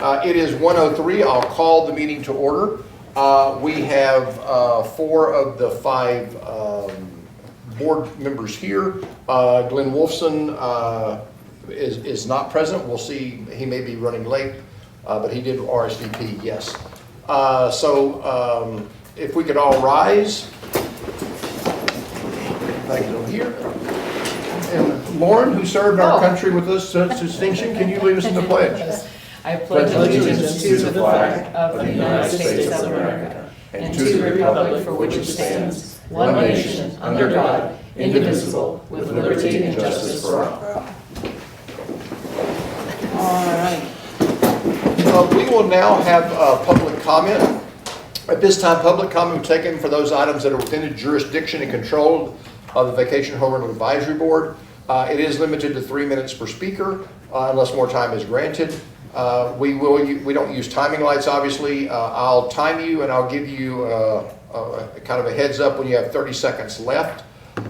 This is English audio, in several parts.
It is 1:03. I'll call the meeting to order. We have 4 of the 5 board members here. Glenn Wolfson is not present. We'll see. He may be running late, but he did RSVP, yes. So if we could all rise. Thank you over here. And Lauren, who served our country with this distinction, can you lead us in the pledge? I pledge allegiance to the flag of the United States of America and to the republic for which it stands, one nation, under God, indivisible, with liberty and justice for all. All right. We will now have public comment. At this time, public comment will be taken for those items that are within the jurisdiction and control of the Vacation Home Rental Advisory Board. It is limited to 3 minutes per speaker unless more time is granted. We don't use timing lights, obviously. I'll time you and I'll give you kind of a heads up when you have 30 seconds left.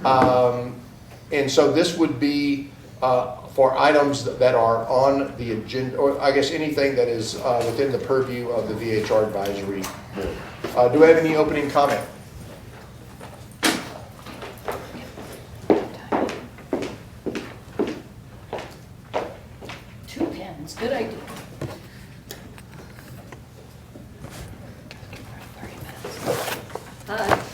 And so this would be for items that are on the agenda, or I guess anything that is within the purview of the VHR Advisory Board. Do we have any opening comment? Good idea.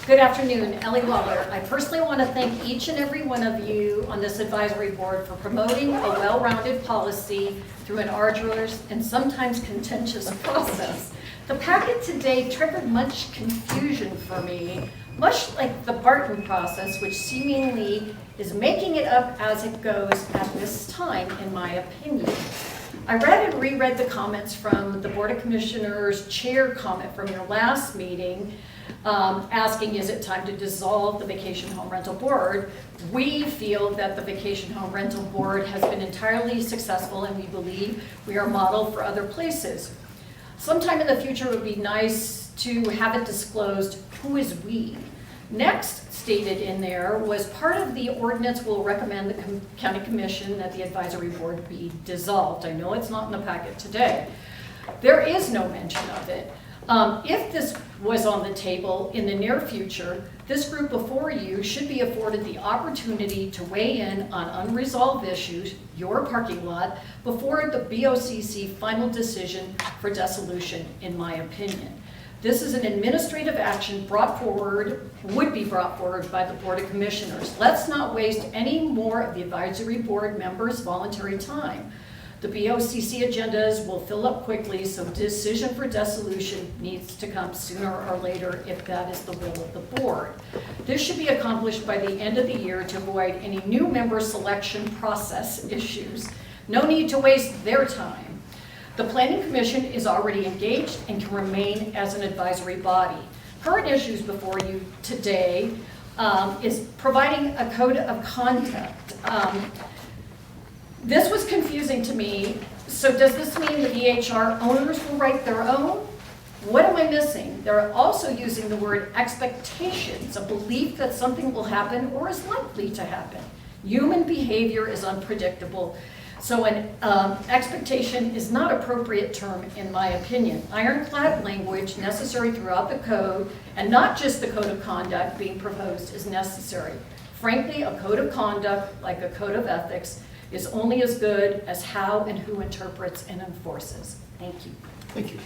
Good afternoon, Ellie Waller. I personally want to thank each and every one of you on this advisory board for promoting a well-rounded policy through an arduous and sometimes contentious process. The packet today triggered much confusion for me, much like the Barton process, which seemingly is making it up as it goes at this time, in my opinion. I read and reread the comments from the Board of Commissioners chair comment from your last meeting, asking, is it time to dissolve the Vacation Home Rental Board? We feel that the Vacation Home Rental Board has been entirely successful, and we believe we are model for other places. Sometime in the future, it would be nice to have it disclosed who is we. Next, stated in there, was part of the ordinance will recommend the county commission that the advisory board be dissolved. I know it's not in the packet today. There is no mention of it. If this was on the table in the near future, this group before you should be afforded the opportunity to weigh in on unresolved issues, your parking lot, before the BOCC final decision for dissolution, in my opinion. This is an administrative action would be brought forward by the Board of Commissioners. Let's not waste any more of the advisory board members' voluntary time. The BOCC agendas will fill up quickly, so decision for dissolution needs to come sooner or later if that is the will of the board. This should be accomplished by the end of the year to avoid any new member selection process issues. No need to waste their time. The Planning Commission is already engaged and can remain as an advisory body. Current issues before you today is providing a code of conduct. This was confusing to me. So does this mean the VHR owners will write their own? What am I missing? They're also using the word expectations, a belief that something will happen or is likely to happen. Human behavior is unpredictable. So an expectation is not an appropriate term in my opinion. Ironclad language necessary throughout the code, and not just the code of conduct being proposed, is necessary. Frankly, a code of conduct, like a code of ethics, is only as good as how and who interprets and enforces. Thank you. Thank you.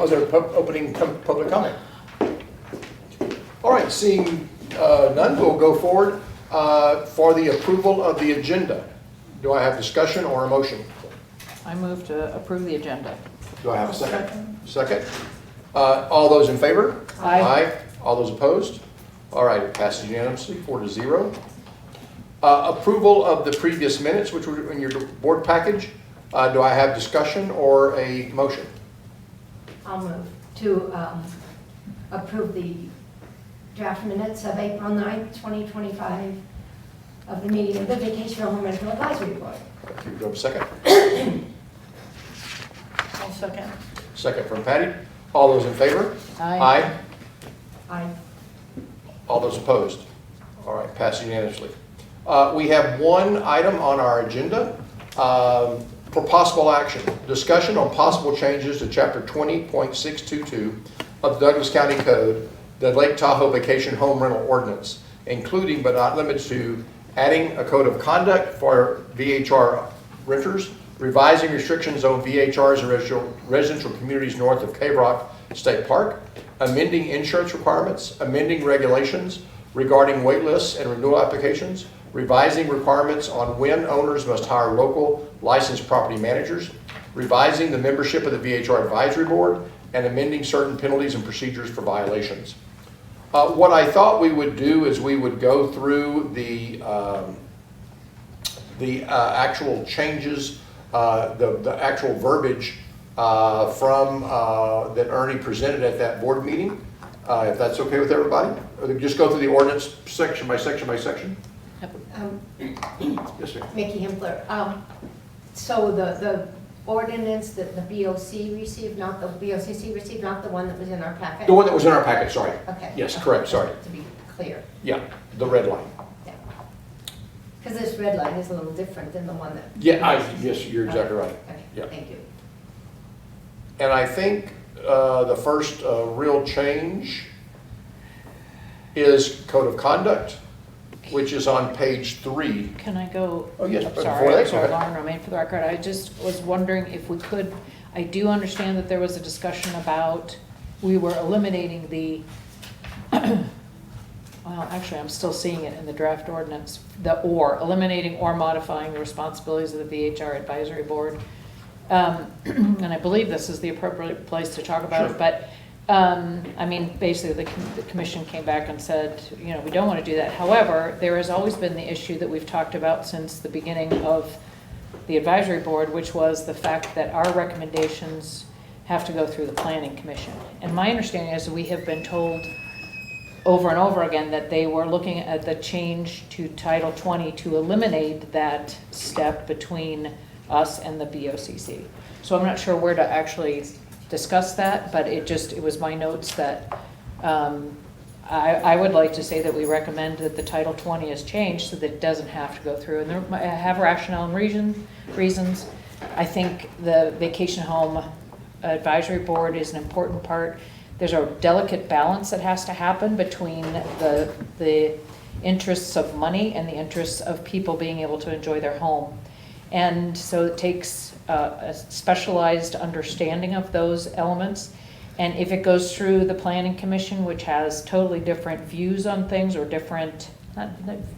Was there opening public comment? All right, seeing none, we'll go forward for the approval of the agenda. Do I have discussion or a motion? I move to approve the agenda. Do I have a second? Second. All those in favor? Aye. Aye. All those opposed? All right, it passes unanimously, 4-0. Approval of the previous minutes, which were in your board package. Do I have discussion or a motion? I'll move to approve the draft minutes of April 9th, 2025 of the meeting of the Vacation Home Rental Advisory Board. Do you have a second? I'll second. Second from Patty. All those in favor? Aye. Aye. Aye. All those opposed? All right, passes unanimously. We have one item on our agenda. For possible action, discussion on possible changes to Chapter 20.622 of the Douglas County Code, the Lake Tahoe Vacation Home Rental Ordinance, including but not limited to adding a code of conduct for VHR renters, revising restrictions on VHRs in residential communities north of Cave Rock State Park, amending insurance requirements, amending regulations regarding wait lists and renewal applications, revising requirements on when owners must hire local licensed property managers, revising the membership of the VHR Advisory Board, and amending certain penalties and procedures for violations. What I thought we would do is we would go through the actual changes, the actual verbiage from that Ernie presented at that board meeting, if that's okay with everybody. Or just go through the ordinance section by section by section. Yes, sir. Mickey Himpler. So the ordinance that the BOC received, not the BOCC received, not the one that was in our packet? The one that was in our packet, sorry. Okay. Yes, correct, sorry. To be clear. Yeah, the red line. Yeah. Because this red line is a little different than the one that. Yeah, yes, you're exactly right. Okay, Yeah. thank you. And I think the first real change is code of conduct, which is on page 3. Can I go? Oh, yes, I'm but sorry, before that, I'm go sorry, ahead. Lauren Romaine for the record. I just was wondering if we could, I do understand that there was a discussion about, we were eliminating the, well, actually, I'm still seeing it in the draft ordinance, eliminating or modifying the responsibilities of the VHR Advisory Board. And I believe this is the appropriate place to talk about Sure. it, but I mean, basically, the commission came back and said, you know, we don't want to do that. However, there has always been the issue that we've talked about since the beginning of the advisory board, which was the fact that our recommendations have to go through the planning commission. And my understanding is that we have been told over and over again that they were looking at the change to Title 20 to eliminate that step between us and the BOCC. So I'm not sure where to actually discuss that, but it was my notes that I would like to say that we recommend that the Title 20 is changed so that it doesn't have to go through. And there have rationale and reasons. I think the Vacation Home Advisory Board is an important part. There's a delicate balance that has to happen between the interests of money and the interests of people being able to enjoy their home. And so it takes a specialized understanding of those elements. And if it goes through the planning commission, which has totally different views on things, or different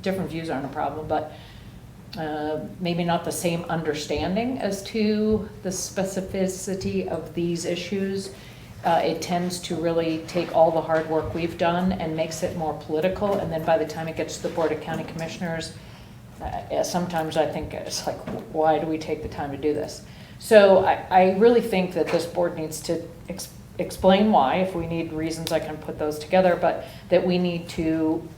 views aren't a problem, but maybe not the same understanding as to the specificity of these issues, it tends to really take all the hard work we've done and makes it more political. And then by the time it gets to the Board of County Commissioners, sometimes I think it's like, why do we take the time to do this? So I really think that this board needs to explain why. If we need reasons, I can put those together, but that we need to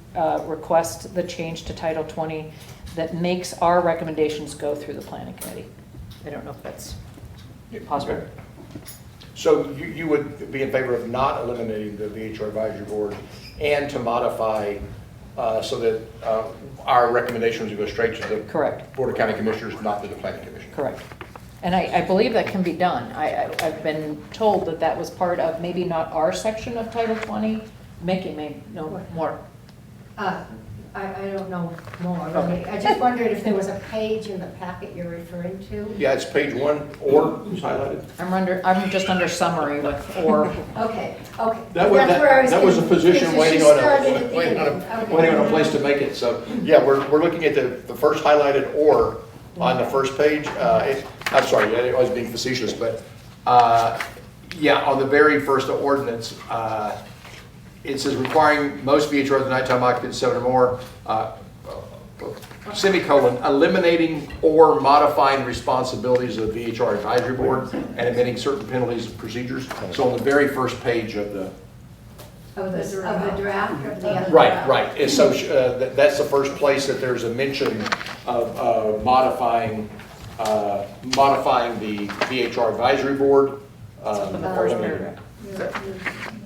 request the change to Title 20 that makes our recommendations go through the planning committee. I don't know if that's possible. So you would be in favor of not eliminating the VHR Advisory Board and to modify so that our recommendations would go straight to the Correct. Board of County Commissioners, not to the Planning Commission? Correct. And I believe that can be done. I've been told that that was part of maybe not our section of Title 20. Mickey may know more. I don't know more, really. Okay. I just wondered if there was a page in the packet you're referring to? Yeah, it's page 1, or is highlighted. I'm just under summary with or. Okay. That was, That's where I that was a position confused. waiting She on started at the waiting end. on a place to make it. So, yeah, we're looking at the first highlighted or on the first page. I'm sorry, I was being facetious, but yeah, on the very first ordinance, it says requiring most VHRs with nighttime occupancy 7 or more, semicolon, eliminating or modifying responsibilities of the VHR Advisory Board and admitting certain penalties and procedures. So on the very first page of the Of the draft or the other? Right. And so that's the first place that there's a mention of modifying the VHR Advisory Board. The first paragraph.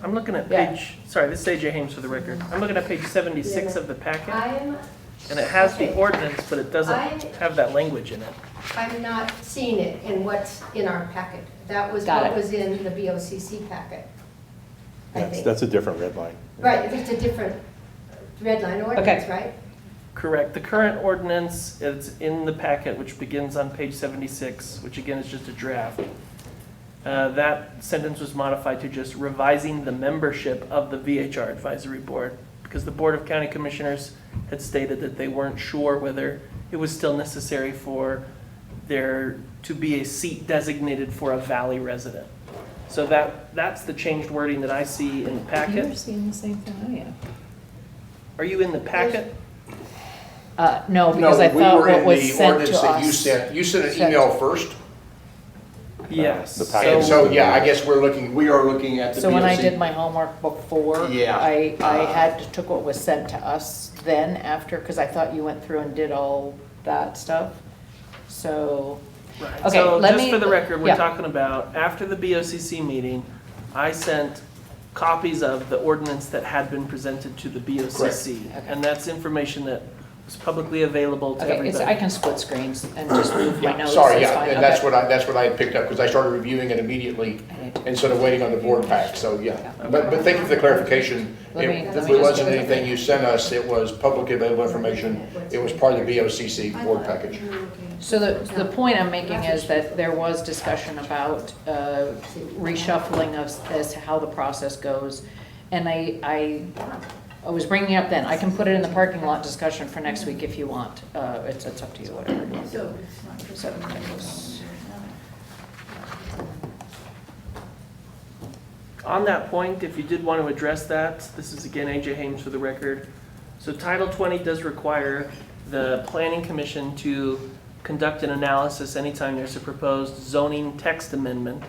I'm looking at Yeah. page, sorry, this is AJ Hames for the record. I'm looking at page 76 of the packet, I'm, and it has the okay. ordinance, but it doesn't I- have that language in it. I'm not seeing it in what's in our packet. That was Got what it. was in the BOCC packet, I think. That's a different red line. Right, it's a different red line ordinance, right? Correct. The current ordinance is in the packet, which begins on page 76, which again is just a draft. That sentence was modified to just revising the membership of the VHR Advisory Board, because the Board of County Commissioners had stated that they weren't sure whether it was still necessary for there to be a seat designated for a Valley resident. So that's the changed wording that I see in the You're packet. seeing the same thing I am. Are you in the packet? No, No, because I we thought were what in was the sent ordinance to that you us. sent. You sent an Sent. email first, Yes. The packet. and so, yeah, I guess we are looking at the So when I BOC. did my homework before, Yeah. I took what was sent to us then after, because I thought you went through and did all that stuff. So, Right. Okay, So let just me- for the record, we're yeah. talking about, after the BOCC meeting, I sent copies of the ordinance that had been presented to the BOCC. Correct. And that's information that was publicly available to okay, everybody. I can split screens and just move my Yeah, notes. sorry, that's yeah, fine, and okay. that's what I had picked up, because I started reviewing it immediately I need to- instead of waiting on the board pack, so, yeah. Yeah. But thank you for the clarification. Let me- If let it me just- wasn't anything you sent us, it was publicly available information. It was part of the BOCC board package. So the point I'm making is that there was discussion about reshuffling of this, how the process goes. And I was bringing it up then. I can put it in the parking lot discussion for next week if you want. It's up to you, whatever. So, On that point, if you did want to address that, this is again AJ Hames for the record. So Title 20 does require the Planning Commission to conduct an analysis anytime there's a proposed zoning text amendment.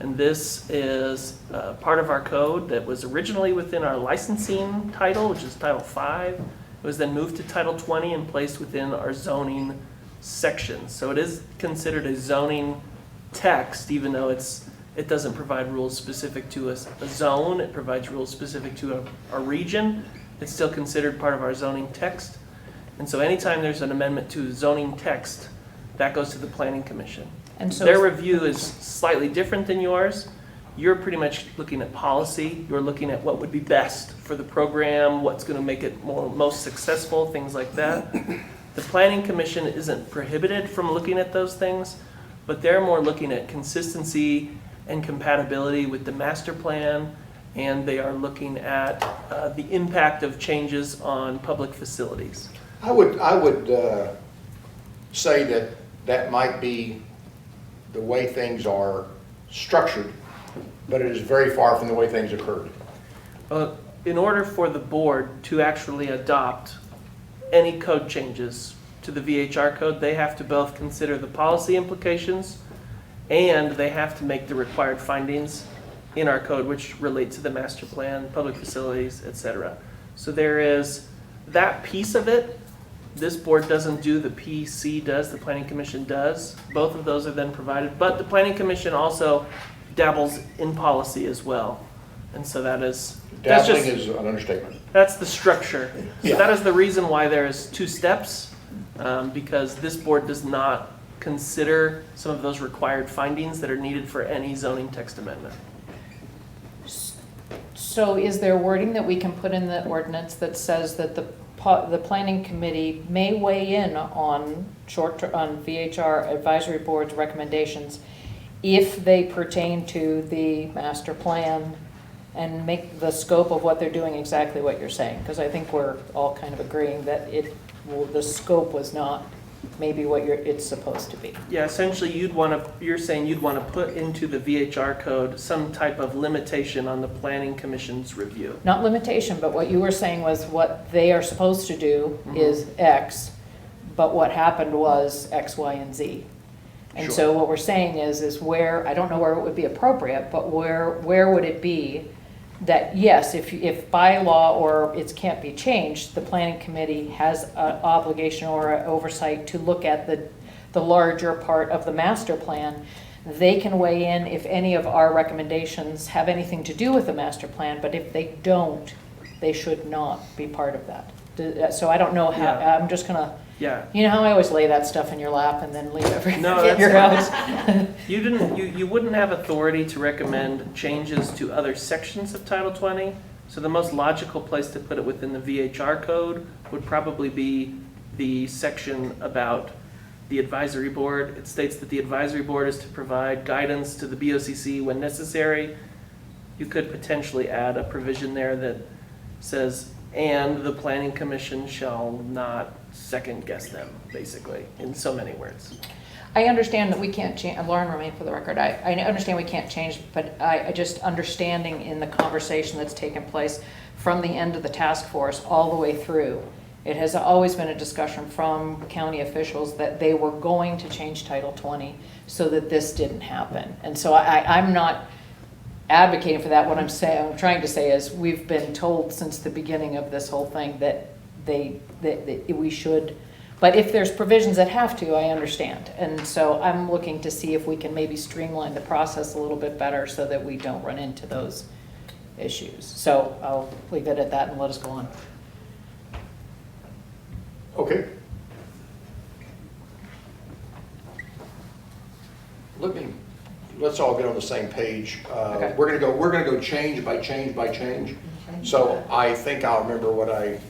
And this is part of our code that was originally within our licensing title, which is Title 5. It was then moved to Title 20 and placed within our zoning section. So it is considered a zoning text, even though it doesn't provide rules specific to a zone. It provides rules specific to a region. It's still considered part of our zoning text. And so anytime there's an amendment to zoning text, that goes to the Planning Commission. and so. Their review is slightly different than yours. You're pretty much looking at policy. You're looking at what would be best for the program, what's going to make it most successful, things like that. The Planning Commission isn't prohibited from looking at those things, but they're more looking at consistency and compatibility with the master plan, and they are looking at the impact of changes on public facilities. I would say that might be the way things are structured, but it is very far from the way things occurred. In order for the board to actually adopt any code changes to the VHR code, they have to both consider the policy implications and they have to make the required findings in our code, which relate to the master plan, public facilities, etc. So there is that piece of it. This board doesn't do, the PC does, the Planning Commission does. Both of those are then provided, but the Planning Commission also dabbles in policy as well. And so that's Dabbling just, is an understatement. that's the structure. So Yeah. that is the reason why there is two steps, because this board does not consider some of those required findings that are needed for any zoning text amendment. So is there wording that we can put in the ordinance that says that the planning committee may weigh in on on VHR advisory board's recommendations if they pertain to the master plan and make the scope of what they're doing exactly what you're saying? Because I think we're all kind of agreeing that the scope was not maybe what it's supposed to be. Yeah, essentially you're saying you'd want to put into the VHR code some type of limitation on the Planning Commission's review. Not limitation, but what you were saying was what they are supposed to do is X, but what happened was X, Y, and Z. And Sure. so what we're saying is where, I don't know where it would be appropriate, but where would it be that, yes, if by law or it can't be changed, the planning committee has an obligation or an oversight to look at the larger part of the master plan. They can weigh in if any of our recommendations have anything to do with the master plan, but if they don't, they should not be part of that. So I don't know how, Yeah. I'm just gonna Yeah. You know how I always lay that stuff in your lap and then leave everything No, at that's your fine. house? You wouldn't have authority to recommend changes to other sections of Title 20. So the most logical place to put it within the VHR code would probably be the section about the advisory board. It states that the advisory board is to provide guidance to the BOCC when necessary. You could potentially add a provision there that says, and the planning commission shall not second guess them, basically, in so many words. I understand that we can't change, Lauren Romaine for the record, I understand we can't change, but I just understanding in the conversation that's taken place from the end of the task force all the way through, it has always been a discussion from county officials that they were going to change Title 20 so that this didn't happen. And so I'm not advocating for that. What I'm trying to say is we've been told since the beginning of this whole thing that we should, but if there's provisions that have to, I understand. And so I'm looking to see if we can maybe streamline the process a little bit better so that we don't run into those issues. So I'll leave it at that and let us go on. Okay. Let's all get on the same page. Okay. We're gonna go change by change by change. Okay. So I think I'll remember what I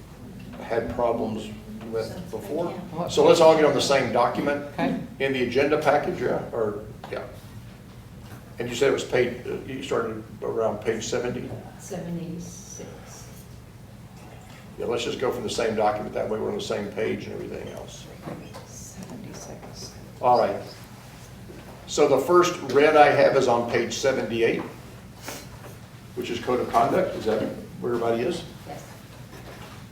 had problems with before. So let's all get on the same document. Okay. In the agenda package, yeah. And you said it was you started around page 70? 76. Yeah, let's just go from the same document, that way we're on the same page and everything else. 76. All right. So the first red I have is on page 78, which is code of conduct. Is that where everybody is? Yes.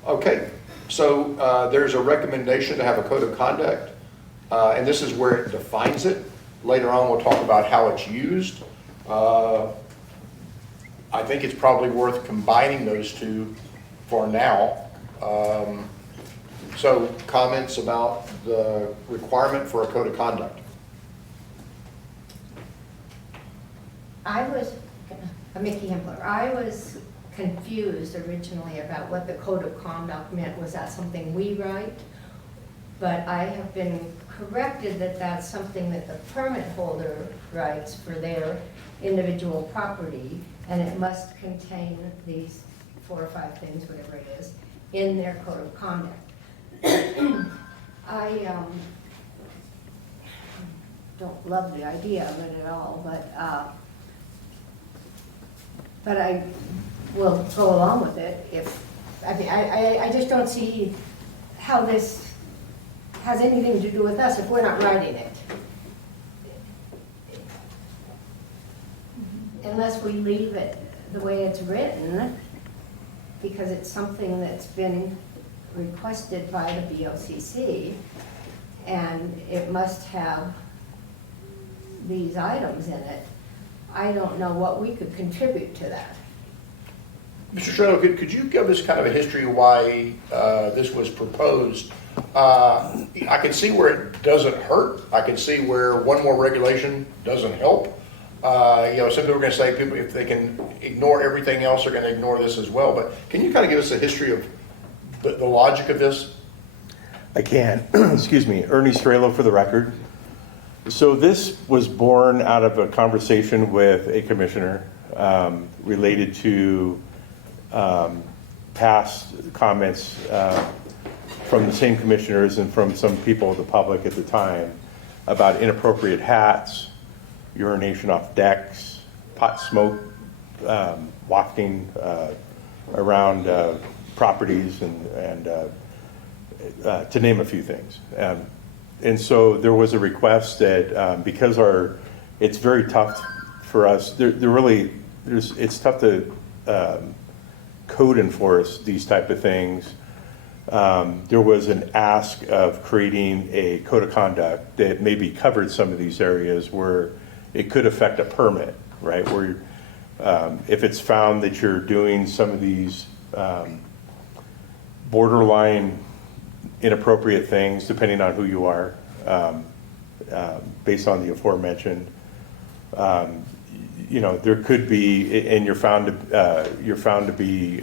Okay, so there's a recommendation to have a code of conduct, and this is where it defines it. Later on, we'll talk about how it's used. I think it's probably worth combining those two for now. So comments about the requirement for a code of conduct? Mickey Himpler, I was confused originally about what the code of conduct meant. Was that something we write? But I have been corrected that that's something that the permit holder writes for their individual property, and it must contain these 4 or 5 things, whatever it is, in their code of conduct. I don't love the idea of it at all, but I will go along with it I just don't see how this has anything to do with us if we're not writing it. Unless we leave it the way it's written, because it's something that's been requested by the BOCC, and it must have these items in it. I don't know what we could contribute to that. Mr. Shredder, could you give us kind of a history of why this was proposed? I can see where it doesn't hurt. I can see where one more regulation doesn't help. Some people are going to say people, if they can ignore everything else, they're going to ignore this as well. But can you kind of give us a history of the logic of this? I can. Excuse me. Ernie Strelo for the record. So this was born out of a conversation with a commissioner related to past comments from the same commissioners and from some people of the public at the time about inappropriate hats, urination off decks, pot smoke wafting around properties, and to name a few things. And so there was a request that because it's very tough for us, it's tough to code enforce these type of things. There was an ask of creating a code of conduct that maybe covered some of these areas where it could affect a permit, right? Where if it's found that you're doing some of these borderline inappropriate things, depending on who you are, based on the aforementioned, there could be, and you're found to be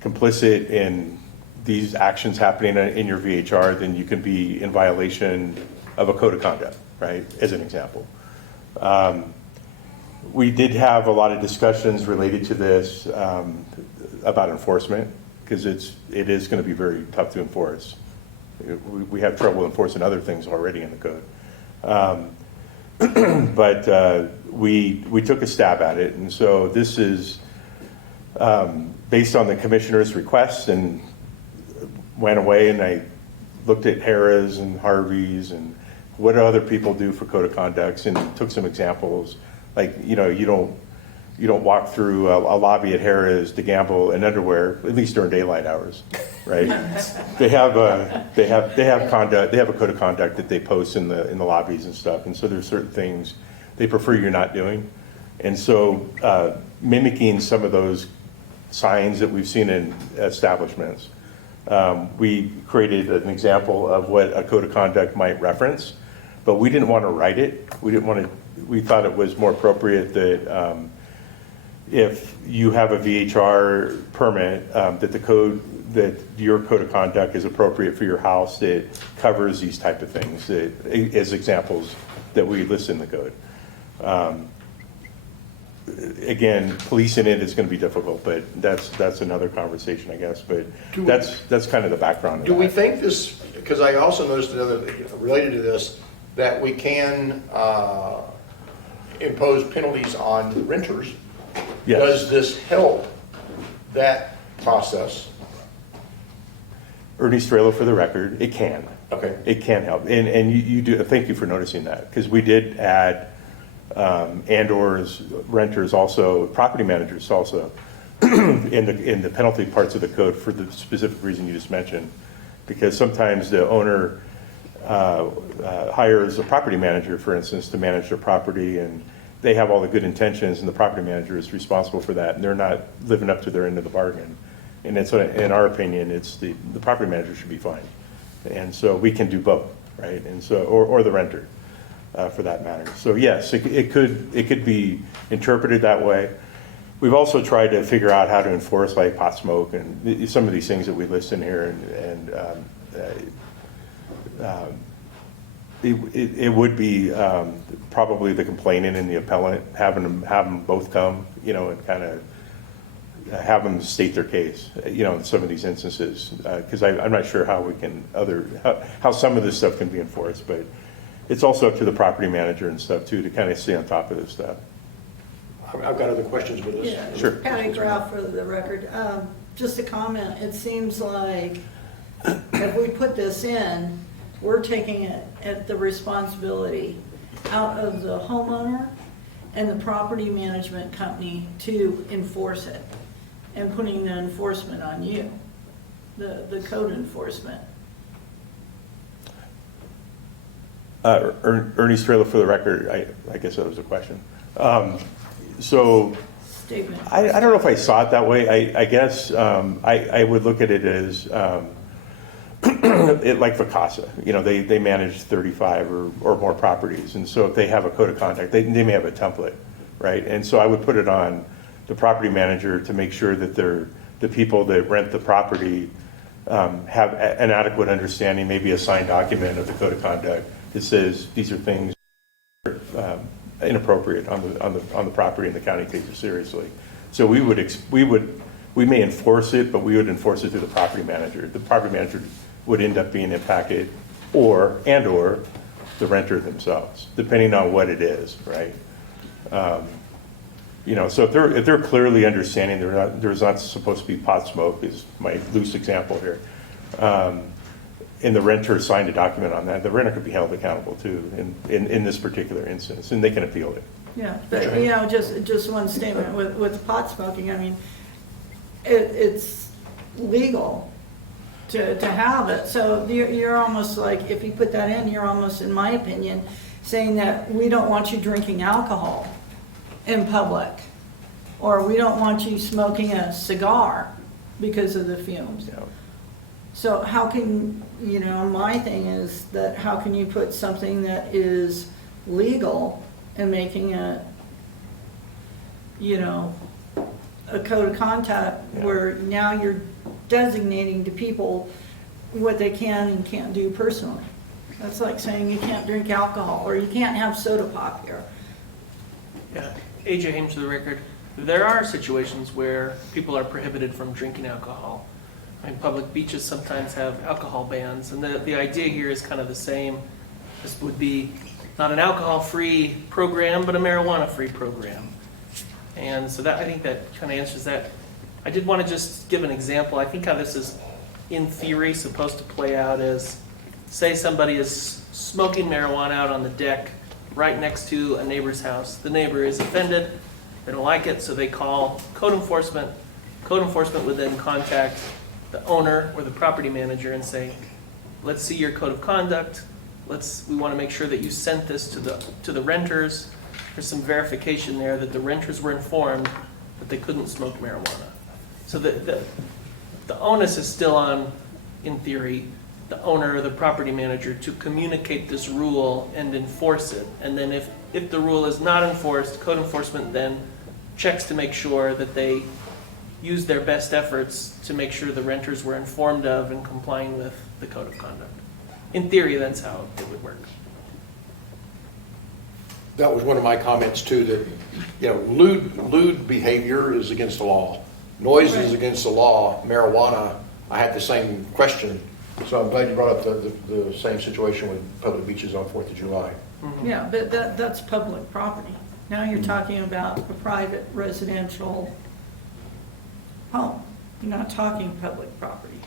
complicit in these actions happening in your VHR, then you can be in violation of a code of conduct, right, as an example. We did have a lot of discussions related to this about enforcement, because it is going to be very tough to enforce. We have trouble enforcing other things already in the code. But we took a stab at it, and so this is based on the commissioner's request, and went away and I looked at Harrah's and Harvey's and what do other people do for code of conducts, and took some examples. Like, you don't walk through a lobby at Harrah's to gamble in underwear, at least during daylight hours, right? They have conduct. They have a code of conduct that they post in the lobbies and stuff. And so there's certain things they prefer you're not doing. And so mimicking some of those signs that we've seen in establishments, we created an example of what a code of conduct might reference, but we didn't want to write it. We thought it was more appropriate that if you have a VHR permit, that your code of conduct is appropriate for your house, that covers these type of things as examples that we list in the code. Again, policing it is going to be difficult, but that's another conversation, I guess. But that's kind of the background. Do we think this, because I also noticed another, related to this, that we can impose penalties on renters? Yes. Does this help that process? Ernie Strela, for the record, it can. Okay. It can help, and you do. Thank you for noticing that, because we did add and/or's renters, also property managers, also in the penalty parts of the code for the specific reason you just mentioned, because sometimes the owner hires a property manager, for instance, to manage their property, and they have all the good intentions, and the property manager is responsible for that, and they're not living up to their end of the bargain. And it's, in our opinion, it's the property manager should be fined. And so we can do both, right? And so, or the renter, for that matter. So yes, it could be interpreted that way. We've also tried to figure out how to enforce like pot smoke and some of these things that we list in here, it would be probably the complainant and the appellant have them both come, and kind of have them state their case, in some of these instances, because I'm not sure how we can how some of this stuff can be enforced, but it's also up to the property manager and stuff too to kind of stay on top of this stuff. I've got other questions with this. Yeah, Sure. Patty Graff for the record. Just a comment, it seems like if we put this in, we're taking it at the responsibility out of the homeowner and the property management company to enforce it, and putting the enforcement on you, the code enforcement. Ernie Strela, for the record, I guess that was a question. So Statement. I don't know if I saw it that way. I guess I would look at it as like Vacasa. They manage 35 or more properties, and so if they have a code of conduct, they may have a template, right? And so I would put it on the property manager to make sure that the people that rent the property have an adequate understanding, maybe a signed document of the code of conduct that says these are things that are inappropriate on the property, and the county takes it seriously. So we may enforce it, but we would enforce it through the property manager. The property manager would end up being impacted, or the renter themselves, depending on what it is, right? So if they're clearly understanding there's not supposed to be pot smoke, is my loose example here, and the renter signed a document on that, the renter could be held accountable too in this particular instance, and they can appeal it. Yeah, but just one statement with pot smoking. I mean, it's legal to have it. So you're almost like, if you put that in, you're almost, in my opinion, saying that we don't want you drinking alcohol in public, or we don't want you smoking a cigar because of the fumes. Yeah. So how can, my thing is that how can you put something that is legal and making it, a code of conduct where now you're designating to people what they can and can't do personally. That's like saying you can't drink alcohol, or you can't have soda pop here. Yeah, AJ Hames for the record. There are situations where people are prohibited from drinking alcohol. I mean, public beaches sometimes have alcohol bans, and the idea here is kind of the same. This would be not an alcohol-free program, but a marijuana-free program. And so that, I think that kind of answers that. I did want to just give an example. I think how this is, in theory, supposed to play out is, say somebody is smoking marijuana out on the deck right next to a neighbor's house. The neighbor is offended, they don't like it, so they call code enforcement. Code enforcement would then contact the owner or the property manager and say, let's see your code of conduct. We want to make sure that you sent this to the renters. There's some verification there that the renters were informed that they couldn't smoke marijuana. So the onus is still on, in theory, the owner or the property manager to communicate this rule and enforce it. And then if the rule is not enforced, code enforcement then checks to make sure that they use their best efforts to make sure the renters were informed of and complying with the code of conduct. In theory, that's how it would work. That was one of my comments too, that, you know, lewd behavior is against the law. Noise is against the law. Marijuana, I had the same question. So I'm glad you brought up the same situation with public beaches on 4th of July. Yeah, but that's public property. Now you're talking about a private residential home. You're not talking public property.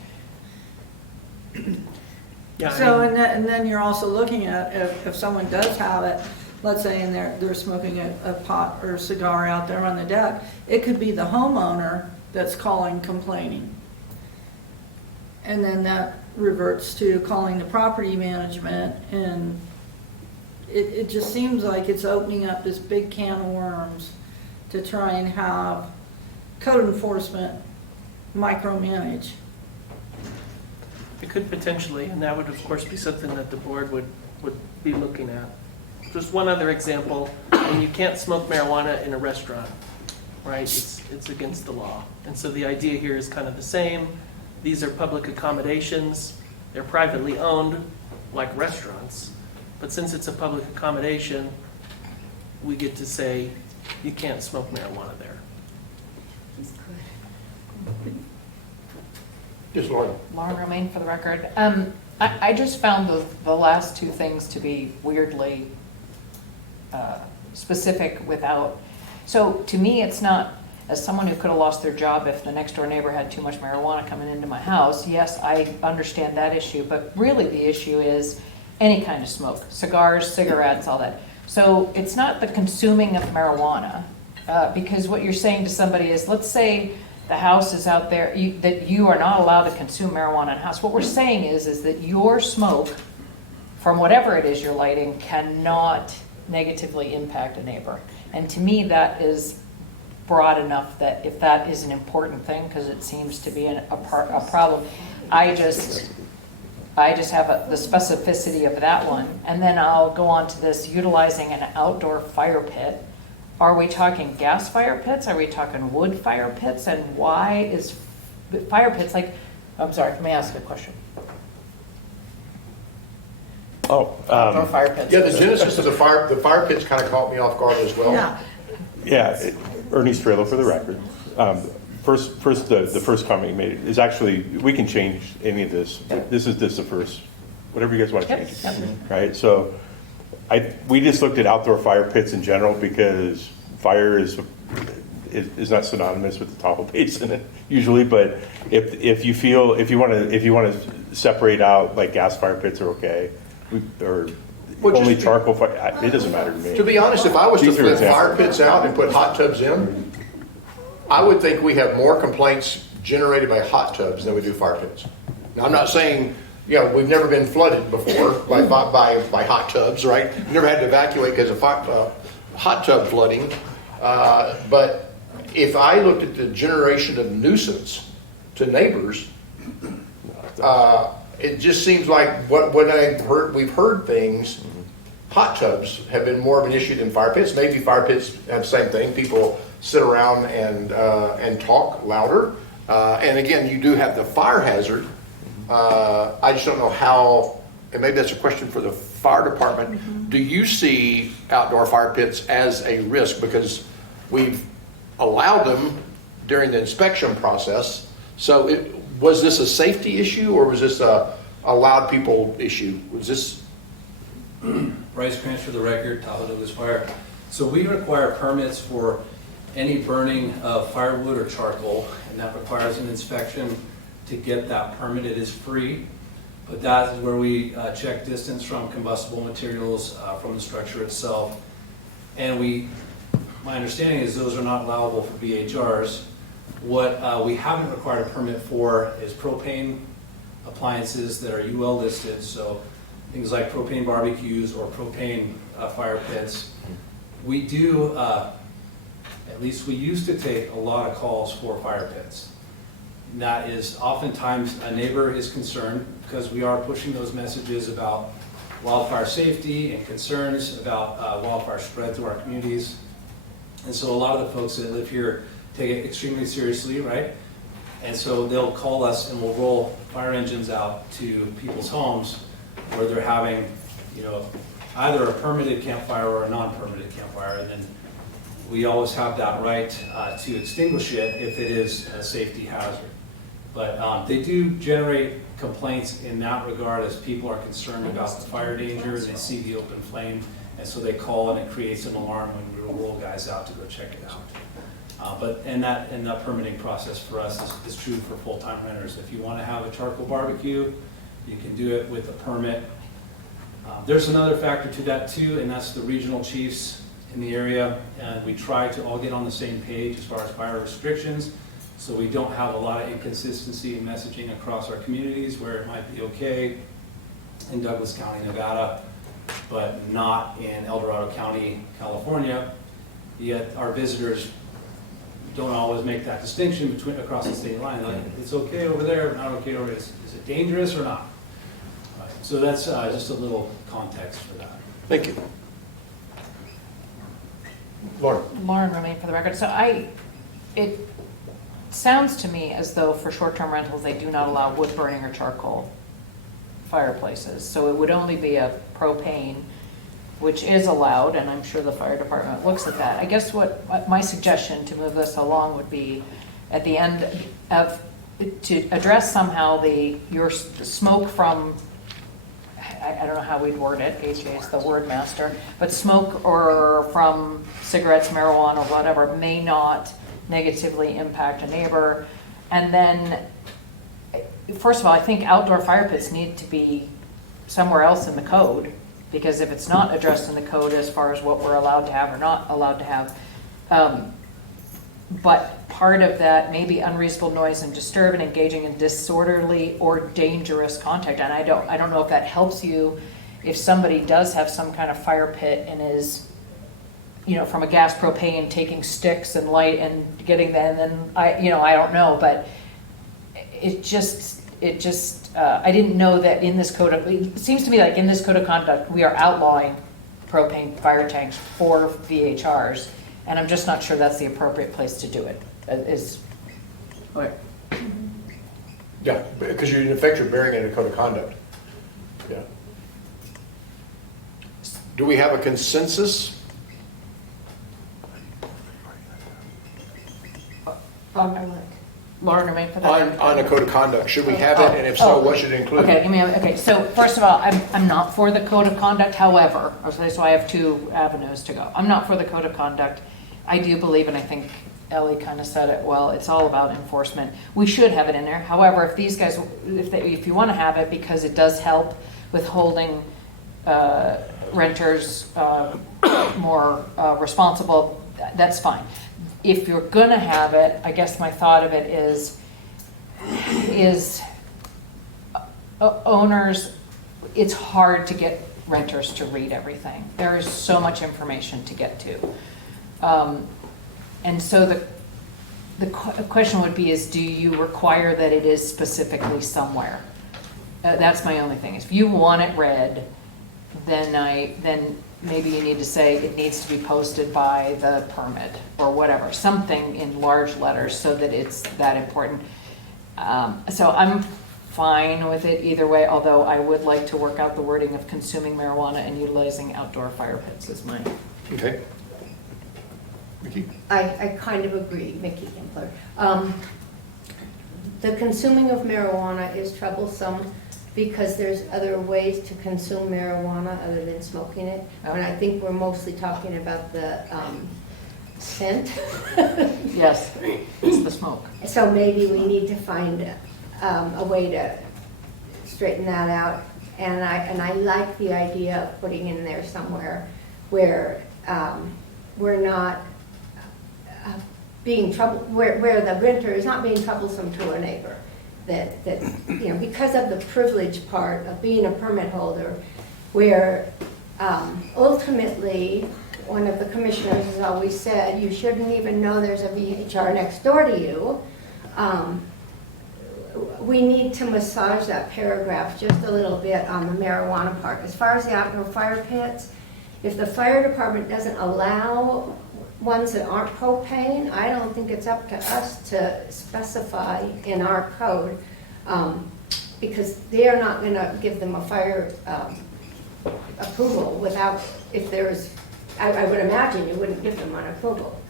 Yeah, I So, mean- and then you're also looking at if someone does have it, let's say, and they're smoking a pot or a cigar out there on the deck, it could be the homeowner that's calling, complaining. And then that reverts to calling the property management, and it just seems like it's opening up this big can of worms to try and have code enforcement micromanage. It could potentially, and that would of course be something that the board would be looking at. Just one other example, and you can't smoke marijuana in a restaurant, right? It's against the law. And so the idea here is kind of the same. These are public accommodations. They're privately owned, like restaurants. But since it's a public accommodation, we get to say you can't smoke marijuana there. Yes, Lauren. Lauren Romaine for the record. I just found the last two things to be weirdly specific without, so to me, it's not, as someone who could have lost their job if the next door neighbor had too much marijuana coming into my house, yes, I understand that issue, but really the issue is any kind of smoke, cigars, cigarettes, all that. So it's not the consuming of marijuana, because what you're saying to somebody is, let's say the house is out there, that you are not allowed to consume marijuana in a house. What we're saying is that your smoke from whatever it is you're lighting cannot negatively impact a neighbor. And to me, that is broad enough that if that is an important thing, because it seems to be a problem, I just have the specificity of that one. And then I'll go on to this, utilizing an outdoor fire pit. Are we talking gas fire pits? Are we talking wood fire pits? And why is fire pits like, I'm sorry, let me ask you a question. Outdoor fire pits. Yeah, the genesis of the fire pits kind of caught me off guard as well. Yeah. Yeah, Ernie Strelo for the record. The first comment you made is actually, we can change any of this. This is the first, whatever you guys want to change it. Right, so we just looked at outdoor fire pits in general because fire is not synonymous with the Tahoe Basin usually, but if you want to separate out, like gas fire pits are okay, or Well, only just- charcoal fire, it doesn't matter to me. To be honest, if I was to These are flip fire examples. pits out and put hot tubs in, I would think we have more complaints generated by hot tubs than we do fire pits. Now, I'm not saying, you know, we've never been flooded before by hot tubs, right? Never had to evacuate because of hot tub flooding. But if I looked at the generation of nuisance to neighbors, it just seems like we've heard things. Hot tubs have been more of an issue than fire pits. Maybe fire pits have the same thing. People sit around and talk louder. And again, you do have the fire hazard. I just don't know how, and maybe that's a question for the fire department. Do you see outdoor fire pits as a risk? Because we've allowed them during the inspection process. So was this a safety issue, or was this a allowed people issue? Was this? Bryce Crans for the record, Tahoe Douglas Fire. So we require permits for any burning of firewood or charcoal, and that requires an inspection to get that permit. It is free, but that is where we check distance from combustible materials, from the structure itself. And my understanding is those are not allowable for VHRs. What we haven't required a permit for is propane appliances that are UL listed, so things like propane barbecues or propane fire pits. We do, at least we used to take a lot of calls for fire pits. And that is oftentimes a neighbor is concerned because we are pushing those messages about wildfire safety and concerns about wildfire spread through our communities. And so a lot of the folks that live here take it extremely seriously, right? And so they'll call us and we'll roll fire engines out to people's homes where they're having, either a permitted campfire or a non-permitted campfire. And then we always have that right to extinguish it if it is a safety hazard. But they do generate complaints in that regard as people are concerned about the fire danger and they see the open flame. And so they call and it creates an alarm when we roll guys out to go check it out. And that permitting process for us is true for full-time renters. If you want to have a charcoal barbecue, you can do it with a permit. There's another factor to that too, and that's the regional chiefs in the area. And we try to all get on the same page as far as fire restrictions, so we don't have a lot of inconsistency in messaging across our communities where it might be okay in Douglas County, Nevada, but not in El Dorado County, California. Yet our visitors don't always make that distinction across the state line. Like, it's okay over there, but not okay over there. Is it dangerous or not? So that's just a little context for that. Thank you. Lauren. Lauren Romaine for the record. So it sounds to me as though for short-term rentals, they do not allow wood burning or charcoal fireplaces. So it would only be a propane, which is allowed, and I'm sure the fire department looks at that. I guess what my suggestion to move this along would be at the end of, to address somehow your smoke from, I don't know how we'd word it, AJ is the word master, but smoke or from cigarettes, marijuana, or whatever may not negatively impact a neighbor. And then, first of all, I think outdoor fire pits need to be somewhere else in the code, because if it's not addressed in the code as far as what we're allowed to have or not allowed to have, but part of that may be unreasonable noise and disturb and engaging in disorderly or dangerous contact. And I don't know if that helps you if somebody does have some kind of fire pit and is, from a gas propane taking sticks and light and getting that, and then I don't know, but it just I didn't know that in this code it seems to me like in this code of conduct we are outlawing propane fire tanks for VHRs, and I'm just not sure that's the appropriate place to do it. Okay. Yeah, because in effect you're burying it in a code of conduct. Yeah. Do we have a consensus? Lauren, remain for that. On a code of conduct, should we have it, and if so, what should it include? Okay, so first of all, I'm not for the code of conduct, however, so I have two avenues to go. I'm not for the code of conduct. I do believe, and I think Ellie kind of said it well, it's all about enforcement. We should have it in there. However, if these guys, if you want to have it because it does help with holding renters more responsible, that's fine. If you're going to have it, I guess my thought of it is owners, it's hard to get renters to read everything. There is so much information to get to. And so the question would be is, do you require that it is specifically somewhere? That's my only thing. If you want it read, then maybe you need to say it needs to be posted by the permit or whatever, something in large letters so that it's that important. So I'm fine with it either way, although I would like to work out the wording of consuming marijuana and utilizing outdoor fire pits is my. Okay. Mickey? I kind of agree, Mickey Himpler. The consuming of marijuana is troublesome because there's other ways to consume marijuana other than smoking it. And I think we're mostly talking about the scent. Yes, it's the smoke. So maybe we need to find a way to straighten that out. And I like the idea of putting in there somewhere where we're not being where the renter is not being troublesome to a neighbor. That you know, because of the privilege part of being a permit holder, where ultimately one of the commissioners has always said you shouldn't even know there's a VHR next door to you. We need to massage that paragraph just a little bit on the marijuana part. As far as the outdoor fire pits, if the fire department doesn't allow ones that aren't propane, I don't think it's up to us to specify in our code, because they are not gonna give them a fire approval without, if there's, I would imagine you wouldn't give them an approval.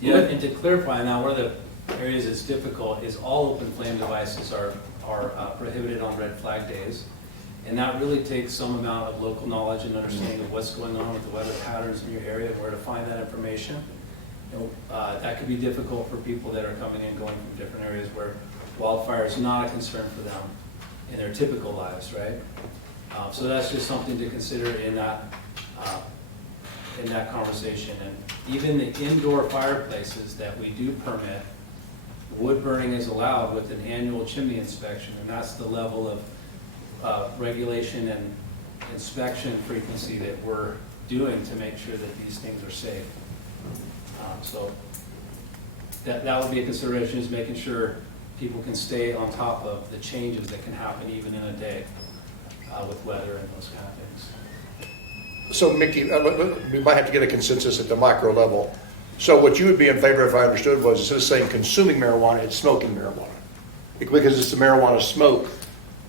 Yeah, and to clarify now, one of the areas that's difficult is all open flame devices are prohibited on red flag days. And that really takes some amount of local knowledge and understanding of what's going on with the weather patterns in your area and where to find that information. You know, that could be difficult for people that are coming and going from different areas where wildfire is not a concern for them in their typical lives, right? So that's just something to consider in that conversation. And even the indoor fireplaces that we do permit, wood burning is allowed with an annual chimney inspection, and that's the level of regulation and inspection frequency that we're doing to make sure that these things are safe. So that would be a consideration, is making sure people can stay on top of the changes that can happen even in a day with weather and those kind of things. So Mickey, we might have to get a consensus at the micro level. So what you would be in favor, if I understood, was instead of saying consuming marijuana, it's smoking marijuana. Because it's the marijuana smoke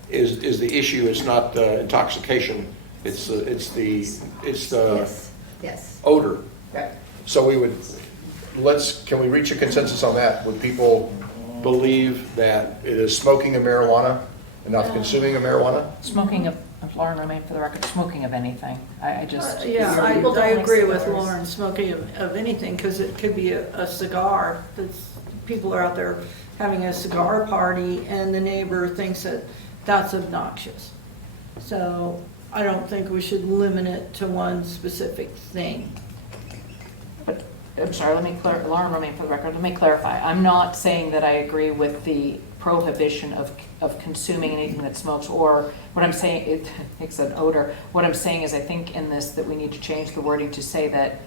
is the issue. It's not intoxication. It's the Yes. odor. Right. So we would, can we reach a consensus on that? Would people believe that it is smoking of marijuana and not consuming of marijuana? Smoking of, Lauren, remain for the record, smoking of anything. I just. Yeah, some I people don't like agree with cigars. Lauren, smoking of anything, because it could be a cigar. People are out there having a cigar party and the neighbor thinks that that's obnoxious. So I don't think we should limit it to one specific thing. But, I'm sorry, Lauren, remain for the record, let me clarify. I'm not saying that I agree with the prohibition of consuming anything that smokes, or what I'm saying, it makes an odor. What I'm saying is I think in this that we need to change the wording to say that,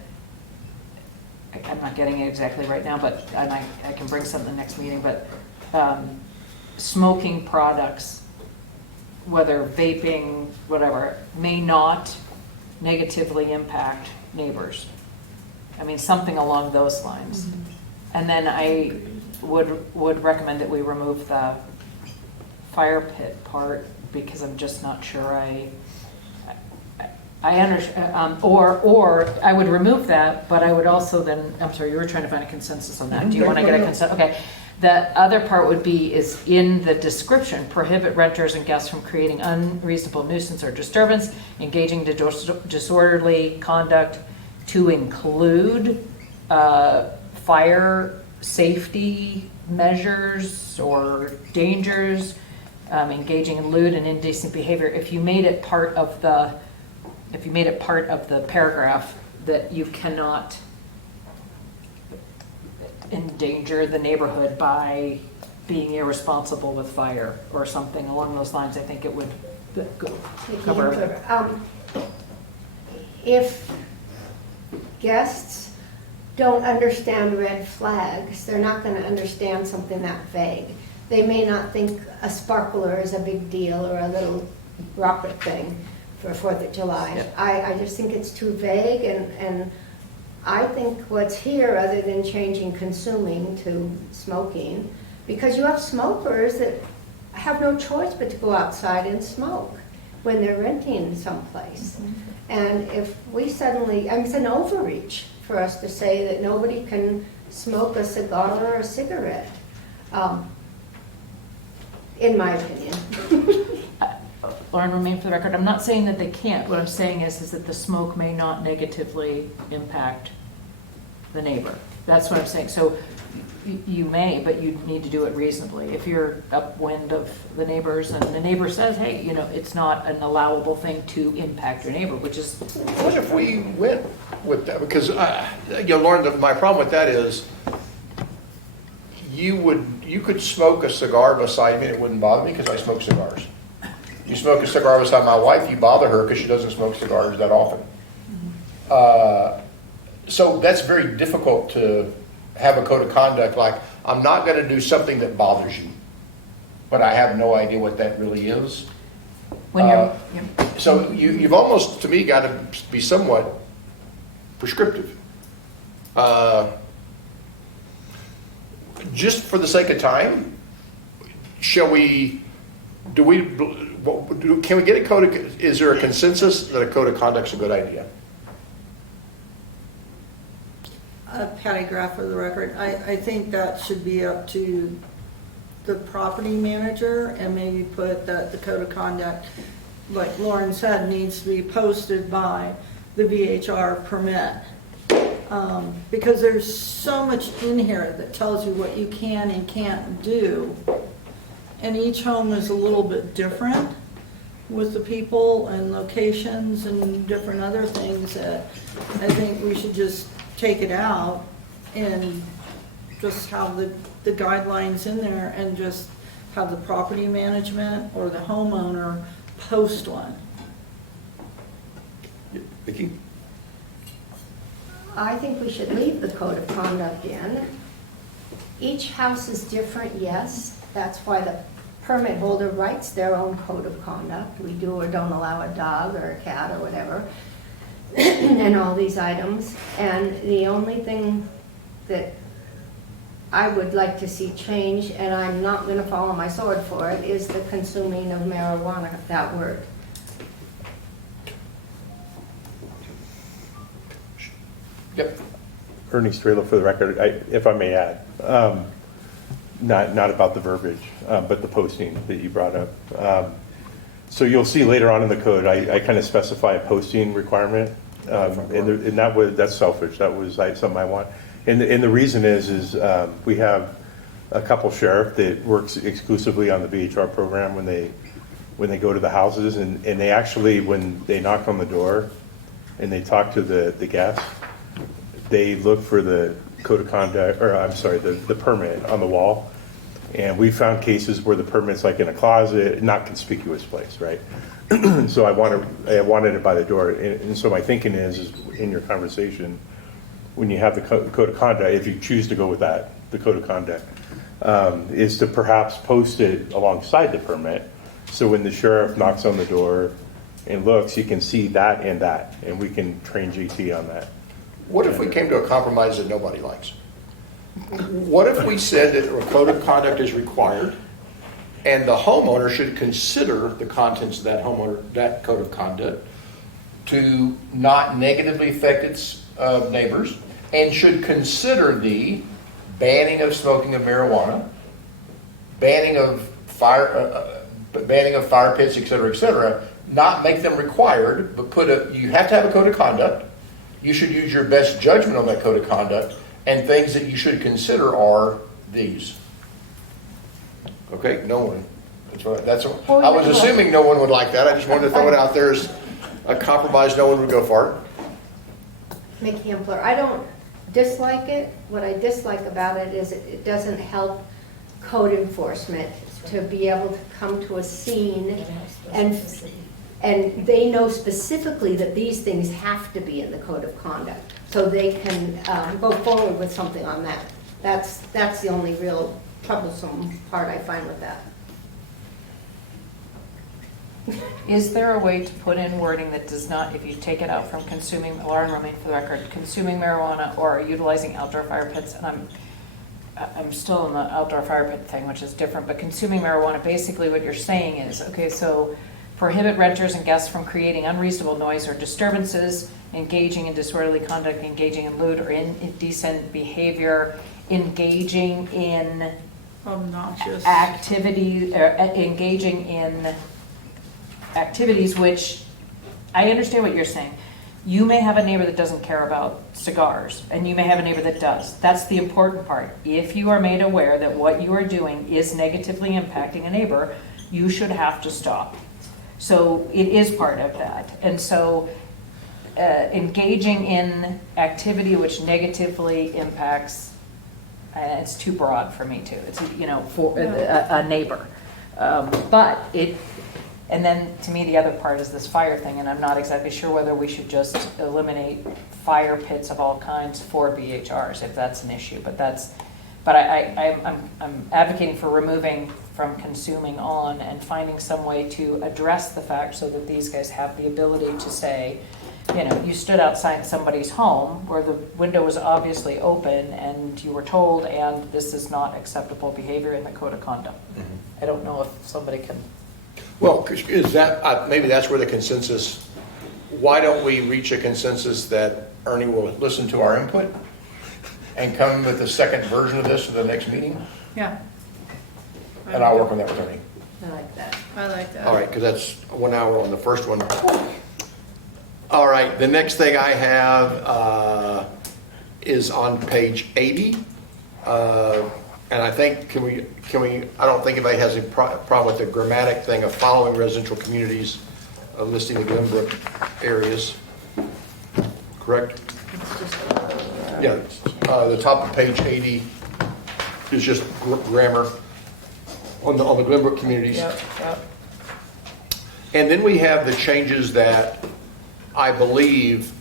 I'm not getting it exactly right now, but I can bring something next meeting, but smoking products, whether vaping, whatever, may not negatively impact neighbors. I mean, something along those lines. Mm-hmm. And then I would recommend that we remove the fire pit part, because I'm just not sure I understand, or I would remove that, but I would also then, I'm sorry, you were trying to find a consensus on that. Do you want to get a consensus? Okay. The other part would be, is in the description, prohibit renters and guests from creating unreasonable nuisance or disturbance, engaging in disorderly conduct, to include fire safety measures or dangers, engaging in lewd and indecent behavior. If you made it part of the paragraph that you cannot endanger the neighborhood by being irresponsible with fire or something along those lines, I think it would cover everything. If guests don't understand red flags, they're not going to understand something that vague. They may not think a sparkler is a big deal or a little rocket thing, for 4th of July. Yeah. I just think it's too vague, and I think what's here, other than changing consuming to smoking, because you have smokers that have no choice but to go outside and smoke when they're renting someplace. And if we suddenly, I mean, it's an overreach for us to say that nobody can smoke a cigar or a cigarette, in my opinion. Lauren, remain for the record, I'm not saying that they can't. What I'm saying is that the smoke may not negatively impact the neighbor. That's what I'm saying. So you may, but you need to do it reasonably. If you're upwind of the neighbors and the neighbor says, hey, you know, it's not an allowable thing to impact your neighbor, which is. What if we went with that? Because, Lauren, my problem with that is you could smoke a cigar beside me and it wouldn't bother me because I smoke cigars. You smoke a cigar beside my wife, you bother her because she doesn't smoke cigars that often. So that's very difficult to have a code of conduct like, I'm not going to do something that bothers you, but I have no idea what that really is. When you're, So you've almost, to me, got to be somewhat prescriptive. Just for the sake of time, can we get a code of, is there a consensus that a code of conduct is a good idea? Patty Graff for the record. I think that should be up to the property manager, and maybe put that the code of conduct, like Lauren said, needs to be posted by the VHR permit. Because there's so much in here that tells you what you can and can't do. And each home is a little bit different with the people and locations and different other things that I think we should just take it out and just have the guidelines in there and just have the property management or the homeowner post one. Vicki? I think we should leave the code of conduct in. Each house is different, yes. That's why the permit holder writes their own code of conduct. We do or don't allow a dog or a cat or whatever, and all these items. And the only thing that I would like to see change, and I'm not going to fall on my sword for it, is the consuming of marijuana, that word. Yep. Ernie Strela for the record, if I may add, not about the verbiage, but the posting that you brought up. So you'll see later on in the code, I kind of specify a posting requirement, and that's selfish. That was something I want. And the reason is we have a couple sheriff that works exclusively on the VHR program when they go to the houses, and they actually, when they knock on the door and they talk to the guests, they look for the code of conduct, or I'm sorry, the permit on the wall. And we found cases where the permit's like in a closet, not conspicuous place, right? So I wanted it by the door. And so my thinking is in your conversation, when you have the code of conduct, if you choose to go with that, the code of conduct, is to perhaps post it alongside the permit. So when the sheriff knocks on the door and looks, you can see that, and we can train GT on that. What if we came to a compromise that nobody likes? What if we said that a code of conduct is required, and the homeowner should consider the contents of that code of conduct to not negatively affect its neighbors, and should consider the banning of smoking of marijuana, banning of fire pits, et cetera, not make them required, but you have to have a code of conduct. You should use your best judgment on that code of conduct, and things that you should consider are these. Okay, no one. I was assuming no one would like that. I just wanted to throw it out there as a compromise. No one would go for it. Mickey Hempler, I don't dislike it. What I dislike about it is it doesn't help code enforcement to be able to come to a scene and they know specifically that these things have to be in the code of conduct, so they can go forward with something on that. That's the only real troublesome part I find with that. Is there a way to put in wording that does not, if you take it out from consuming, Lauren Romaine for the record, consuming marijuana or utilizing outdoor fire pits, and I'm still in the outdoor fire pit thing, which is different, but consuming marijuana, basically what you're saying is, okay, so prohibit renters and guests from creating unreasonable noise or disturbances, engaging in disorderly conduct, engaging in lewd or indecent behavior, engaging in Obnoxious. engaging in activities which, I understand what you're saying. You may have a neighbor that doesn't care about cigars, and you may have a neighbor that does. That's the important part. If you are made aware that what you are doing is negatively impacting a neighbor, you should have to stop. So it is part of that. And so engaging in activity which negatively impacts, it's too broad for me too. It's, for a neighbor. But it, and then to me, the other part is this fire thing, and I'm not exactly sure whether we should just eliminate fire pits of all kinds for VHRs, if that's an issue. But I'm advocating for removing from consuming on and finding some way to address the fact so that these guys have the ability to say, you stood outside somebody's home where the window was obviously open and you were told, and this is not acceptable behavior in the code of conduct. I don't know if somebody can. Well, is that, maybe that's where the consensus, why don't we reach a consensus that Ernie will listen to our input and come with the second version of this at the next meeting? Yeah. And I'll work on that with Ernie. I like that. I like that. All right, because that's 1 hour on the first one. All right, the next thing I have is on page 80. And I think, can we, I don't think anybody has a problem with the grammatic thing of following residential communities, listing the Glenbrook areas. Correct? It's just, Yeah, the top of page 80 is just grammar on the Glenbrook communities. Yep. And then we have the changes that I believe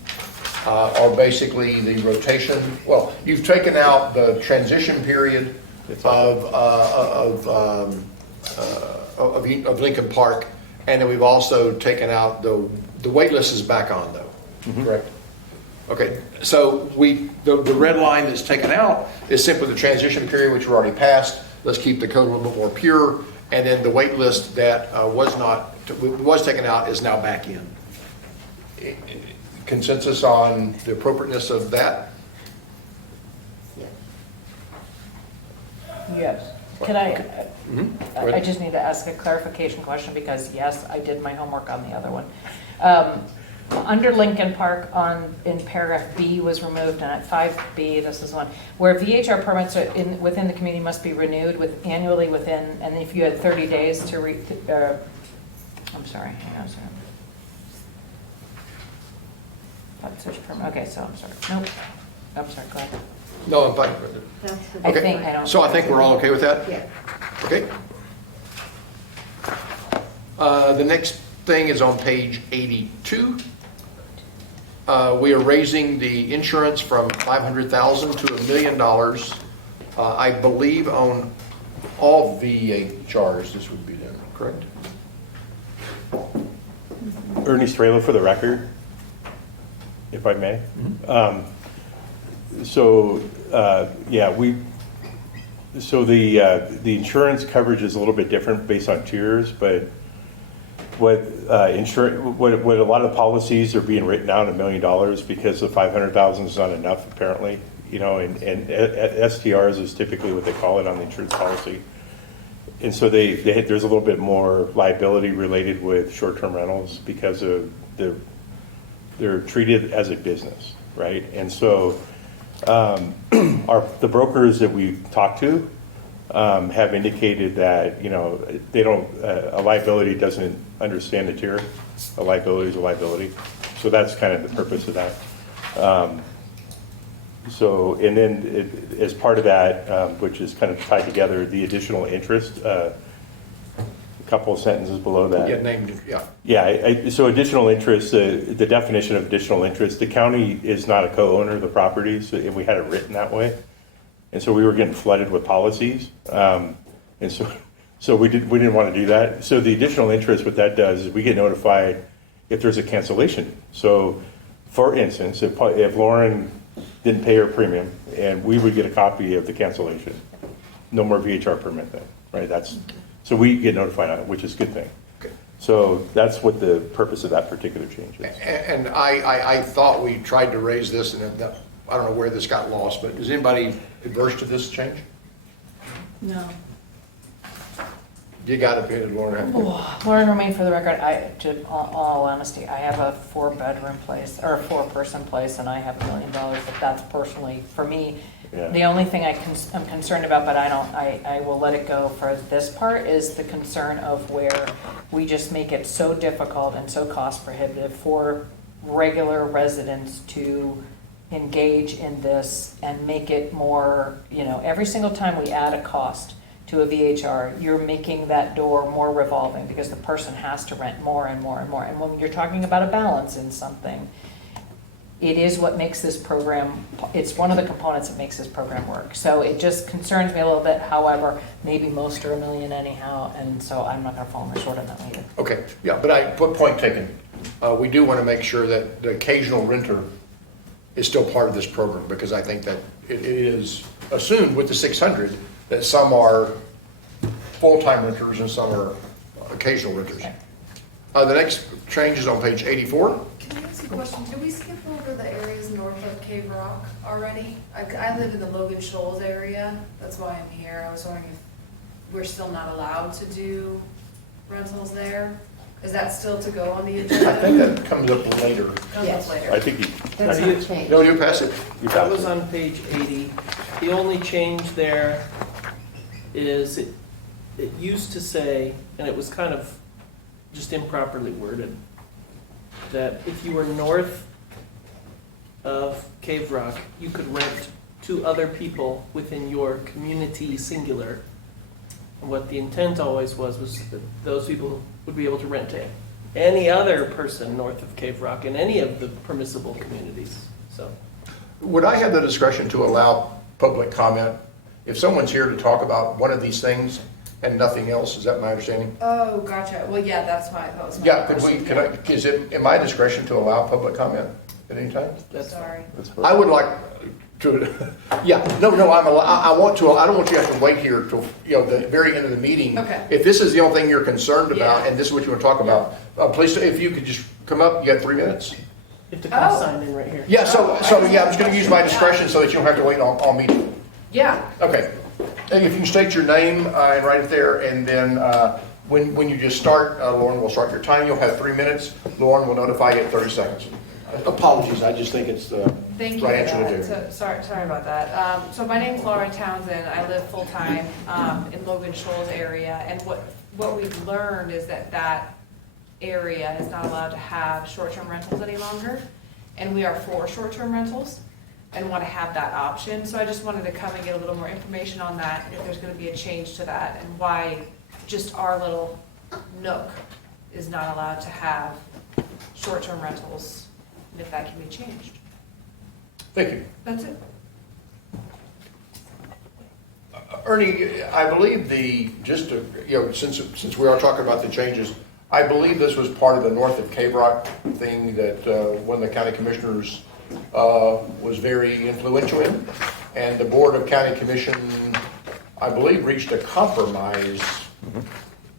are basically the rotation. Well, you've taken out the transition period of Lincoln Park, and then we've also taken out the wait list is back on though, correct? Okay, so the red line that's taken out is simply the transition period, which we're already past. Let's keep the code a little bit more pure, and then the wait list that was taken out is now back in. Consensus on the appropriateness of that? Yes. Can I, Go ahead. I just need to ask a clarification question because yes, I did my homework on the other one. Under Lincoln Park in paragraph B was removed, and at 5B, this is one, where VHR permits are within the community must be renewed annually within, and if you had 30 days to I'm sorry, hang on a second. Such permit, okay, so I'm sorry, nope, I'm sorry, go ahead. No, I'm fine with it. that's the. I Okay. think, I don't. So I think we're all okay with that? Yeah. Okay. The next thing is on page 82. We are raising the insurance from $500,000 to $1 million. I believe on all VHRs this would be done, correct? Ernie Strela for the record, if I may. The insurance coverage is a little bit different based on tiers, but what a lot of policies are being written down $1 million because the 500,000 is not enough apparently, and STRs is typically what they call it on the insurance policy. And so there's a little bit more liability related with short-term rentals because of they're treated as a business, right? And so the brokers that we've talked to have indicated that they don't a liability doesn't understand the tier. A liability is a liability, so that's kind of the purpose of that. And then as part of that, which is kind of tied together, the additional interest. A couple of sentences below that. Yeah, named, yeah. Yeah, so additional interest, the definition of additional interest, the county is not a co-owner of the property, and we had it written that way. And so we were getting flooded with policies. And so So we didn't want to do that. So the additional interest, what that does is we get notified if there's a cancellation. So for instance, if Lauren didn't pay her premium, and we would get a copy of the cancellation, no more VHR permit then, right? So we get notified on it, which is a good thing. Okay. So that's what the purpose of that particular change is. And I thought we tried to raise this, and I don't know where this got lost, but is anybody adverse to this change? No. You got it, Lauren. Lauren Romaine, for the record, all honesty, I have a 4-bedroom place, or a 4-person place, and I have $1 million, but that's personally, for me, Yeah. the only thing I'm concerned about, but I will let it go for this part, is the concern of where we just make it so difficult and so cost prohibitive for regular residents to engage in this and make it more, every single time we add a cost to a VHR, you're making that door more revolving because the person has to rent more and more and more. And when you're talking about a balance in something, it is what makes this program, it's one of the components that makes this program work. So it just concerns me a little bit. However, maybe most are $1 million anyhow, and so I'm not gonna fall short on that either. Okay, yeah, but point taken. We do want to make sure that the occasional renter is still part of this program, because I think that it is assumed with the 600 that some are full-time renters and some are occasional renters. Okay. The next change is on page 84. Can I ask a question? Did we skip over the areas north of Cave Rock already? I live in the Logan Shoals area, that's why I'm here. I was wondering if we're still not allowed to do rentals there? Is that still to go on the agenda? I think that comes up later. Comes Yes. up later. I think That's Are you- not changed. No, you pass it. you That was on page 80. The only change there is it used to say, and it was kind of just improperly worded, that if you were north of Cave Rock, you could rent to other people within your community singular. And what the intent always was that those people would be able to rent to any other person north of Cave Rock in any of the permissible communities, so. Would I have the discretion to allow public comment if someone's here to talk about one of these things and nothing else? Is that my understanding? Oh, gotcha. Well, yeah, that's why, that was my Yeah, question. is it in my discretion to allow public comment at any time? That's Sorry. I would like to, yeah, no, I want to, I don't want you to have to wait here till, the very end of the meeting. Okay. If this is the only thing you're concerned about, Yeah. and this is what you want to talk about, please, if you could just come up, you got 3 minutes? You have to come Oh. sign in right here. Yeah, so yeah, I'm just gonna use my discretion so that you don't have to wait on me. Yeah, Okay. And if you can state your name and write it there, and then when you just start, Lauren will start your time. You'll have 3 minutes. Lauren will notify you at 30 seconds. Apologies, I just think it's the thank you right for answer to that. do. So, sorry about that. So my name's Laura Townsend. I live full-time in Logan Shoals area. And what we've learned is that area is not allowed to have short-term rentals any longer. And we are for short-term rentals and want to have that option. So I just wanted to come and get a little more information on that, if there's going to be a change to that, and why just our little nook is not allowed to have short-term rentals, and if that can be changed. Thank you. That's it. Ernie, I believe since we are talking about the changes, I believe this was part of the north of Cave Rock thing that one of the county commissioners was very influential in. And the Board of County Commission, I believe, reached a compromise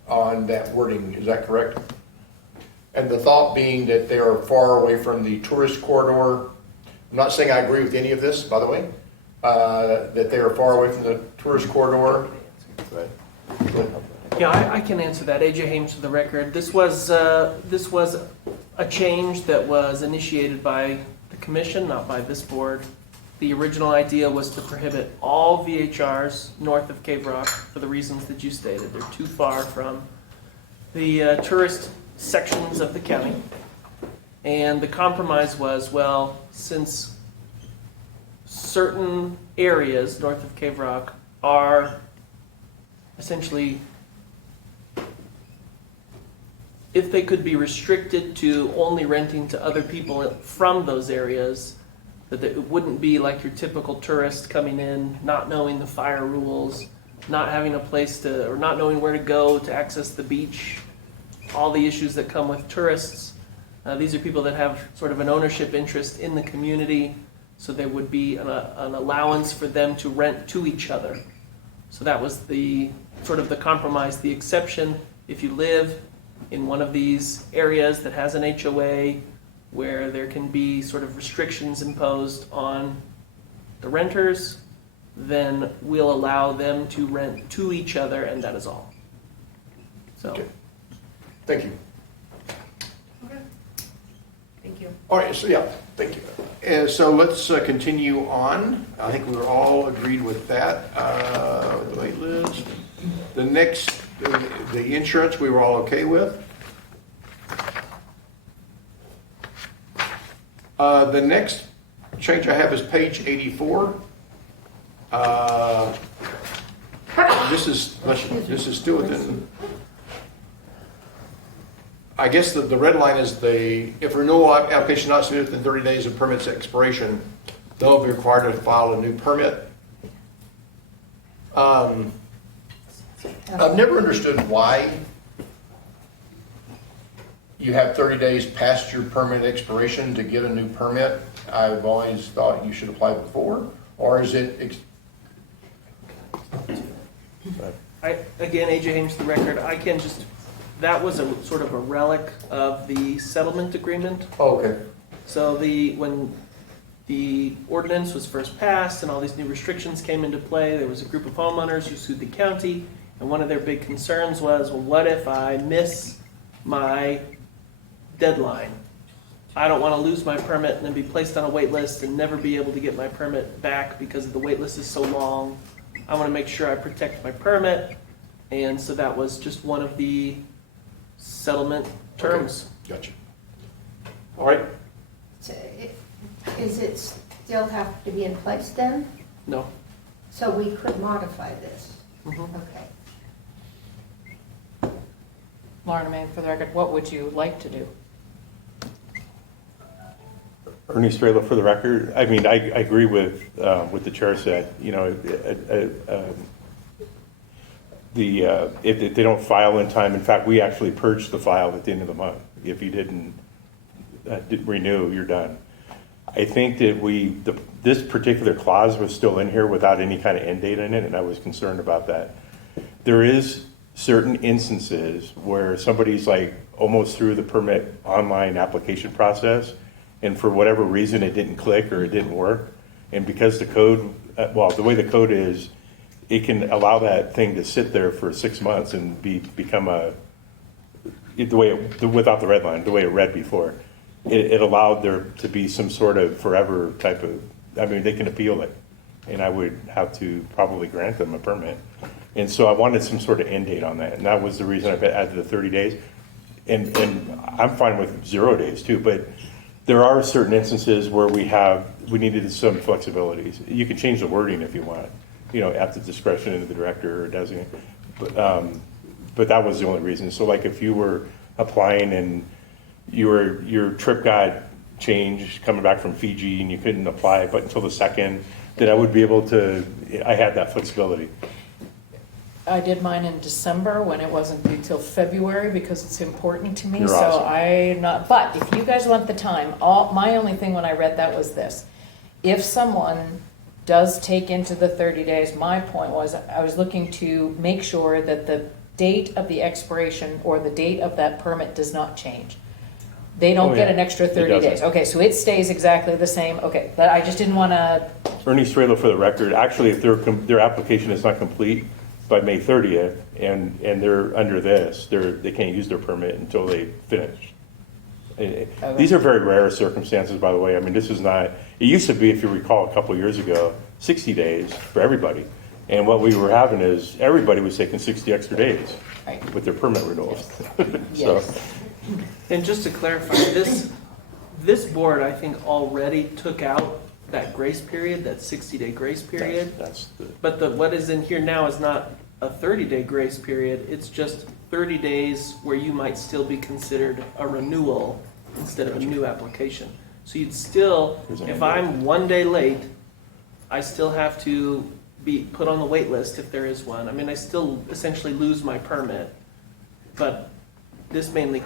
on that wording. Is that correct? And the thought being that they are far away from the tourist corridor. I'm not saying I agree with any of this, by the way, that they are far away from the tourist corridor. Yeah, I can answer that. AJ Hames for the record. This was a change that was initiated by the commission, not by this board. The original idea was to prohibit all VHRs north of Cave Rock for the reasons that you stated. They're too far from the tourist sections of the county. And the compromise was, well, since certain areas north of Cave Rock are essentially, if they could be restricted to only renting to other people from those areas, that it wouldn't be like your typical tourist coming in, not knowing the fire rules, not having a place to, or not knowing where to go to access the beach, all the issues that come with tourists. These are people that have sort of an ownership interest in the community, so there would be an allowance for them to rent to each other. So that was the sort of the compromise, the exception. If you live in one of these areas that has an HOA where there can be sort of restrictions imposed on the renters, then we'll allow them to rent to each other, and that is all. So. Okay. Thank you. Thank you. All right, so yeah, thank you. And so let's continue on. I think we were all agreed with that. The wait list. The next, the insurance, we were all okay with. The next change I have is page 84. This is still within. I guess the red line is if renewal application not submitted within 30 days of permit's expiration, they'll be required to file a new permit. I've never understood why you have 30 days past your permit expiration to get a new permit. I've always thought you should apply before, or is it? Again, AJ Hames, the record, that was a sort of a relic of the settlement agreement. Oh, okay. So when the ordinance was first passed and all these new restrictions came into play, there was a group of homeowners who sued the county, and one of their big concerns was, well, what if I miss my deadline? I don't want to lose my permit and then be placed on a wait list and never be able to get my permit back because the wait list is so long. I want to make sure I protect my permit, and so that was just one of the settlement terms. Okay. Gotcha. All right. So is it still have to be in place then? No. So we could modify this? Mhm. Okay. Lauren, man, for the record, what would you like to do? Ernie Strela, for the record, I mean, I agree with what the chair said. You know, if they don't file in time, in fact, we actually purged the file at the end of the month. If you didn't renew, you're done. I think that this particular clause was still in here without any kind of end date in it, and I was concerned about that. There is certain instances where somebody's like almost through the permit online application process, and for whatever reason it didn't click or it didn't work, and because the code, the way the code is, it can allow that thing to sit there for 6 months and become without the red line, the way it read before. It allowed there to be some sort of forever type of, I mean, they can appeal it, and I would have to probably grant them a permit. And so I wanted some sort of end date on that, and that was the reason I added the 30 days. And I'm fine with 0 days too, but there are certain instances where we needed some flexibilities. You can change the wording if you want, you know, at the discretion of the director or designate. But that was the only reason. So like if you were applying and your trip guide changed coming back from Fiji and you couldn't apply but until the 2nd, then I would be able to, I had that flexibility. I did mine in December when it wasn't due till February because it's important to me. You're So awesome. but if you guys want the time, my only thing when I read that was this. If someone does take into the 30 days, my point was I was looking to make sure that the date of the expiration or the date of that permit does not change. They don't get an extra 30 doesn't. days. Okay, so it stays exactly the same. Okay, but I just didn't want to. Ernie Strela, for the record, actually, if their application is not complete by May 30th and they're under this, they can't use their permit until they finish. These are very rare circumstances, by the way. I mean, this is not, it used to be, if you recall, a couple of years ago, 60 days for everybody. And what we were having is everybody was taking 60 extra days Right. with their permit renewals. Yes. And just to clarify, this board, I think, already took out that grace period, that 60-day grace period. But what is in here now is not a 30-day grace period. It's just 30 days where you might still be considered a renewal instead of a new application. So you'd still, if I'm 1 day late, I still have to be put on the wait list if there is one. I mean, I still essentially lose my permit, but this mainly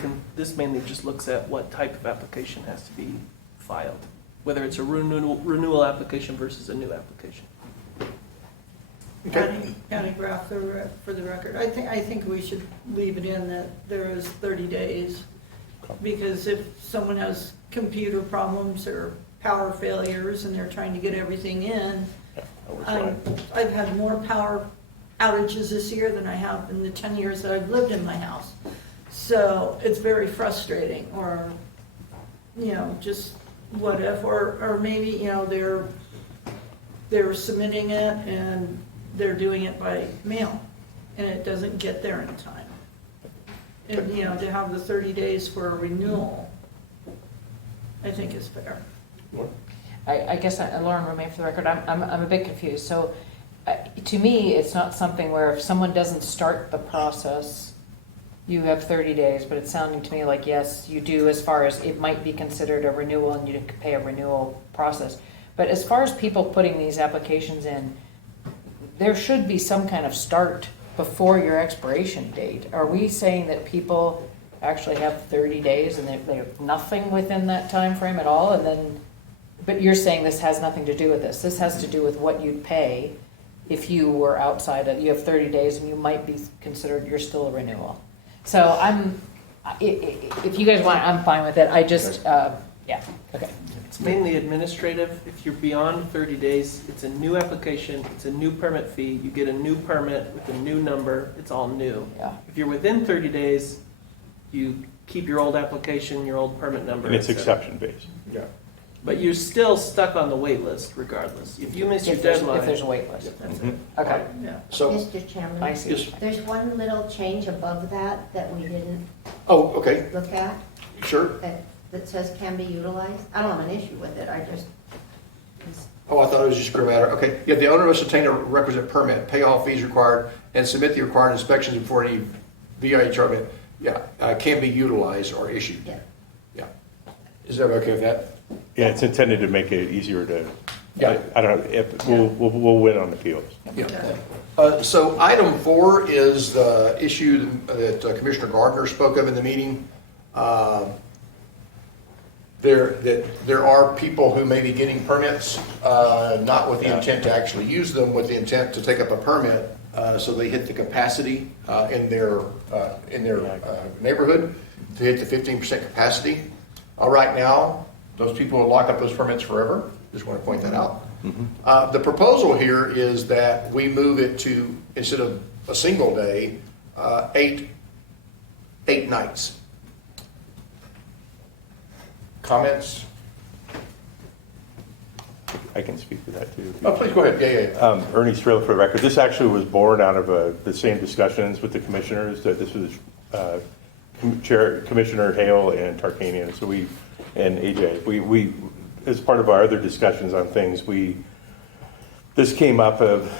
just looks at what type of application has to be filed, whether it's a renewal application versus a new application. County Graph for the record. I think we should leave it in that there is 30 days. Because if someone has computer problems or power failures and they're trying to get everything in, I've had more power outages this year than I have in the 10 years that I've lived in my house. So it's very frustrating, or, just what if, or maybe, they're submitting it and they're doing it by mail and it doesn't get there in time. And, to have the 30 days for a renewal, I think is fair. I guess, Lauren Romaine for the record, I'm a bit confused. So to me, it's not something where if someone doesn't start the process, you have 30 days, but it's sounding to me like, yes, you do, as far as it might be considered a renewal and you can pay a renewal process. But as far as people putting these applications in, there should be some kind of start before your expiration date. Are we saying that people actually have 30 days and they have nothing within that time frame at all? And then, but you're saying this has nothing to do with this. This has to do with what you'd pay if you were outside of, you have 30 days and you might be considered, you're still a renewal. So if you guys want, I'm fine with it. I just, yeah, okay. It's mainly administrative. If you're beyond 30 days, it's a new application, it's a new permit fee, you get a new permit with a new number, it's all new. Yeah. If you're within 30 days, you keep your old application, your old permit number. And it's et cetera. exception based. Yeah. But you're still stuck on the wait list regardless. If you miss your If there's deadline. a wait list. That's Mhm. it. Okay, Yeah. So, Mr. Chairman? I see. Yes. There's one little change above that we didn't oh, okay, look at, sure. that says can be utilized. I don't have an issue with it, Oh, I thought it was just grammar. Okay, yeah, the owner must obtain a requisite permit, pay all fees required, and submit the required inspections before any VHR permit, can be utilized or issued. Yeah. Yeah. Is that okay with that? Yeah, it's intended to make it easier to, Yeah. I don't know, if, we'll win on appeals. Yeah. So item 4 is the issue that Commissioner Gardner spoke of in the meeting. There are people who may be getting permits, not with the intent to actually use them, with the intent to take up a permit, so they hit the capacity in their neighborhood, to hit the 15% capacity. Right now, those people will lock up those permits forever. Just want to point that out. The proposal here is that we move it to, instead of a single day, 8 nights. Comments? I can speak to that too. Oh, please go ahead. Yeah. Ernie Strela for the record. This actually was born out of the same discussions with the commissioners. That this was Commissioner Hale and Tarkanian. So and AJ, we as part of our other discussions on things, this came up of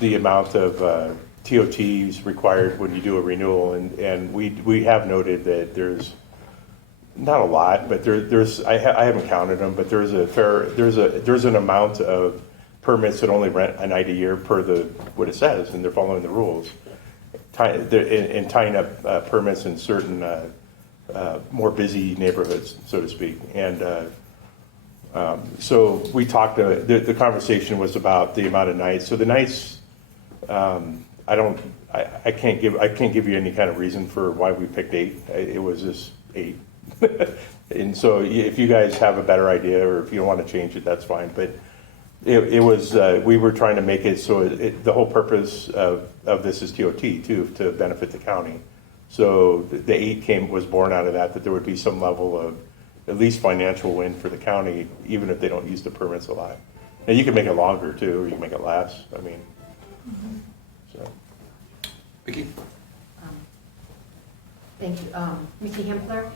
the amount of TOTs required when you do a renewal, and we have noted that there's not a lot, but there's I haven't counted them, but there's an amount of permits that only rent a night a year per what it says, and they're following the rules, and tying up permits in certain more busy neighborhoods, so to speak. And so we talked. The conversation was about the amount of nights. So the nights, I can't give you any kind of reason for why we picked 8. It was just 8. And so if you guys have a better idea, or if you don't want to change it, that's fine. But it was, we were trying to make it so the whole purpose of this is TOT too, to benefit the county. So the 8 was born out of that there would be some level of at least financial win for the county, even if they don't use the permits a lot. Now you can make it longer too, or you can make it less. I mean, so. Vicki? Thank you. Mickey Hempler.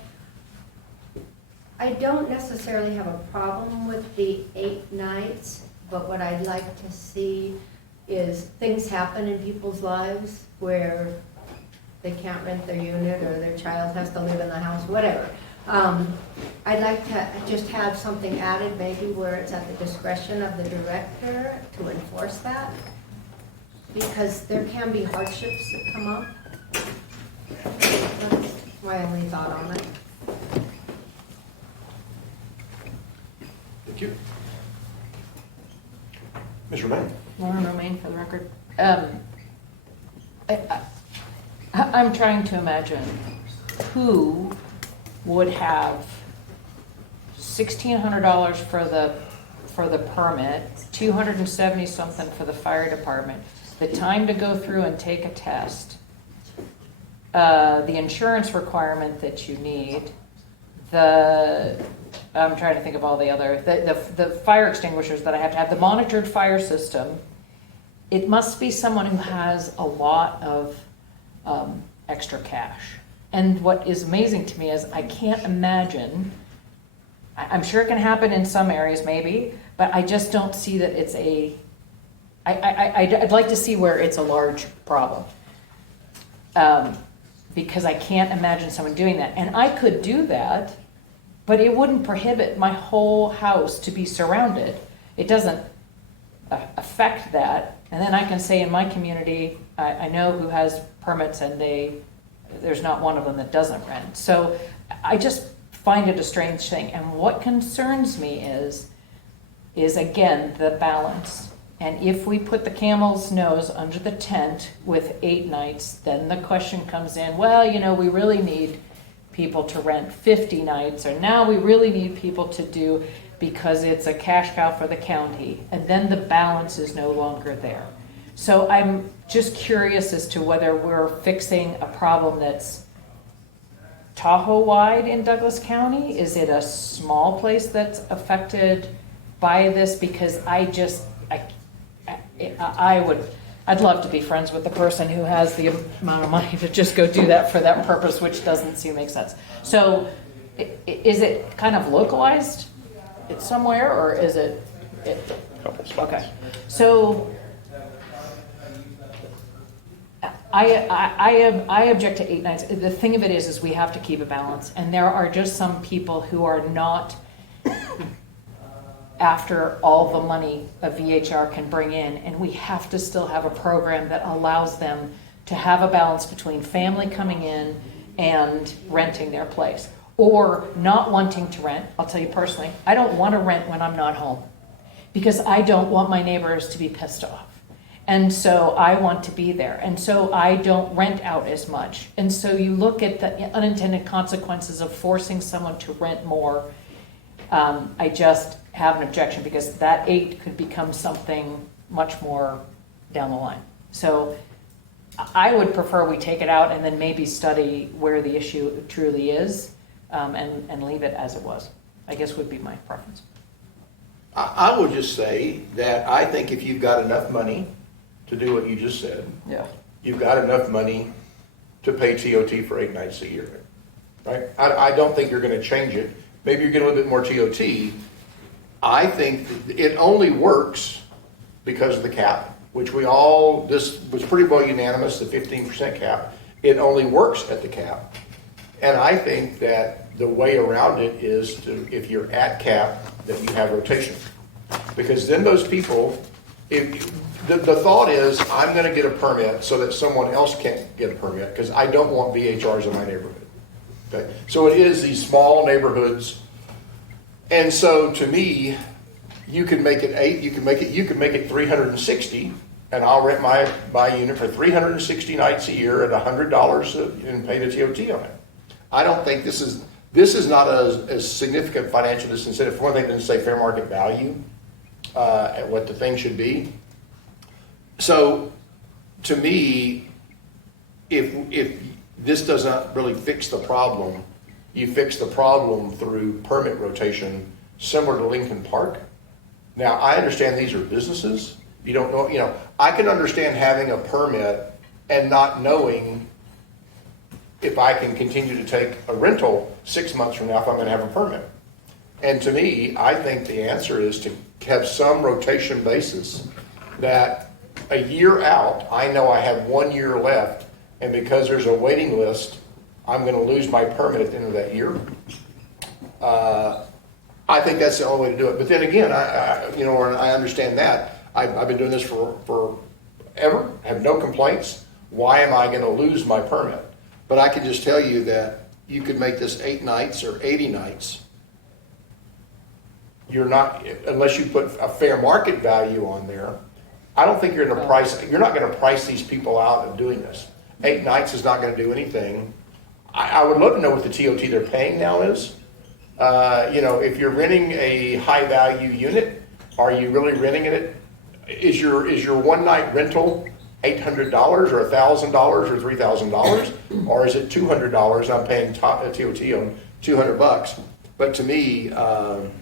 I don't necessarily have a problem with the 8 nights, but what I'd like to see is things happen in people's lives where they can't rent their unit or their child has to live in the house, whatever. I'd like to just have something added, maybe where it's at the discretion of the director to enforce that, because there can be hardships that come up. That's my only thought on it. Thank you. Ms. Romaine? Lauren Romaine for the record. I'm trying to imagine who would have $1,600 for the permit, 270 something for the fire department, the time to go through and take a test, the insurance requirement that you need, I'm trying to think of all the other, the fire extinguishers that I have to have, the monitored fire system. It must be someone who has a lot of extra cash. And what is amazing to me is I can't imagine, I'm sure it can happen in some areas maybe, but I just don't see that it's I'd like to see where it's a large problem. Because I can't imagine someone doing that. And I could do that, but it wouldn't prohibit my whole house to be surrounded. It doesn't affect that. And then I can say in my community, I know who has permits and there's not one of them that doesn't rent. So I just find it a strange thing. And what concerns me is again, the balance. And if we put the camel's nose under the tent with 8 nights, then the question comes in, well, we really need people to rent 50 nights, or now we really need people to do because it's a cash cow for the county. And then the balance is no longer there. So I'm just curious as to whether we're fixing a problem that's Tahoe-wide in Douglas County. Is it a small place that's affected by this? Because I'd love to be friends with the person who has the amount of money to just go do that for that purpose, which doesn't seem to make sense. So is it kind of localized somewhere, or is it? Couple spots. Okay. So I object to 8 nights. The thing of it is we have to keep a balance, and there are just some people who are not after all the money a VHR can bring in, and we have to still have a program that allows them to have a balance between family coming in and renting their place, or not wanting to rent. I'll tell you personally, I don't want to rent when I'm not home, because I don't want my neighbors to be pissed off. And so I want to be there. And so I don't rent out as much. And so you look at the unintended consequences of forcing someone to rent more. I just have an objection, because that 8 could become something much more down the line. So I would prefer we take it out and then maybe study where the issue truly is, and leave it as it was, I guess would be my preference. I would just say that I think if you've got enough money to do what you just said, Yeah. you've got enough money to pay TOT for 8 nights a year, right? I don't think you're going to change it. Maybe you're getting a little bit more TOT. I think it only works because of the cap, which this was pretty well unanimous, the 15% cap. It only works at the cap. And I think that the way around it is if you're at cap, that you have rotation. Because then those people, the thought is, I'm going to get a permit so that someone else can't get a permit, because I don't want VHRs in my neighborhood. Okay? So it is these small neighborhoods. And so to me, you can make it 8, you can make it 360, and I'll rent my unit for 360 nights a year at $100 and pay the TOT on it. I don't think this is not a significant financial disincentive. For one thing, it doesn't say fair market value at what the thing should be. So to me, if this does not really fix the problem, you fix the problem through permit rotation, similar to Lincoln Park. Now, I understand these are businesses. You don't know, I can understand having a permit and not knowing if I can continue to take a rental 6 months from now if I'm going to have a permit. And to me, I think the answer is to have some rotation basis that a year out, I know I have 1 year left, and because there's a waiting list, I'm going to lose my permit at the end of that year. I think that's the only way to do it. But then again, you know, and I understand that. I've been doing this for forever, have no complaints. Why am I gonna lose my permit? But I can just tell you that you could make this 8 nights or 80 nights. You're not, unless you put a fair market value on there, I don't think you're not gonna price these people out of doing this. 8 nights is not gonna do anything. I would love to know what the TOT they're paying now is. You know, if you're renting a high value unit, are you really renting it? Is your one night rental $800 or $1,000 or $3,000? Or is it $200? I'm paying TOT on $200. But to me, and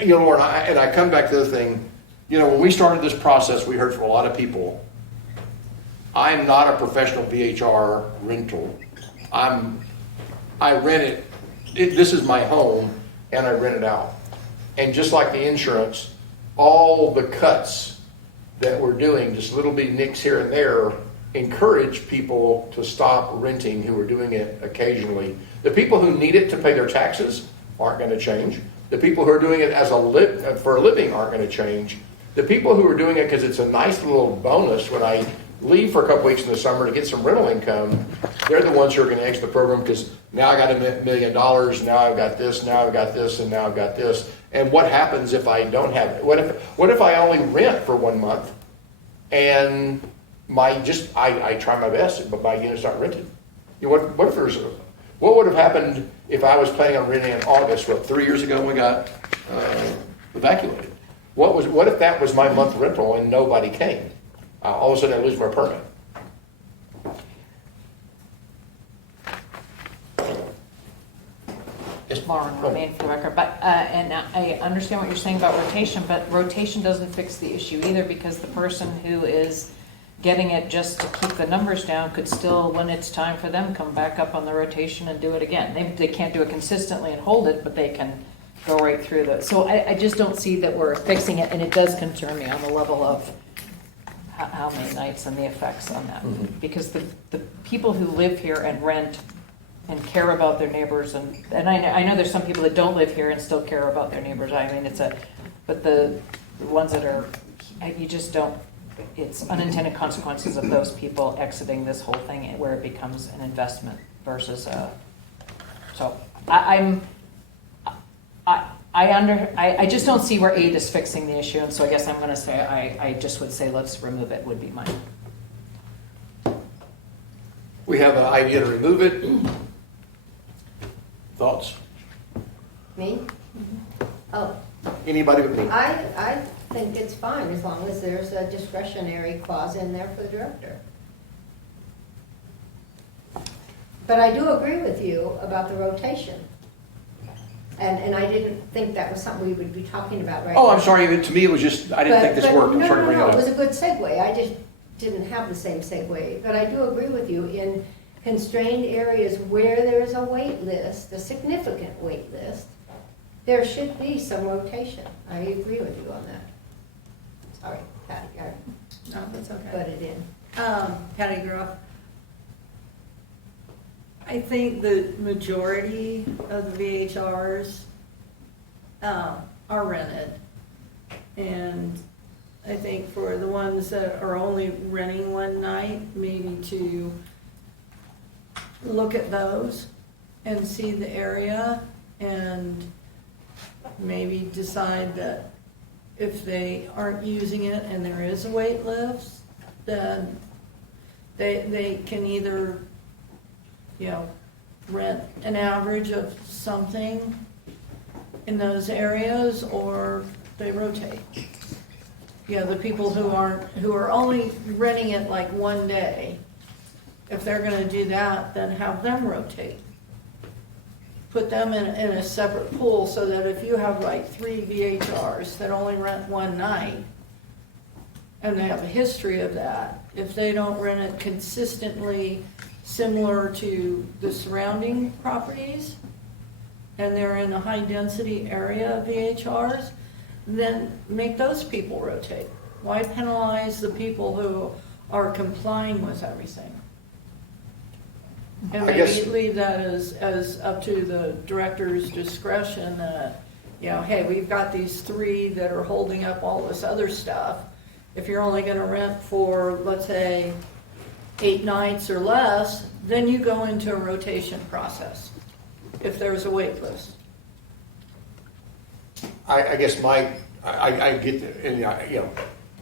you know, Lauren, I come back to the thing, you know, when we started this process, we heard from a lot of people, I'm not a professional VHR rental. I rent it. This is my home, and I rent it out. And just like the insurance, all the cuts that we're doing, just little bitty nicks here and there, encourage people to stop renting who are doing it occasionally. The people who need it to pay their taxes aren't going to change. The people who are doing it as for a living aren't going to change. The people who are doing it because it's a nice little bonus when I leave for a couple weeks in the summer to get some rental income, they're the ones who are going to exit the program because now I got $1 million, now I've got this, now I've got this, and now I've got this. And what happens if I don't have it? What if I only rent for 1 month and I try my best, but my unit's not rented? You know, what would have happened if I was planning on renting in August, 3 years ago when we got evacuated? What if that was my month rental and nobody came? All of a sudden I lose my permit. Lauren, remain for the record, but, and I understand what you're saying about rotation, but rotation doesn't fix the issue either, because the person who is getting it just to keep the numbers down could still, when it's time for them, come back up on the rotation and do it again. They can't do it consistently and hold it, but they can go right through the, so I just don't see that we're fixing it, and it does concern me on the level of how many nights and the effects on that. Mm-hmm. Because the people who live here and rent and care about their neighbors, and I know there's some people that don't live here and still care about their neighbors. I mean, but the ones that are, you just don't, it's unintended consequences of those people exiting this whole thing where it becomes an investment versus so I just don't see where 8 is fixing the issue, and so I guess I'm gonna say, I just would say let's remove it, would be mine. We have an idea to remove it. Thoughts? Me? Oh, Anybody but me? I think it's fine as long as there's a discretionary clause in there for the director. But I do agree with you about the rotation. And I didn't think that was something we would be talking about right now. Oh, I'm sorry. To me, it was just, I didn't think this worked. I'm sorry to bring it No, up. it was a good segue. I just didn't have the same segue. But I do agree with you. In constrained areas where there's a wait list, a significant wait list, there should be some rotation. I agree with you on that. Sorry, Patty, I No, that's okay. put it in. Patty Groff. I think the majority of the VHRs are rented. And I think for the ones that are only renting one night, maybe to look at those and see the area and maybe decide that if they aren't using it and there is a wait list, then they can either, you know, rent an average of something in those areas, or they rotate. You know, the people who are only renting it like one day, if they're gonna do that, then have them rotate. Put them in a separate pool so that if you have like 3 VHRs that only rent one night, and they have a history of that, if they don't rent it consistently similar to the surrounding properties, and they're in a high-density area of VHRs, then make those people rotate. Why penalize the people who are complying with everything? And I guess- maybe leave that as up to the director's discretion that, you know, hey, we've got these 3 that are holding up all this other stuff. If you're only gonna rent for, let's say, 8 nights or less, then you go into a rotation process, if there's a wait list. I guess I get, and, you know,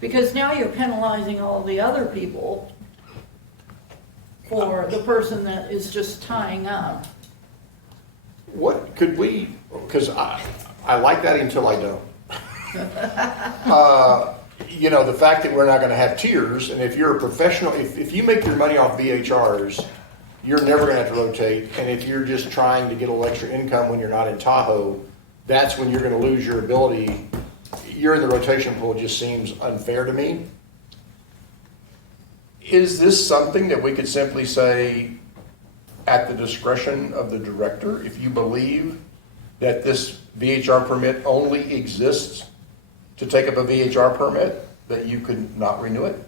Because now you're penalizing all the other people for the person that is just tying up. what could we, because I like that until I don't. You know, the fact that we're not gonna have tiers, and if you're a professional, if you make your money off VHRs, you're never gonna have to rotate, and if you're just trying to get a little extra income when you're not in Tahoe, that's when you're gonna lose your ability. You're in the rotation pool, just seems unfair to me. Is this something that we could simply say, at the discretion of the director, if you believe that this VHR permit only exists to take up a VHR permit, that you could not renew it?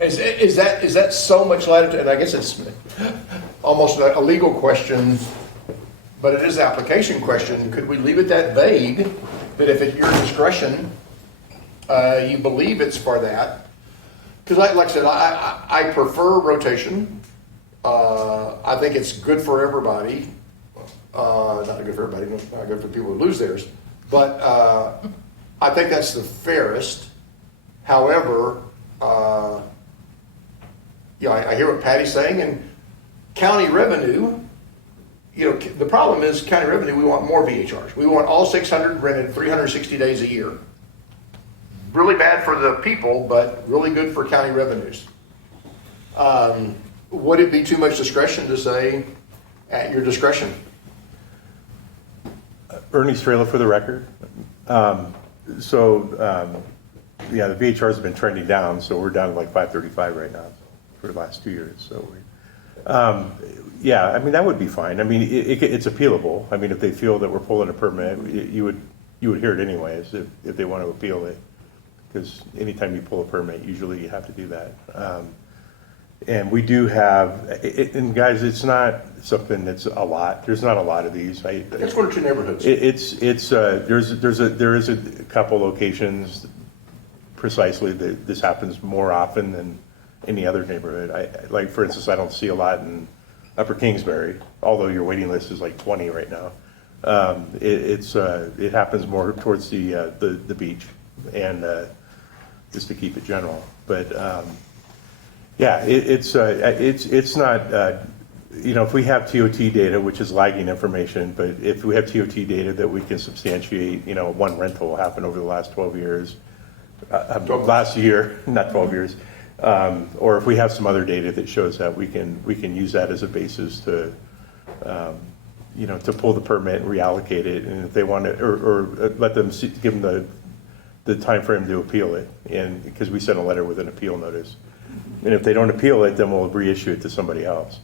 Is that so much latitude? And I guess it's almost a legal question, but it is an application question. Could we leave it that vague, that if at your discretion, you believe it's for that? Because like I said, I prefer rotation. I think it's good for everybody. Not good for everybody, not good for people who lose theirs. But I think that's the fairest. However, yeah, I hear what Patty's saying, and county revenue, you know, the problem is county revenue, we want more VHRs. We want all 600 rented 360 days a year. Really bad for the people, but really good for county revenues. Would it be too much discretion to say, at your discretion? Ernie Strela for the record. Yeah, the VHRs have been trending down, so we're down to like 535 right now for the last 2 years. So, yeah, I mean, that would be fine. I mean, it's appealable. I mean, if they feel that we're pulling a permit, you would hear it anyways if they want to appeal it. Because anytime you pull a permit, usually you have to do that. And we do have, and guys, it's not something that's a lot. There's not a lot of these. That's 1 or 2 neighborhoods. There is a couple locations precisely that this happens more often than any other neighborhood. Like for instance, I don't see a lot in Upper Kingsbury, although your waiting list is like 20 right now. It happens more towards the beach, and just to keep it general. But yeah, it's not. You know, if we have TOT data, which is lagging information, but if we have TOT data that we can substantiate, you know, one rental happened over the last 12 years, last year, not 12 years, or if we have some other data that shows that, we can use that as a basis to, you know, to pull the permit and reallocate it, and if they want to, or let them give them the time frame to appeal it, and because we sent a letter with an appeal notice, and if they don't appeal it, then we'll reissue it to somebody else.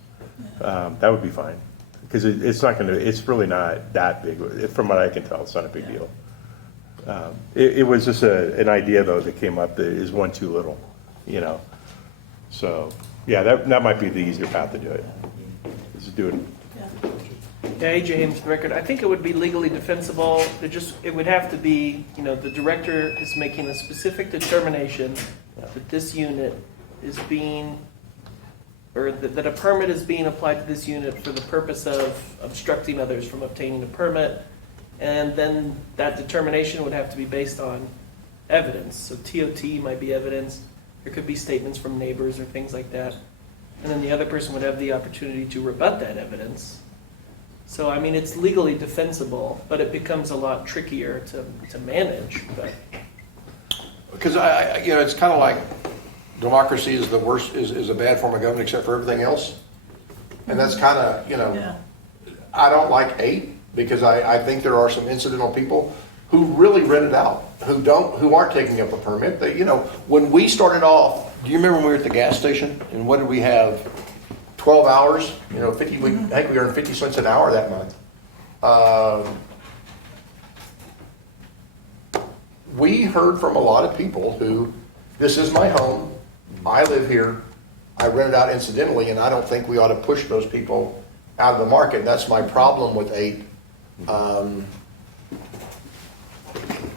That would be fine, because it's not going to. It's really not that big. From what I can tell, it's not a big deal. It was just an idea though that came up that is one too little, you know. So yeah, that might be the easier path to do it. Is to do it. Yeah, AJ Hames, for the record, I think it would be legally defensible. It would have to be, you know, the director is making a specific determination that this unit is being, or that a permit is being applied to this unit for the purpose of obstructing others from obtaining a permit. And then that determination would have to be based on evidence. So TOT might be evidence. There could be statements from neighbors or things like that. And then the other person would have the opportunity to rebut that evidence. So, I mean, it's legally defensible, but it becomes a lot trickier to manage. Because you know, it's kind of like democracy is the worst, is a bad form of government except for everything else. And that's kind of, you know, Yeah. I don't like 8 because I think there are some incidental people who really rent it out, who aren't taking up a permit. They, you know, when we started off, do you remember when we were at the gas station and what did we have? 12 hours, you know, 50. I think we earned 50 cents an hour that month. We heard from a lot of people who, this is my home, I live here, I rent it out incidentally, and I don't think we ought to push those people out of the market. That's my problem with 8.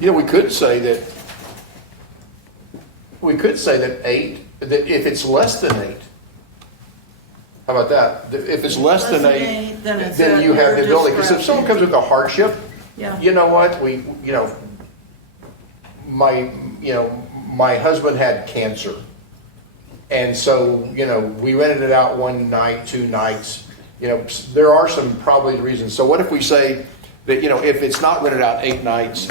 We could say that 8, that if it's less than 8, how about that? If it's less than 8, then you have the ability, because if someone comes with a hardship, you know what, my husband had cancer. And so, we rented it out 1 night, 2 nights, there are some probably reasons. So what if we say that, if it's not rented out 8 nights,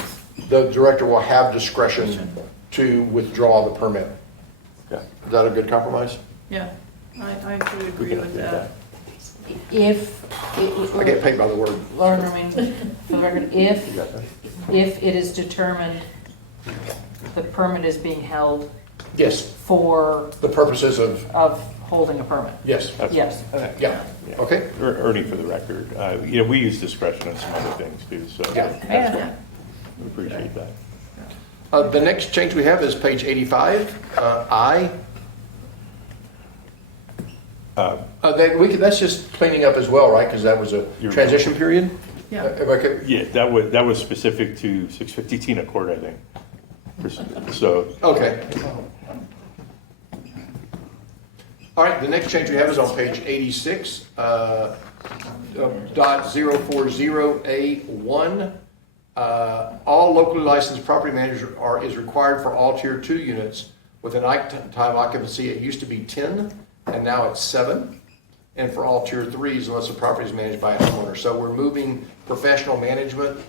the director will have discretion to withdraw the permit? Yeah. Is that a good compromise? Yeah, I could agree with that. If, I get paid by the word. Lauren, I mean, for the record, You got that? if it is determined the permit is being held Yes, for, the purposes of, holding a permit, yes, yes, okay. yeah, Yeah. okay, Ernie, for the record, we use discretion on some other things too, so yeah. Yeah. we appreciate that. The next change we have is page 85, I. That's just cleaning up as well, right? Because that was a You're transition period? Yeah. Okay. Yeah, that was specific to 650 Tina Court, I think. So, Okay. All right, the next change we have is on page 86, .040A1. All locally licensed property managers is required for all tier 2 units with a nighttime occupancy. It used to be 10, and now it's 7. And for all tier 3s, unless the property is managed by a homeowner. So we're moving professional management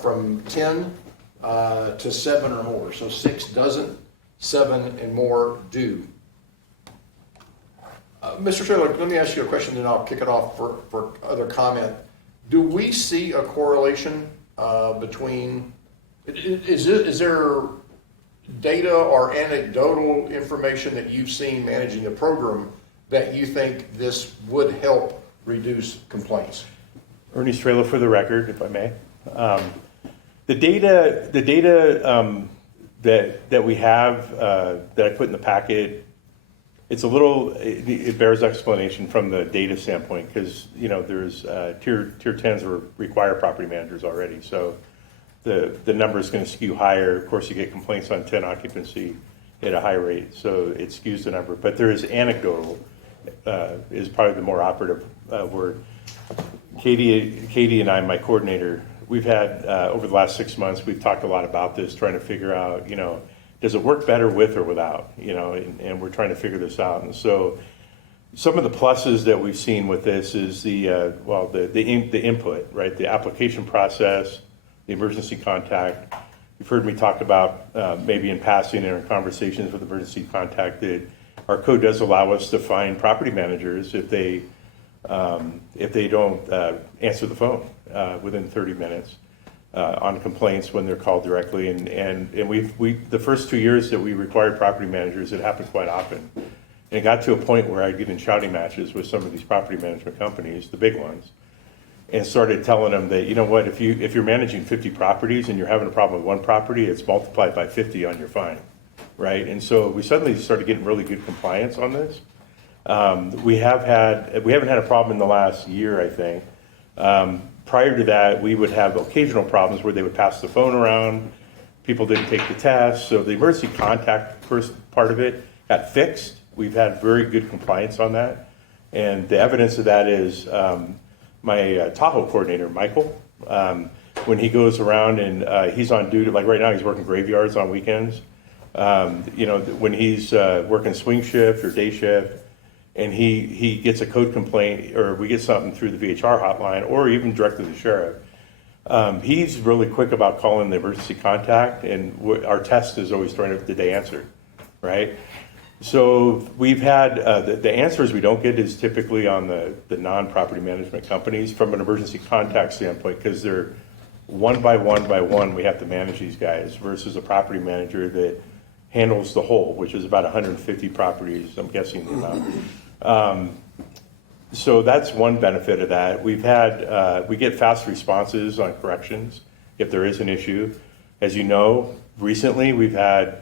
from 10 to 7 or more. So 6 doesn't, 7 and more do. Mr. Taylor, let me ask you a question, then I'll kick it off for other comment. Do we see a correlation between, is there data or anecdotal information that you've seen managing the program that you think this would help reduce complaints? Ernie Strela for the record, if I may. The data that we have that I put in the packet, it's a little, it bears explanation from the data standpoint because there's tier 10s require property managers already, so the number is going to skew higher. Of course, you get complaints on 10 occupancy at a high rate, so it skews the number. But there is anecdotal, is probably the more operative word. Katie and I, my coordinator, we've had over the last 6 months, we've talked a lot about this, trying to figure out, does it work better with or without, and we're trying to figure this out. And so some of the pluses that we've seen with this is the input, right? The application process, the emergency contact. You've heard me talk about maybe in passing in our conversations with emergency contact that our code does allow us to find property managers if they don't answer the phone within 30 minutes on complaints when they're called directly. And the first 2 years that we required property managers, it happened quite often. And it got to a point where I'd get in shouting matches with some of these property management companies, the big ones, and started telling them that, if you're managing 50 properties and you're having a problem with one property, it's multiplied by 50 on your fine, right? And so we suddenly started getting really good compliance on this. We haven't had a problem in the last year, I think. Prior to that, we would have occasional problems where they would pass the phone around, people didn't take the test, so the emergency contact first part of it got fixed. We've had very good compliance on that, and the evidence of that is my Tahoe coordinator, Michael, when he goes around and he's on duty, like right now he's working graveyards on weekends, when he's working swing shift or day shift, and he gets a code complaint or we get something through the VHR hotline or even direct to the sheriff, he's really quick about calling the emergency contact, and our test is always trying to, did they answer, right? So we've had, the answers we don't get is typically on the non-property management companies from an emergency contact standpoint, because they're one by one, we have to manage these guys versus a property manager that handles the whole, which is about 150 properties, I'm guessing the amount. So that's one benefit of that. We've had, we get fast responses on corrections if there is an issue. As you know, recently we've had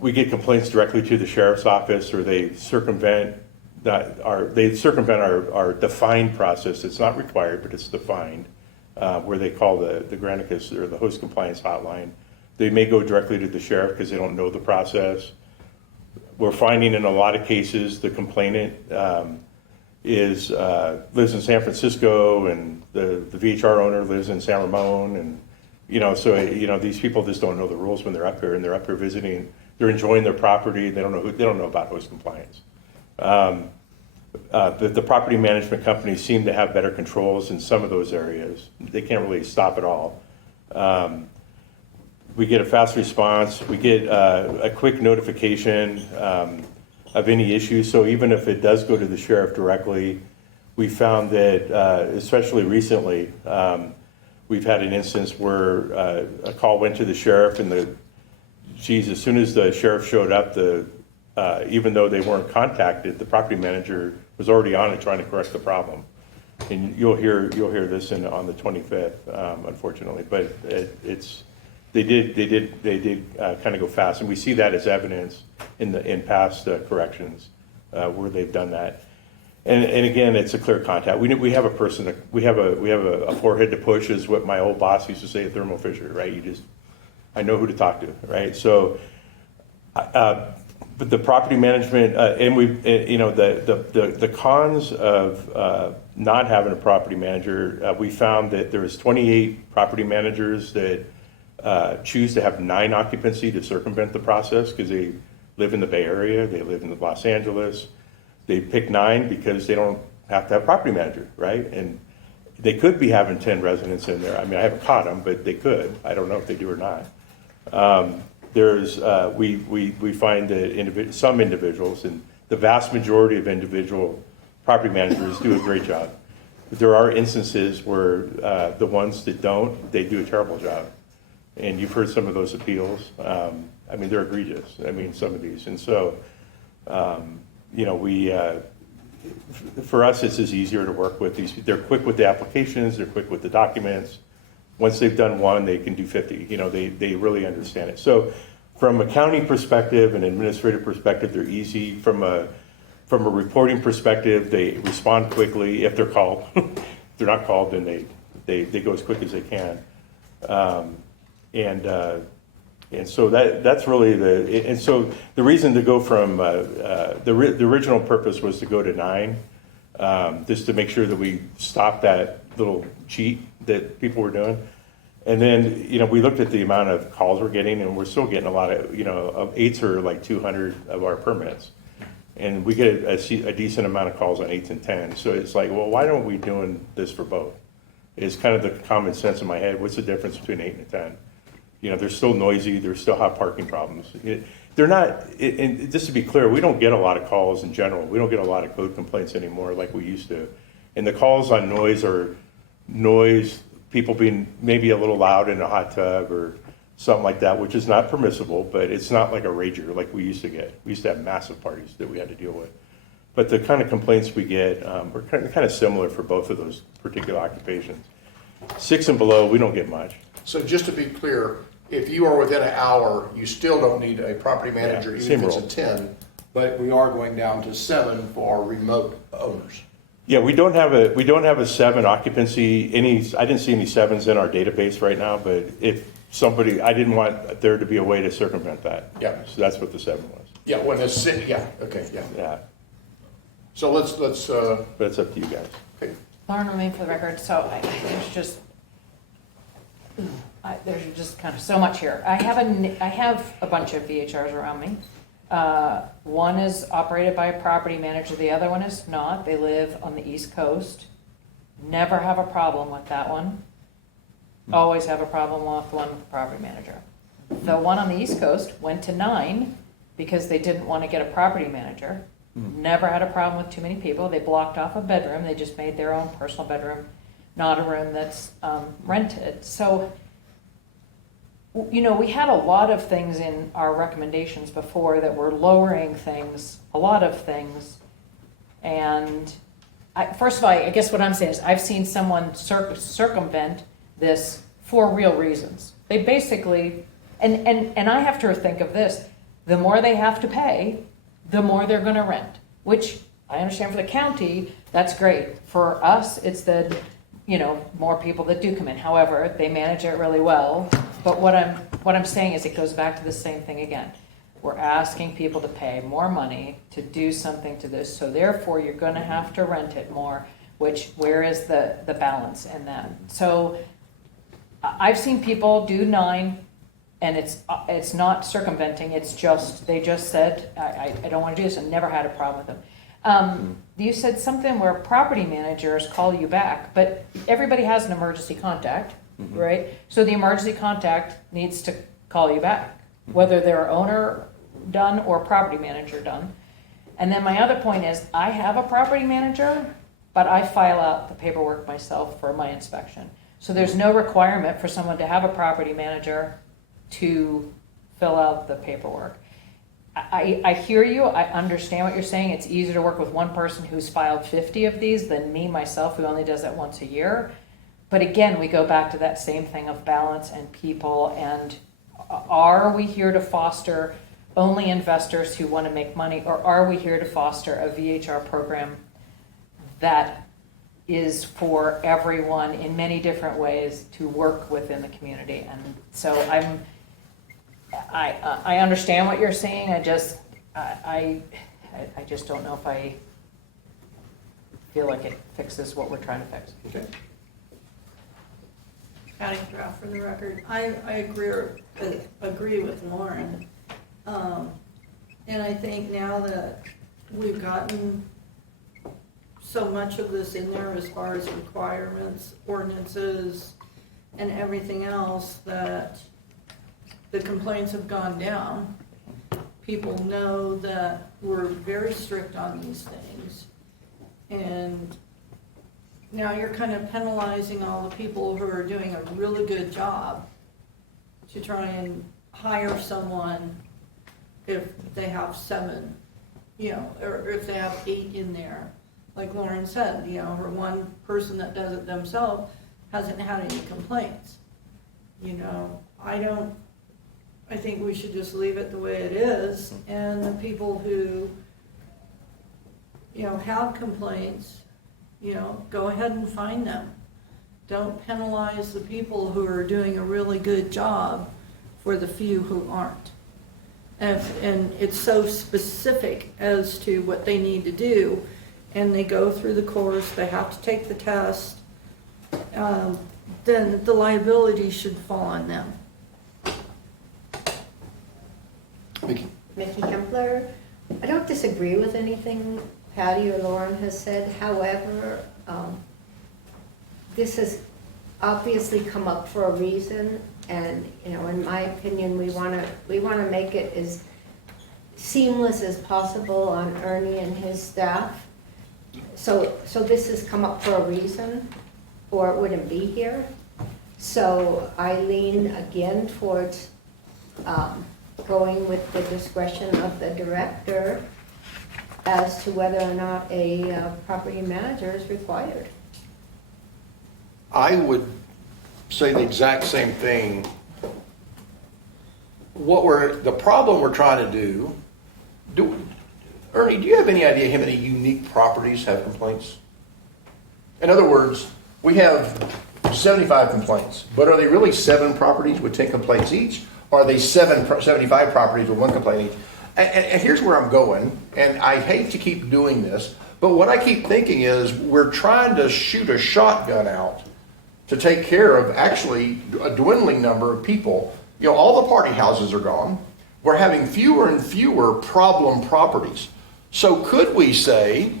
we get complaints directly to the sheriff's office, or they circumvent our defined process. It's not required, but it's defined, where they call the Granicus or the host compliance hotline. They may go directly to the sheriff because they don't know the process. We're finding in a lot of cases the complainant lives in San Francisco, and the VHR owner lives in San Ramon, and so these people just don't know the rules when they're up here, and they're up here visiting. They're enjoying their property. They don't know about host compliance. The property management companies seem to have better controls in some of those areas. They can't really stop it all. We get a fast response. We get a quick notification of any issues. So even if it does go to the sheriff directly, we found that, especially recently, we've had an instance where a call went to the sheriff, and as soon as the sheriff showed up, even though they weren't contacted, the property manager was already on it trying to correct the problem. And you'll hear this on the 25th, unfortunately, but they did kind of go fast, and we see that as evidence in past corrections where they've done that. And again, it's a clear contact. We have a person. We have a forehead to push, is what my old boss used to say at Thermo Fisher. Right? I know who to talk to. Right? So, but the property management and the cons of not having a property manager. We found that there's 28 property managers that choose to have 9 occupancy to circumvent the process because they live in the Bay Area, they live in Los Angeles. They pick 9 because they don't have to have a property manager, right? And they could be having 10 residents in there. I mean, I haven't caught them, but they could. I don't know if they do or not. We find that some individuals, and the vast majority of individual property managers do a great job. But there are instances where the ones that don't, they do a terrible job. And you've heard some of those appeals. I mean, they're egregious. I mean, some of these. And so, for us, it's just easier to work with these. They're quick with the applications. They're quick with the documents. Once they've done one, they can do 50. They really understand it. So from a county perspective and administrative perspective, they're easy. From a reporting perspective, they respond quickly if they're called. If they're not called, then they go as quick as they can. And so that's really and so the reason to go from the original purpose was to go to 9, just to make sure that we stopped that little cheat that people were doing. And then, we looked at the amount of calls we're getting, and we're still getting a lot of, 8s are like 200 of our permits. And we get a decent amount of calls on 8s and 10s. So it's like, well, why don't we doing this for both? It's kind of the common sense in my head. What's the difference between 8 and a 10? They're still noisy. They're still have parking problems. They're not, and just to be clear, we don't get a lot of calls in general. We don't get a lot of code complaints anymore like we used to. And the calls on noise are people being maybe a little loud in a hot tub or something like that, which is not permissible, but it's not like a rager like we used to get. We used to have massive parties that we had to deal with. But the kind of complaints we get are kind of similar for both of those particular occupations. 6 and below, we don't get much. So just to be clear, if you are within an hour, you still don't need a property manager, Yeah, even if same it's a 10, but we are going down to 7 for remote owners. Yeah, we don't have a 7 occupancy. I didn't see any 7s in our database right now, but if somebody, I didn't want there to be a way to circumvent that. Yeah. So that's what the 7 was. Yeah, when it's city, yeah, okay, yeah. Yeah, So let's, but it's up to you guys. okay. Lauren Romaine for the record, so there's just kind of so much here. I have a bunch of VHRs around me. One is operated by a property manager, the other one is not. They live on the East Coast. Never have a problem with that one. Always have a problem with one with the property manager. The one on the East Coast went to 9 because they didn't want to get a property manager. Never had a problem with too many people. They blocked off a bedroom. They just made their own personal bedroom, not a room that's rented. So, we had a lot of things in our recommendations before that were lowering things, a lot of things. And first of all, I guess what I'm saying is I've seen someone circumvent this for real reasons. They basically, and I have to think of this, the more they have to pay, the more they're gonna rent, which I understand for the county, that's great. For us, it's the, more people that do come in. However, they manage it really well. But what I'm saying is it goes back to the same thing again. We're asking people to pay more money to do something to this, so therefore you're gonna have to rent it more, which, where is the balance in that? So I've seen people do 9, and it's not circumventing, it's just, they just said, I don't wanna do this, and never had a problem with them. You said something where property managers call you back, but everybody has an emergency contact, right? So the emergency contact needs to call you back, whether they're owner done or property manager done. And then my other point is, I have a property manager, but I file out the paperwork myself for my inspection. So there's no requirement for someone to have a property manager to fill out the paperwork. I hear you, I understand what you're saying. It's easier to work with one person who's filed 50 of these than me, myself, who only does that once a year. But again, we go back to that same thing of balance and people, and are we here to foster only investors who want to make money, or are we here to foster a VHR program that is for everyone in many different ways to work within the community? And so I understand what you're saying. I just don't know if I feel like it fixes what we're trying to fix. Okay. Patty Draft for the record. I agree with Lauren. And I think now that we've gotten so much of this in there as far as requirements, ordinances, and everything else, that the complaints have gone down. People know that we're very strict on these things. And now you're kind of penalizing all the people who are doing a really good job to try and hire someone if they have 7, or if they have 8 in there. Like Lauren said, her one person that does it themselves hasn't had any complaints. I think we should just leave it the way it is, and the people who, have complaints, go ahead and find them. Don't penalize the people who are doing a really good job for the few who aren't. And it's so specific as to what they need to do, and they go through the course, they have to take the test, then the liability should fall on them. Vicki? Mickey Hempler. I don't disagree with anything Patty or Lauren has said. However, this has obviously come up for a reason, and in my opinion, we want to make it as seamless as possible on Ernie and his staff. So this has come up for a reason, or it wouldn't be here. So I lean again towards going with the discretion of the director as to whether or not a property manager is required. I would say the exact same thing. The problem we're trying to do, Ernie, do you have any idea how many unique properties have complaints? In other words, we have 75 complaints, but are they really 7 properties with 10 complaints each? Or are they 75 properties with 1 complaint each? And here's where I'm going, and I hate to keep doing this, but what I keep thinking is we're trying to shoot a shotgun out to take care of actually a dwindling number of people. All the party houses are gone. We're having fewer and fewer problem properties. So could we say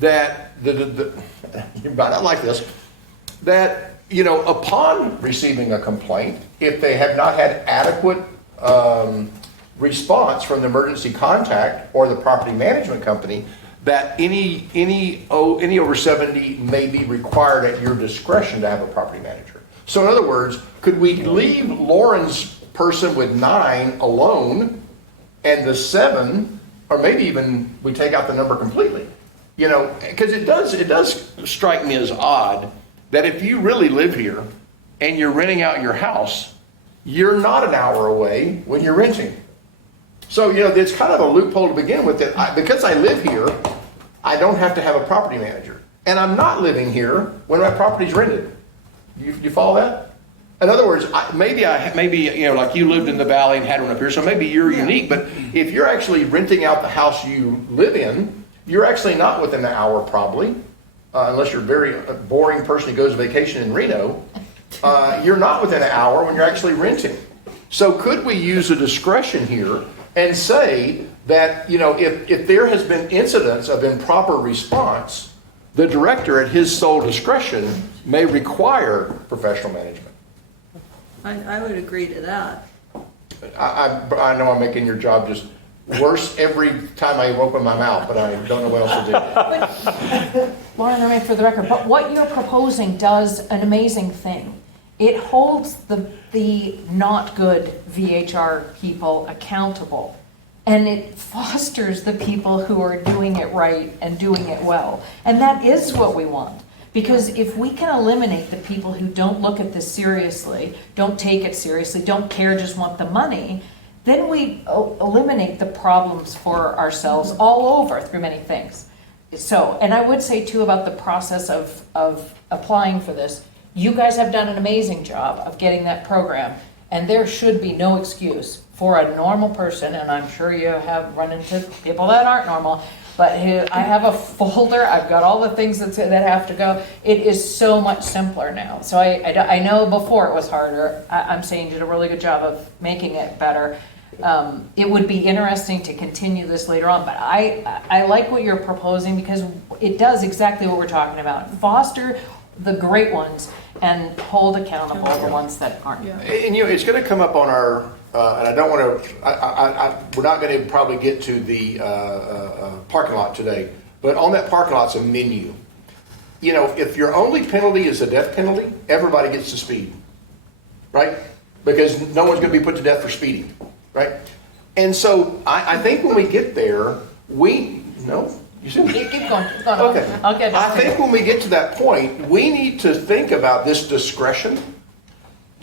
that, you might not like this, that, upon receiving a complaint, if they have not had adequate response from the emergency contact or the property management company, that any over 70 may be required at your discretion to have a property manager. So in other words, could we leave Lauren's person with 9 alone, and the 7, or maybe even we take out the number completely? Because it does strike me as odd that if you really live here and you're renting out your house, you're not an hour away when you're renting. So, it's kind of a loophole to begin with that because I live here, I don't have to have a property manager. And I'm not living here when my property's rented. You follow that? In other words, maybe like you lived in the valley and had one up here, so maybe you're unique, but if you're actually renting out the house you live in, you're actually not within an hour probably, unless you're a very boring person who goes on vacation in Reno. You're not within an hour when you're actually renting. So could we use a discretion here and say that, if there has been incidents of improper response, the director at his sole discretion may require professional management? I would agree to that. I know I'm making your job just worse every time I open my mouth, but I don't know what else to do. Lauren, I mean, for the record, but what you're proposing does an amazing thing. It holds the not good VHR people accountable, and it fosters the people who are doing it right and doing it well. And that is what we want. Because if we can eliminate the people who don't look at this seriously, don't take it seriously, don't care, just want the money, then we eliminate the problems for ourselves all over through many things. So, and I would say too about the process of applying for this, you guys have done an amazing job of getting that program, and there should be no excuse for a normal person, and I'm sure you have run into people that aren't normal, but I have a folder, I've got all the things that have to go. It is so much simpler now. So I know before it was harder. I'm saying you did a really good job of making it better. It would be interesting to continue this later on, but I like what you're proposing because it does exactly what we're talking about. Foster the great ones and hold accountable the ones that aren't. Yeah. And it's going to come up on our, and I don't want to, we're not going to probably get to the parking lot today, but on that parking lot's a menu. If your only penalty is a death penalty, everybody gets to speed, right? Because no one's going to be put to death for speeding, right? And so I think when we get there, you see? Keep going. Okay. I'll get I think when we get to that point, we need to think about this discretion.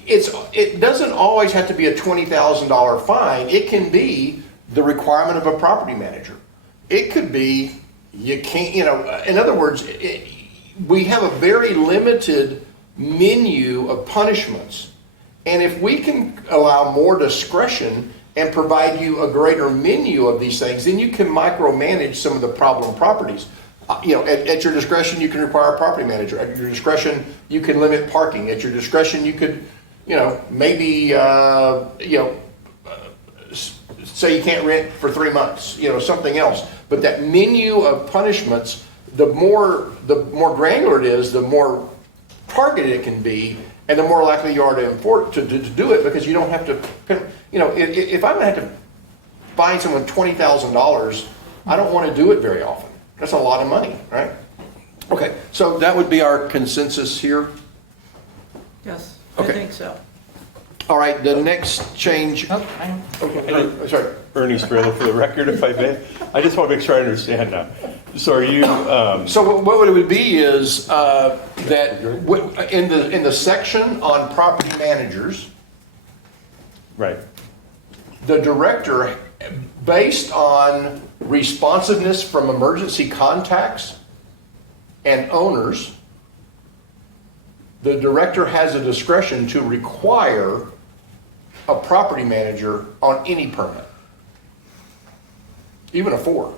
It doesn't always have to be a $20,000 fine. It can be the requirement of a property manager. It could be, you can't, in other words, we have a very limited menu of punishments. And if we can allow more discretion and provide you a greater menu of these things, then you can micromanage some of the problem properties. At your discretion, you can require a property manager. At your discretion, you can limit parking. At your discretion, you could, maybe, say you can't rent for 3 months, something else. But that menu of punishments, the more granular it is, the more targeted it can be, and the more likely you are to do it, because you don't have to, if I'm going to have to fine someone $20,000, I don't want to do it very often. That's a lot of money, right? Okay, so that would be our consensus here. Yes, Okay. I think so. All right, the next change. Oh, I know. Sorry. Ernie Strela for the record, if I may. I just want to make sure I understand now. So are you... So what it would be is that in the section on property managers, Right. the director, based on responsiveness from emergency contacts and owners, the director has a discretion to require a property manager on any permit, even a 4.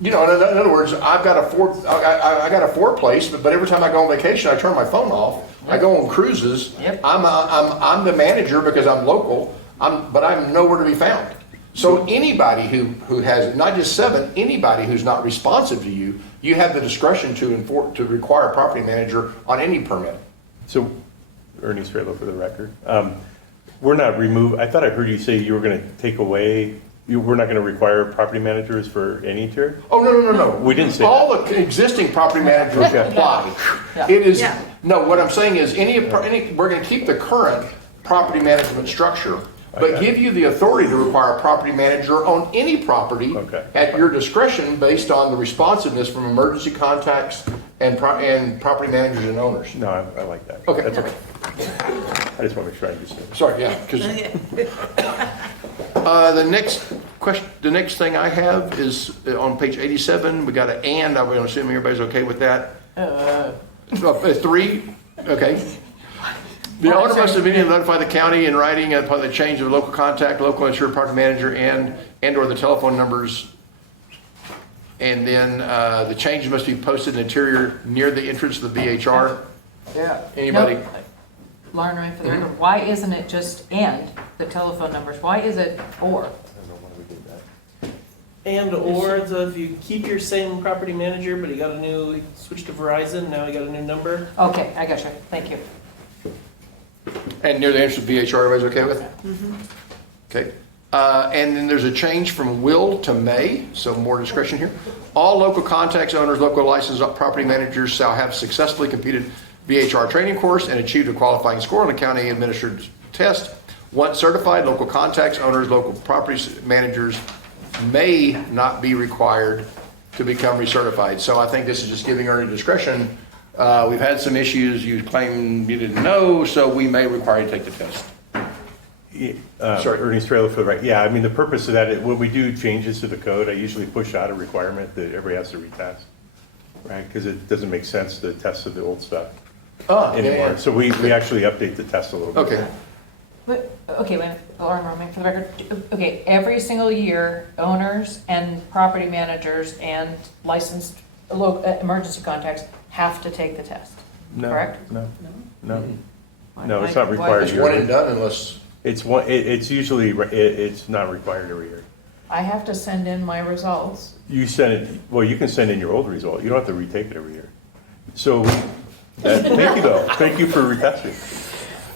In other words, I've got I got a 4 place, but every time I go on vacation, I turn my phone off. I go on cruises. Yep. I'm the manager because I'm local. But I'm nowhere to be found. So anybody who has, not just 7, anybody who's not responsive to you, you have the discretion to require a property manager on any permit. So, Ernie Strela for the record. We're not I thought I heard you say you were going to take away, we're not going to require property managers for any tier? Oh, no. We didn't say all the existing property managers Okay. apply. Yeah. It is, Yeah. no, what I'm saying is we're going to keep the current property management structure, but Okay. give you the authority to require a property manager on any property Okay. at your discretion based on the responsiveness from emergency contacts and property managers and owners. No, I like that. Okay. That's okay. I just want to make sure I understand. Sorry, yeah, because Okay. The next thing I have is on page 87, we got an and, I'm going to assume everybody's okay with that. 3, okay. The owner must immediately notify the county in writing upon the change of local contact, local insured property manager, and/or the telephone numbers. And then the change must be posted in the interior near the entrance of the VHR. Yeah. Anybody? Nope. Lauren, right for the record, why isn't it just and the telephone numbers? Why is it or? And or if you keep your same property manager, but he switched to Verizon, now he got a new number. Okay, I got you. Thank you. And near the entrance of VHR, everybody's okay with that? Okay. And then there's a change from will to may, so more discretion here. All local contacts, owners, local licensed property managers shall have successfully completed VHR training course and achieved a qualifying score on the county administered test. Once certified, local contacts, owners, local property managers may not be required to become recertified. So I think this is just giving Ernie discretion. We've had some issues. You claim you didn't know, so we may require you to take the test. Sorry. Ernie's trailer for the right. Yeah, I mean, the purpose of that, when we do changes to the code, I usually push out a requirement that everybody has to retest, right? Because it doesn't make sense to test the old stuff anymore. Yeah. So we actually update the test a little bit. Okay. But, okay, wait, Lauren Roman, for the record, okay, every single year, owners and property managers and licensed emergency contacts have to take the test, No, correct? No, Why- no, it's why- not why- required. It's one and done unless, It's usually, it's not required every year. I have to send in my results. You send it, well, you can send in your old result. You don't have to retake it every year. So, thank you though. Thank you for retesting.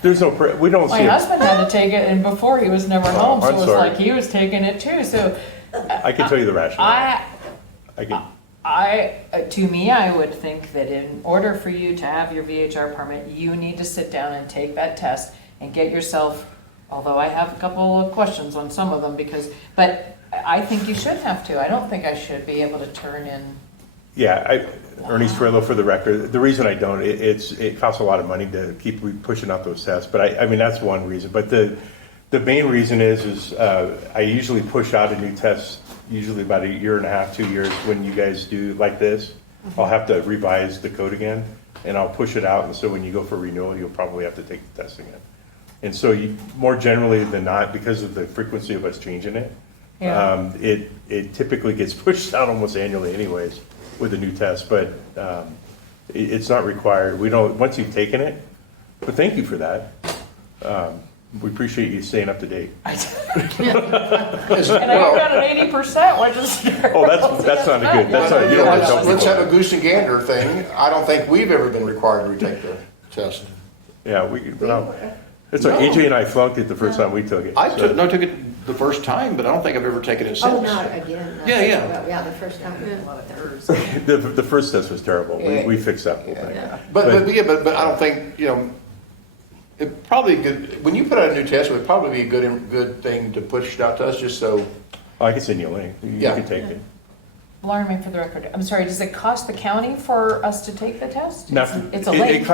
There's no, we don't see My it. husband had to take it, and before he was never home, so I'm it was sorry. like he was taking it too, so. I can tell you the rationale. To me, I would think that in order for you to have your VHR permit, you need to sit down and take that test and get yourself, although I have a couple of questions on some of them but I think you should have to. I don't think I should be able to turn in. Yeah, Ernie's Trello for the record. The reason I don't, it costs a lot of money to keep pushing out those tests. But I mean, that's one reason. But the main reason is I usually push out a new test, usually about 1.5 to 2 years when you guys do like this. I'll have to revise the code again and I'll push it out. And so when you go for renewal, you'll probably have to take the test again. And so more generally than not, because of the frequency of us changing it, Yeah. it typically gets pushed out almost annually anyways with a new test, but it's not required. We don't, once you've taken it, but thank you for that. We appreciate you staying up to date. And I got an 80%, which is. Oh, that's not a good, that's not, you don't want to tell let's have people. a goose and gander thing. I don't think we've ever been required to retake the test. Yeah, it's like AJ and I flunked it the first time we took it. I so- took it the first time, but I don't think I've ever taken it since. Oh, not again. no. Yeah. Yeah, the first time. The first test was terrible. We fixed that whole thing. But I don't think, it probably good, when you put out a new test, it would probably be a good thing to push it out to us, just so. I can send you a link. You Yeah. can take it. Lauren, for the record, I'm sorry, does it cost the county for us to take the test? Not- It's a link.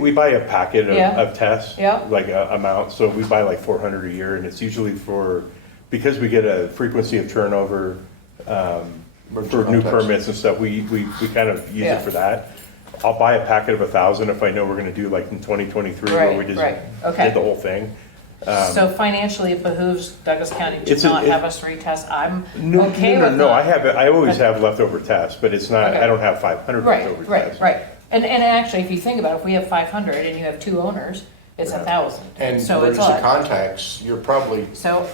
We buy a packet Yeah. of tests, Yeah. like a amount, so we buy like 400 a year, and it's usually because we get a frequency of turnover for new contacts. permits and stuff, we kind of use Yeah. it for that. I'll buy a packet of 1,000 if I know we're gonna do like in 2023, where we just Right, okay. did the whole thing. So financially, it behooves Douglas County to It's a- not it- have us retest. I'm No, okay no, with no, the- I always have leftover tests, but it's not, Okay. I don't have 500 leftover tests. Right. And actually, if you think about it, if we have 500 and you have 2 owners, it's 1,000. And So it's emergency a lot. contacts, you're probably So,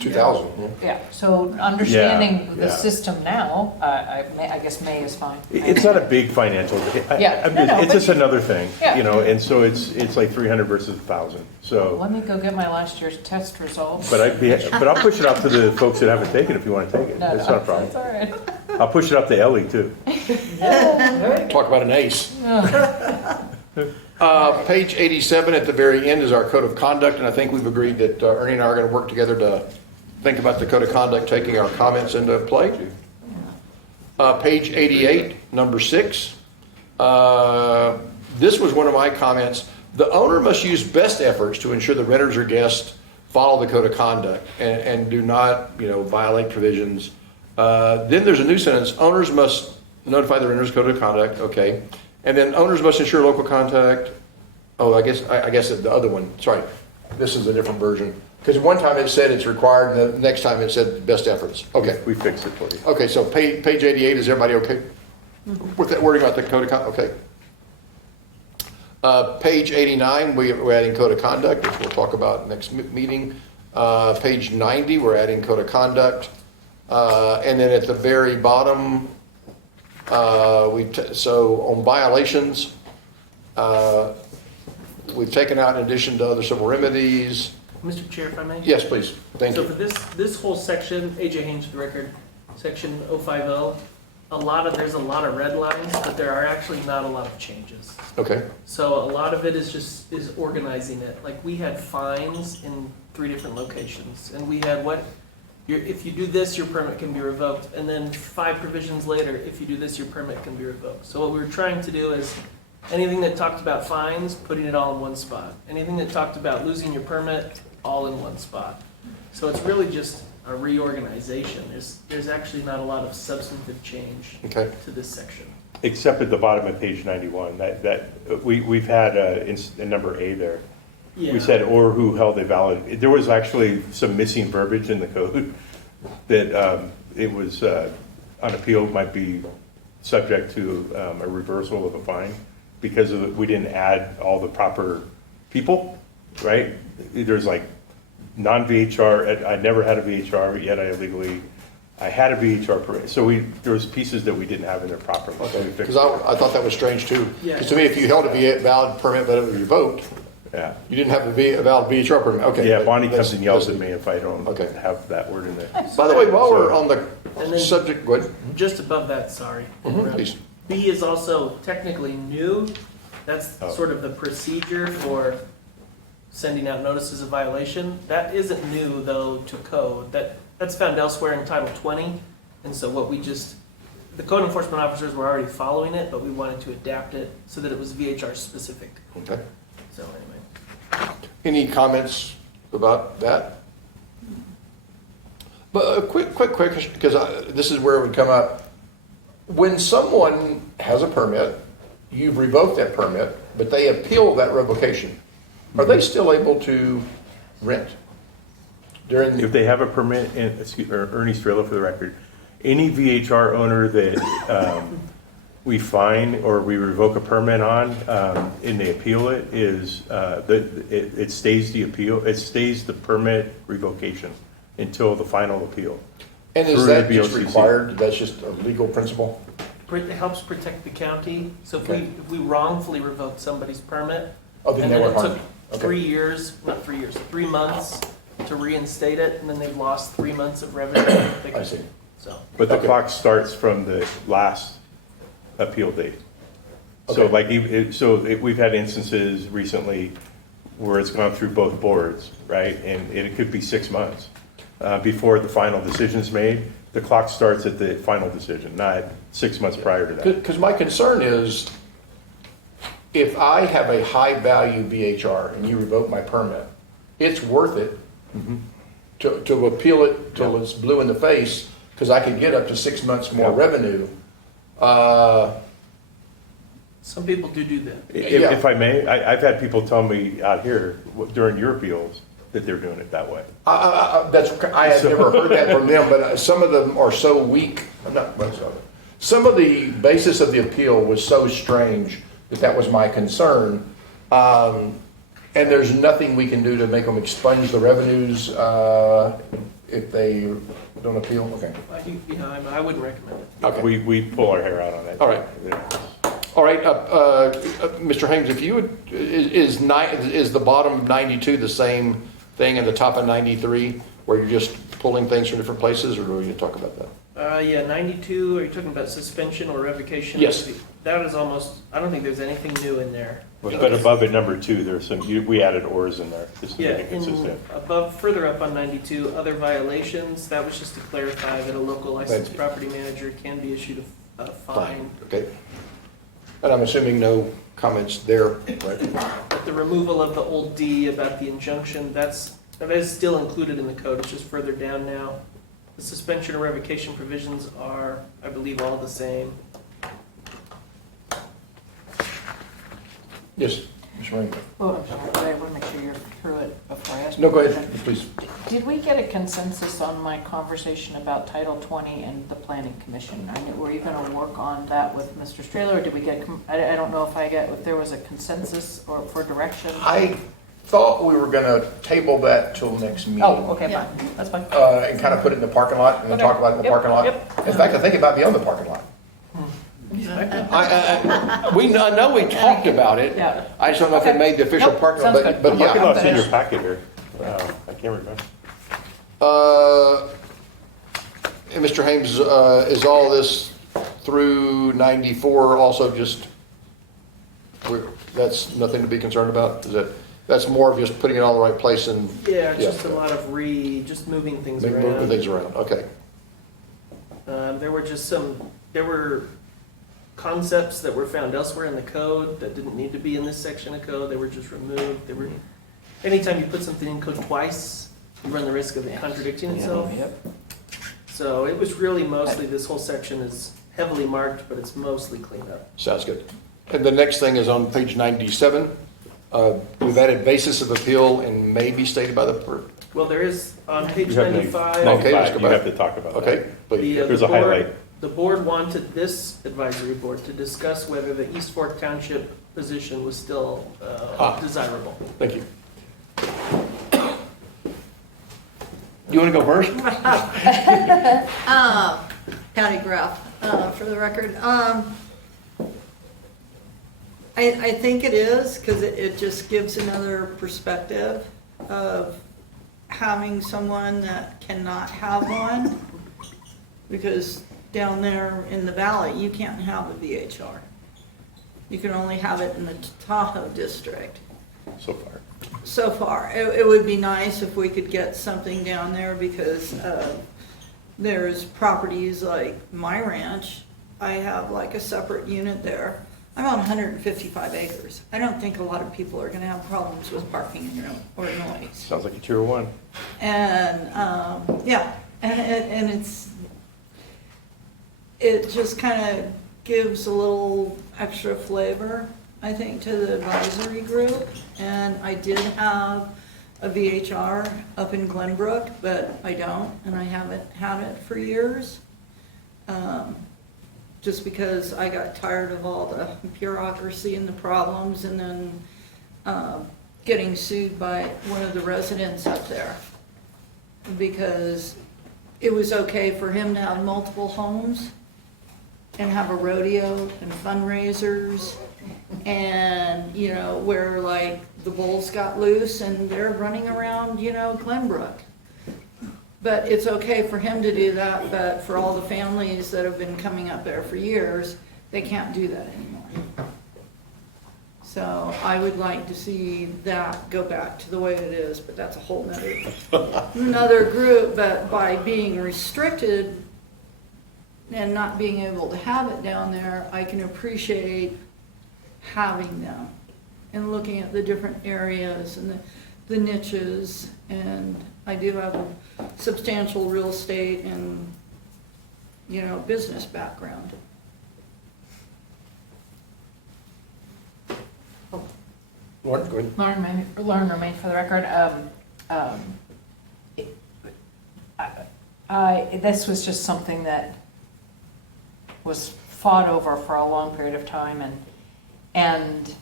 2,000. yeah, so understanding Yeah. the system now, I guess May is fine. It's not a big financial, Yeah, no, it's but- just another thing, Yeah. and so it's like 300 versus 1,000, so. Let me go get my last year's test results. But I'll push it out to the folks that haven't taken it if you want to take it. No, It's not a problem. That's all right. I'll push it up to Ellie too. Talk about an ace. Page 87 at the very end is our code of conduct, and I think we've agreed that Ernie and I are going to work together to think about the code of conduct, taking our comments into play. Page 88, number 6. This was one of my comments. The owner must use best efforts to ensure the renters or guests follow the code of conduct and do not, violate provisions. Then there's a new sentence, owners must notify the renter's code of conduct, okay. And then owners must ensure local contact. Oh, I guess the other one, sorry, this is a different version. Because one time it said it's required, and the next time it said best efforts. Okay. We fixed it for you. Okay, so page 88, is everybody okay with that wording about the code of conduct? Okay. Page 89, we're adding code of conduct, which we'll talk about next meeting. Page 90, we're adding code of conduct. And then at the very bottom, so on violations, we've taken out in addition to other civil remedies. Mr. Chair, if I may? Yes, please. Thank So you. for this whole section, AJ Haynes for the record, section 050, there's a lot of red lines, but there are actually not a lot of changes. Okay. So a lot of it is organizing it. Like we had fines in 3 different locations, and we had if you do this, your permit can be revoked, and then 5 provisions later, if you do this, your permit can be revoked. So what we were trying to do is anything that talked about fines, putting it all in one spot. Anything that talked about losing your permit, all in one spot. So it's really just a reorganization. There's actually not a lot of substantive change to this section. Except at the bottom of page 91, we've had in number A there. Yeah. We said, or who held a valid, there was actually some missing verbiage in the code that it was on appeal might be subject to a reversal of a fine because we didn't add all the proper people, right? There's like non-VHR, I never had a VHR, but yet I had a VHR permit. So there was pieces that we didn't have in there properly. Okay, because I thought that was strange too. Yeah. Because to me, if you held a valid permit but it was revoked, Yeah. you didn't have a valid VHR permit. Okay. Yeah, Bonnie comes That's- and yells at me if I don't Okay. have that word in there. By the way, while we're on And the then- subject, go ahead. Just above that, sorry. to interrupt. Please. B is also technically new. That's Oh. sort of the procedure for sending out notices of violation. That isn't new, though, to code. That's found elsewhere in Title 20. And so the code enforcement officers were already following it, but we wanted to adapt it so that it was VHR specific. Okay. So anyway. Any comments about that? But quick, because this is where it would come up. When someone has a permit, you've revoked that permit, but they appeal that revocation, are they still able to rent? If they have a permit, and Ernie Strela for the record, any VHR owner that we fine or we revoke a permit on, and they appeal it, it stays the appeal, it stays the permit revocation until the final appeal. And is through that the just BOCC. required? That's just a legal principle? It helps protect the county. So Okay. if we wrongfully revoked somebody's permit, Oh, then and they then were it harmed. took Okay. 3 months to reinstate it, and then they've lost 3 months of revenue. I see. So, But the Okay. clock starts from the last appeal date. So Okay. we've had instances recently where it's gone through both boards, right? And it could be 6 months before the final decision's made. The clock starts at the final decision, not 6 months prior to that. Because my concern is, if I have a high-value VHR and you revoke my permit, it's worth it to appeal it till it's blue in the face, because I could get up to 6 months more Yeah. revenue. some people do that. If I may, I've had people tell me out here during your appeals that they're doing it that way. I have never heard that from them, but some of them are so weak. Some of the basis of the appeal was so strange that was my concern. And there's nothing we can do to make them expunge the revenues if they don't appeal? Okay. I wouldn't recommend it. Okay. We pull our hair out on that. All right. All right, Mr. Haynes, if you would, is the bottom of 92 the same thing and the top of 93, where you're just pulling things from different places, or do you talk about that? 92, are you talking about suspension or revocation? Yes. That is I don't think there's anything new in there. But above it, number 2, there's we added ors in there, just to Yeah, make it consistent. further up on 92, other violations, that was just to clarify that a local licensed property manager can be issued a fine. Okay. And I'm assuming no comments there, right? But the removal of the old D about the injunction, that's That is still included in the code, it's just further down now. The suspension or revocation provisions are, I believe, all the same. Yes, Ms. Rainbow. Oh, I'm sorry, but I want to make sure you're through it before I ask. No, you go a ahead, question. please. Did we get a consensus on my conversation about Title 20 and the Planning Commission? Were you going to work on that with Mr. Strehler, or did we get, I don't know if there was a consensus or for direction? I thought we were gonna table that till next meeting. Oh, okay, fine, that's fine. And kind of put it in the parking lot and then Okay. talk about it in the Yep, parking lot. yep. In fact, I think it might be on the parking lot. I know we talked about it. Yeah. I just don't know if it Okay. made the official Nope, parking lot, sounds good. but The parking yeah. lot's in your packet here. I can't remember. And Mr. Hames, is all this through 94 also just, that's nothing to be concerned about? That's more of just putting it all in the right place and Yeah, it's just a lot of just moving things moving around. things around? Okay. There were concepts that were found elsewhere in the code that didn't need to be in this section of code, they were just removed. Anytime you put something in code twice, you run the risk of it contradicting itself. Yep. So it was really mostly, this whole section is heavily marked, but it's mostly cleaned up. Sounds good. And the next thing is on page 97. We've added basis of appeal and may be stated by the, Well, there is, on page You have 95. Okay, let's 95, go you back. have to talk about that. okay, please. The There's a board- highlight. The board wanted this advisory board to discuss whether the East Fork Township position was still desirable. Thank you. You want to go first? Patty Graff, for the record. I think it is, because it just gives another perspective of having someone that cannot have one. Because down there in the valley, you can't have a VHR. You can only have it in the Tahoe district. So far. So far, it would be nice if we could get something down there, because there's properties like my ranch. I have like a separate unit there. I'm on 155 acres. I don't think a lot of people are gonna have problems with parking or noise. Sounds like a tier 1. And, yeah, and it just kind of gives a little extra flavor, I think, to the advisory group. And I did have a VHR up in Glenbrook, but I don't, and I haven't had it for years. Just because I got tired of all the bureaucracy and the problems, and then getting sued by one of the residents up there. Because it was okay for him to have multiple homes and have a rodeo and fundraisers, and, you know, where like the bulls got loose and they're running around, you know, Glenbrook. But it's okay for him to do that, but for all the families that have been coming up there for years, they can't do that anymore. So I would like to see that go back to the way it is, but that's a whole another group. But by being restricted and not being able to have it down there, I can appreciate having them and looking at the different areas and the niches. And I do have a substantial real estate and, you know, business background. Lauren, go ahead. Lauren remain for the record. This was just something that was fought over for a long period of time, and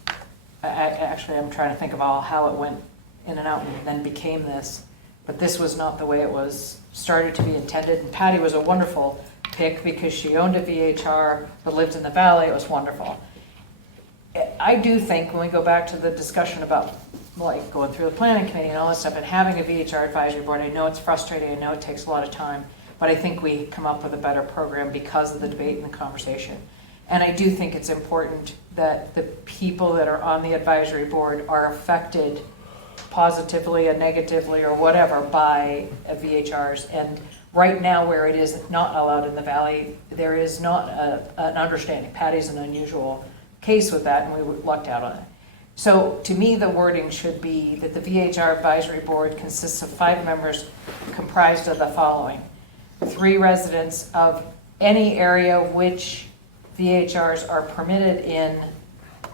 actually I'm trying to think of how it went in and out and then became this, but this was not the way it was started to be intended. And Patty was a wonderful pick because she owned a VHR but lived in the valley. It was wonderful. I do think when we go back to the discussion about like going through the planning committee and all this stuff and having a VHR advisory board, I know it's frustrating, I know it takes a lot of time, but I think we come up with a better program because of the debate and the conversation. And I do think it's important that the people that are on the advisory board are affected positively or negatively or whatever by VHRs. And right now where it is not allowed in the valley, there is not an understanding. Patty's an unusual case with that, and we lucked out on it. So to me, the wording should be that the VHR Advisory Board consists of 5 members comprised of the following: 3 residents of any area which VHRs are permitted in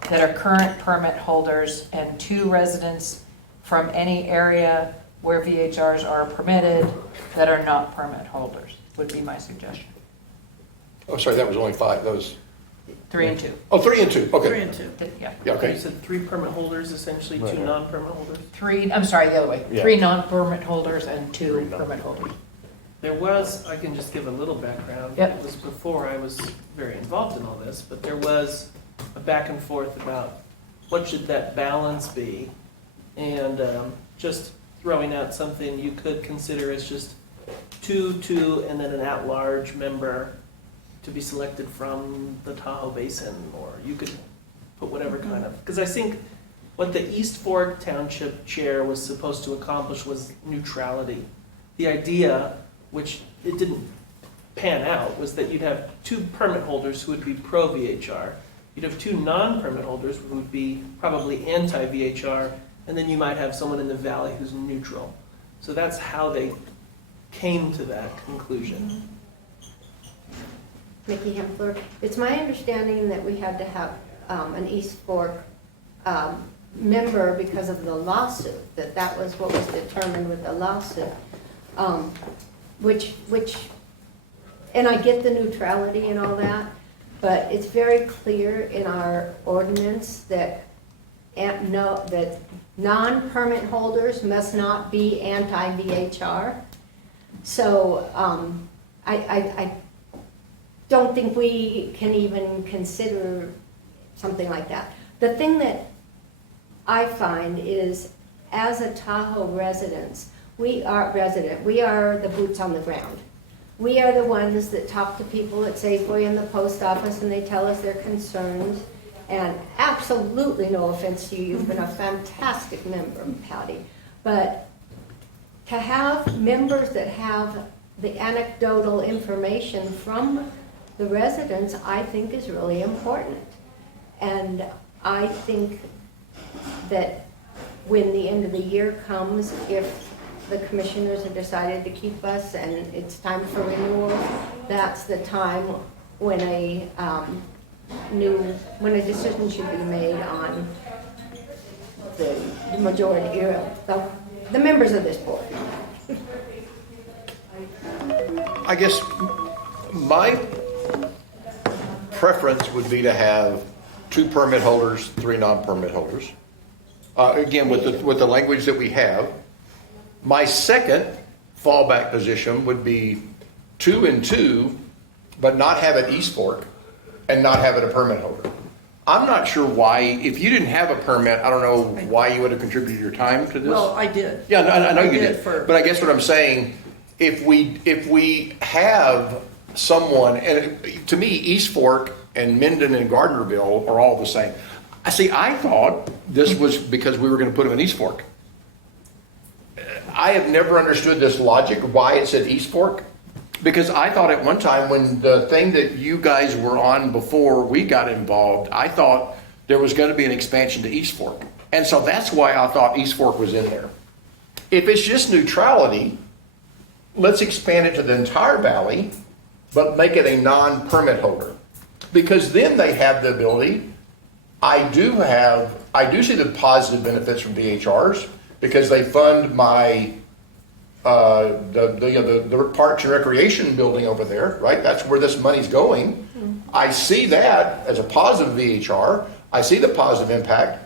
that are current permit holders, and 2 residents from any area where VHRs are permitted that are not permit holders, would be my suggestion. Oh, sorry, that was only 5, those, 3 and 2. oh, 3 and 2, okay. 3 and 2. Yeah. Yeah, You okay. said 3 permit holders, essentially 2 Right. non-permit holders. 3, I'm sorry, the other way. Yeah. 3 non-permit holders and 2 3 permit holders. There was, I can just give a little background. Yep. It was before I was very involved in all this, but there was a back and forth about what should that balance be? And just throwing out something you could consider as just 2, and then an at-large member to be selected from the Tahoe Basin, or you could put whatever kind of, because I think what the East Fork Township Chair was supposed to accomplish was neutrality. The idea, which it didn't pan out, was that you'd have 2 permit holders who would be pro-VHR. You'd have 2 non-permit holders who would be probably anti-VHR, and then you might have someone in the valley who's neutral. So that's how they came to that conclusion. Mickey Hempler, it's my understanding that we had to have an East Fork member because of the lawsuit, that was what was determined with the lawsuit. Which, and I get the neutrality and all that, but it's very clear in our ordinance that that non-permit holders must not be anti-VHR. So I don't think we can even consider something like that. The thing that I find is, as a Tahoe resident, we are the boots on the ground. We are the ones that talk to people at Safeway and the post office, and they tell us their concerns. And absolutely no offense to you, you've been a fantastic member, Patty. But to have members that have the anecdotal information from the residents, I think is really important. And I think that when the end of the year comes, if the commissioners have decided to keep us and it's time for renewal, that's the time when a decision should be made on the majority, the members of this board. I guess my preference would be to have 2 permit holders, 3 non-permit holders. Again, with the language that we have. My second fallback position would be 2 and 2, but not have it East Fork and not have it a permit holder. I'm not sure why, if you didn't have a permit, I don't know why you would have contributed your time to this. Well, I did. Yeah, I know I you did did, for- but I guess what I'm saying, if we have someone, and to me, East Fork and Minden and Gardnerville are all the same. I thought this was because we were going to put them in East Fork. I have never understood this logic, why it said East Fork, because I thought at one time when the thing that you guys were on before we got involved, I thought there was going to be an expansion to East Fork. And so that's why I thought East Fork was in there. If it's just neutrality, let's expand it to the entire valley, but make it a non-permit holder. Because then they have the ability, I do see the positive benefits from VHRs, because they fund my, the Parks and Recreation building over there, right? That's where this money's going. I see that as a positive VHR. I see the positive impact.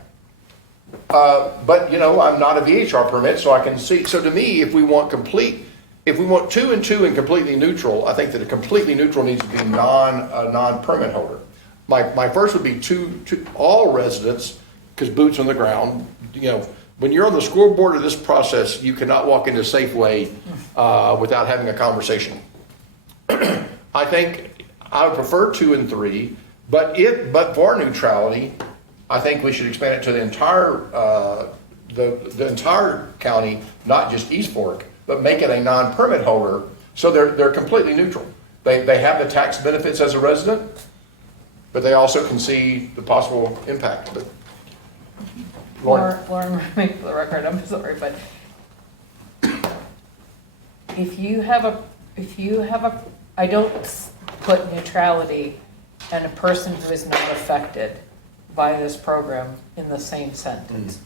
But, I'm not a VHR permit, so I can see. So to me, if we want 2 and 2 and completely neutral, I think that a completely neutral needs to be non-permit holder. My first would be two all residents, because boots on the ground. When you're on the school board of this process, you cannot walk into Safeway without having a conversation. I think I would prefer 2 and 3, but for neutrality, I think we should expand it to the entire the entire county, not just East Fork, but make it a non-permit holder, so they're completely neutral. They have the tax benefits as a resident, but they also can see the possible impact. But Lauren, for the record, I'm sorry, but if you have a, I don't put neutrality and a person who is not affected by this program in the same sentence.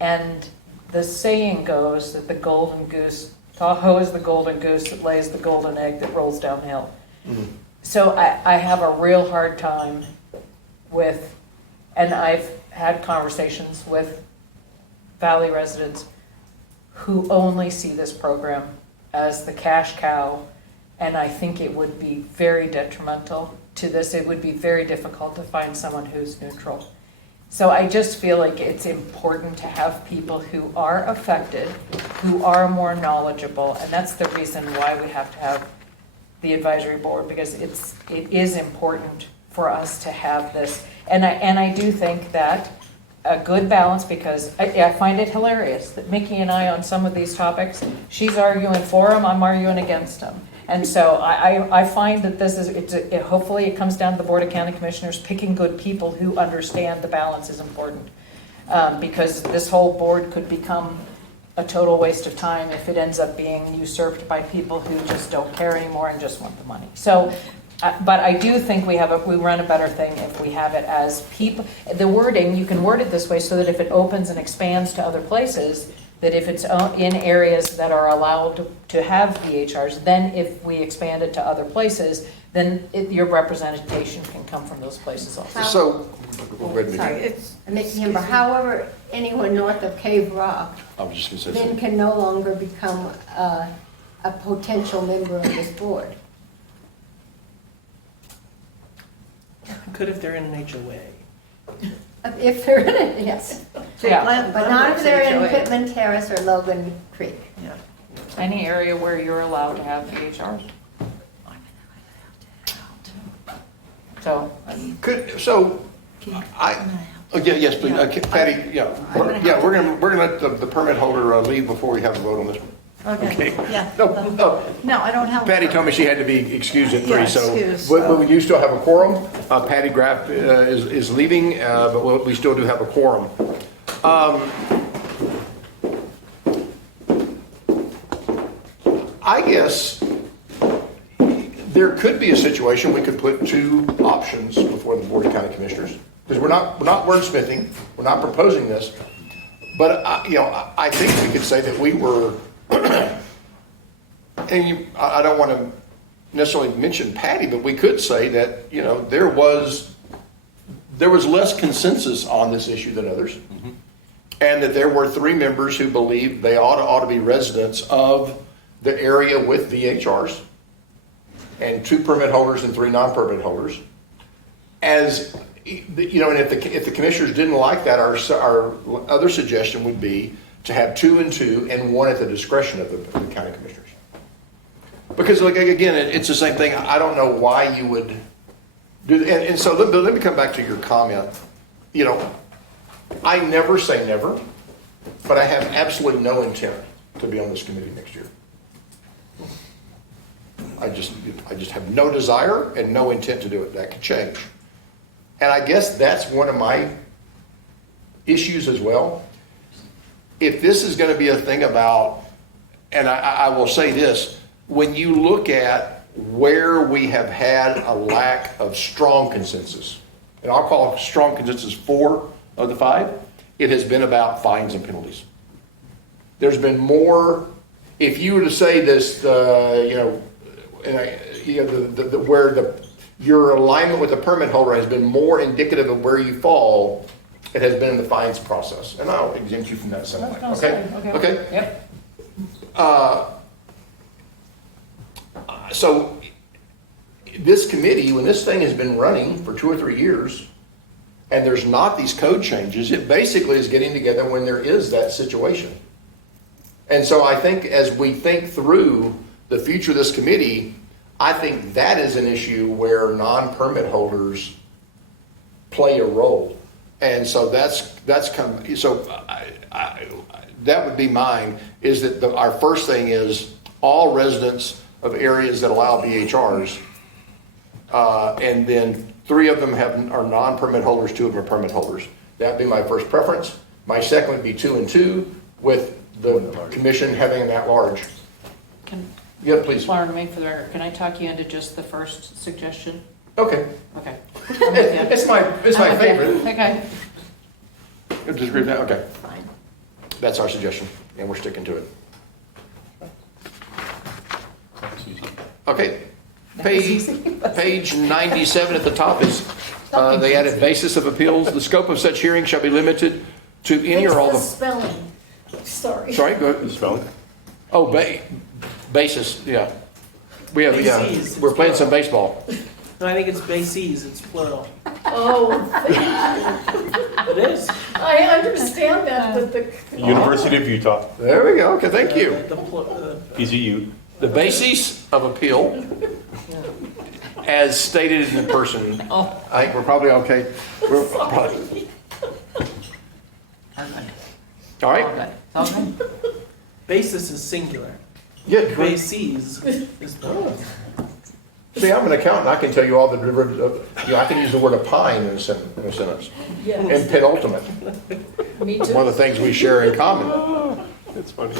And the saying goes that the golden goose, Tahoe is the golden goose that lays the golden egg that rolls downhill. So I have a real hard time with, and I've had conversations with Valley residents who only see this program as the cash cow, and I think it would be very detrimental to this. It would be very difficult to find someone who's neutral. So I just feel like it's important to have people who are affected, who are more knowledgeable, and that's the reason why we have to have the advisory board, because it is important for us to have this. And I do think that a good balance, because I find it hilarious that Mickey and I on some of these topics, she's arguing for them, I'm arguing against them. And so I find that this is, hopefully it comes down to the Board of County Commissioners picking good people who understand the balance is important. Because this whole board could become a total waste of time if it ends up being usurped by people who just don't care anymore and just want the money. So, but I do think we run a better thing if we have it as people. The wording, you can word it this way so that if it opens and expands to other places, that if it's in areas that are allowed to have VHRs, then if we expand it to other places, then your representation can come from those places also. So, go ahead, Mickey. Sorry, it's Mickey Himber. However, anyone north of Cave Rock I was just gonna say then something. can no longer become a potential member of this board. Could if they're in an HOA. If they're in it, yes. Yeah, But not if they're in Pittman Terrace or Logan Creek. any area where you're allowed to have VHRs. So, Yes, please, Patty, yeah, we're gonna let the permit holder leave before we have a vote on this one. Okay, yeah. No, No, I don't have. Patty told me she had to be excused at 3, Yeah, so, excused, but we do still have a quorum. Patty Graff is leaving, but we still do have a quorum. I guess there could be a situation we could put 2 options before the Board of County Commissioners, because we're not wordsmithing, we're not proposing this, but I think we could say that we were. And I don't want to necessarily mention Patty, but we could say that, there was less consensus on this issue than others. And that there were 3 members who believed they ought to be residents of the area with VHRs, and 2 permit holders and 3 non-permit holders. As, and if the commissioners didn't like that, our other suggestion would be to have 2 and 2 and 1 at the discretion of the county commissioners. Because again, it's the same thing. I don't know why you would do that. And so let me come back to your comment. I never say never, but I have absolutely no intent to be on this committee next year. I just have no desire and no intent to do it. That could change. And I guess that's one of my issues as well. If this is going to be a thing about, and I will say this, when you look at where we have had a lack of strong consensus, and I'll call it strong consensus 4 of the 5, it has been about fines and penalties. There's been more, if you were to say this, where your alignment with the permit holder has been more indicative of where you fall, it has been in the fines process. And I'll exempt you from that someway. Okay? Yep. So this committee, when this thing has been running for 2 or 3 years, and there's not these code changes, it basically is getting together when there is that situation. And so I think as we think through the future of this committee, I think that is an issue where non-permit holders play a role. And so that would be mine, is that our first thing is all residents of areas that allow VHRs, and then 3 of them are non-permit holders, 2 of them are permit holders. That'd be my first preference. My second would be 2 and 2, with the commission having an at-large. Can, Yeah, please. Lauren, to make for the record, can I talk you into just the first suggestion? Okay. Okay. It's my favorite. Okay. Disagree with that? Okay. Fine. That's our suggestion, and we're sticking to it. Okay. Page 97 at the top is, they added basis of appeals. The scope of such hearing shall be limited to any or all Fix the the... spelling. Sorry. Sorry, go ahead. Spelling? Oh, basis, yeah. Bases. We're playing some baseball. No, I think it's bases, it's plural. Oh, It is. I understand that, but the. University of Utah, There we go. Okay, thank you. EZU. The basis of appeal, as stated in the person, I think we're probably okay. We're probably, All good. all All right? good. All good. Basis is singular. Yeah, great. Bases is plural. See, I'm an accountant. I can tell you all the derivatives of, I can use the word opine in a sentence. And penultimate. Me One too. of the things we share in common. It's funny.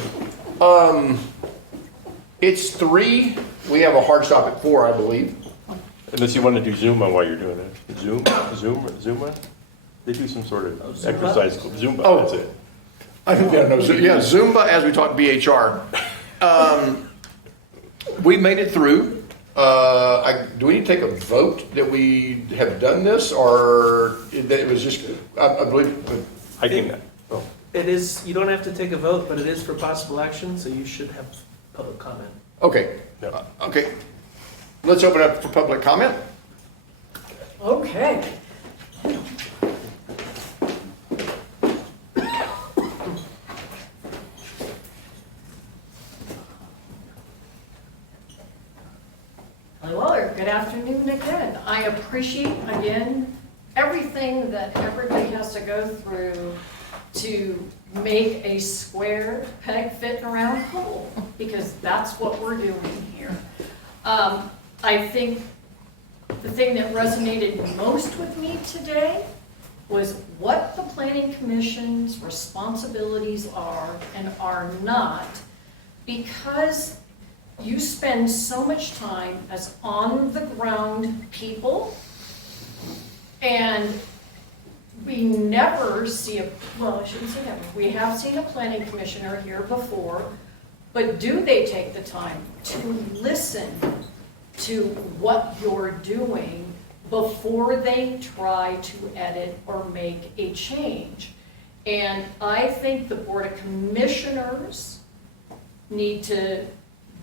It's 3. We have a hard stop at 4, I believe. Unless you want to do Zumba while you're doing it. Zumba? They do some sort of Zumba? exercise. Zumba, Oh. that's it. I think that knows. Yeah, Zumba, as we talk VHR. We made it through. Do we need to take a vote that we have done this, or that it was just, I believe, I can, It is, you don't have to take a vote, but it is for possible action, so you should have public comment. okay. Yeah. Okay. Let's open up for public comment. Okay. Hello, good afternoon again. I appreciate, again, everything that everybody has to go through to make a square peg fit in a round hole, because that's what we're doing here. I think the thing that resonated most with me today was what the planning commission's responsibilities are and are not, because you spend so much time as on-the-ground people, and we never see well, I shouldn't say never, we have seen a planning commissioner here before, but do they take the time to listen to what you're doing before they try to edit or make a change? And I think the Board of Commissioners need to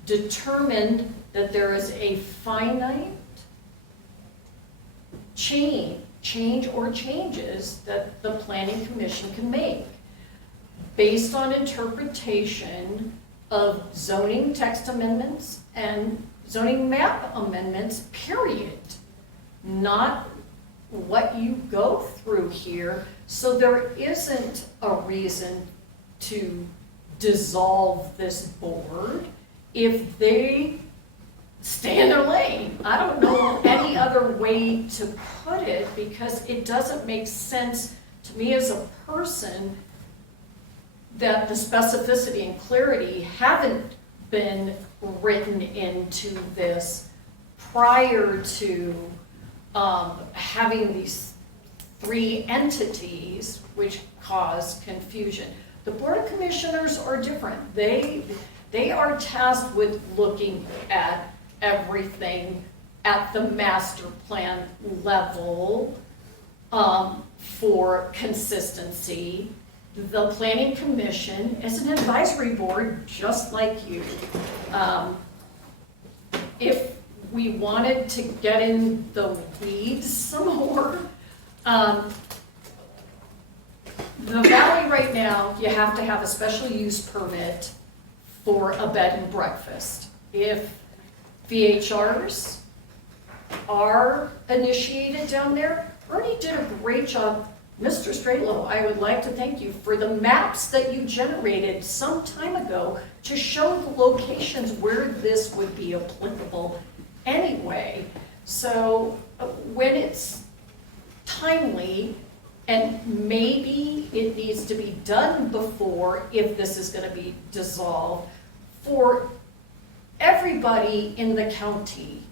determine that there is a finite change or changes that the Planning Commission can make based on interpretation of zoning text amendments and zoning map amendments, period. Not what you go through here. So there isn't a reason to dissolve this board if they stay in their lane. I don't know any other way to put it, because it doesn't make sense to me as a person that the specificity and clarity haven't been written into this prior to having these 3 entities which cause confusion. The Board of Commissioners are different. They are tasked with looking at everything at the master plan level for consistency. The Planning Commission is an advisory board just like you. If we wanted to get in the weeds some more, the valley right now, you have to have a special use permit for a bed and breakfast. If VHRs are initiated down there, Ernie did a great job. Mr. Straylow, I would like to thank you for the maps that you generated some time ago to show the locations where this would be applicable anyway. So when it's timely, And maybe it needs to be done before, if this is gonna be dissolved, for everybody in the county,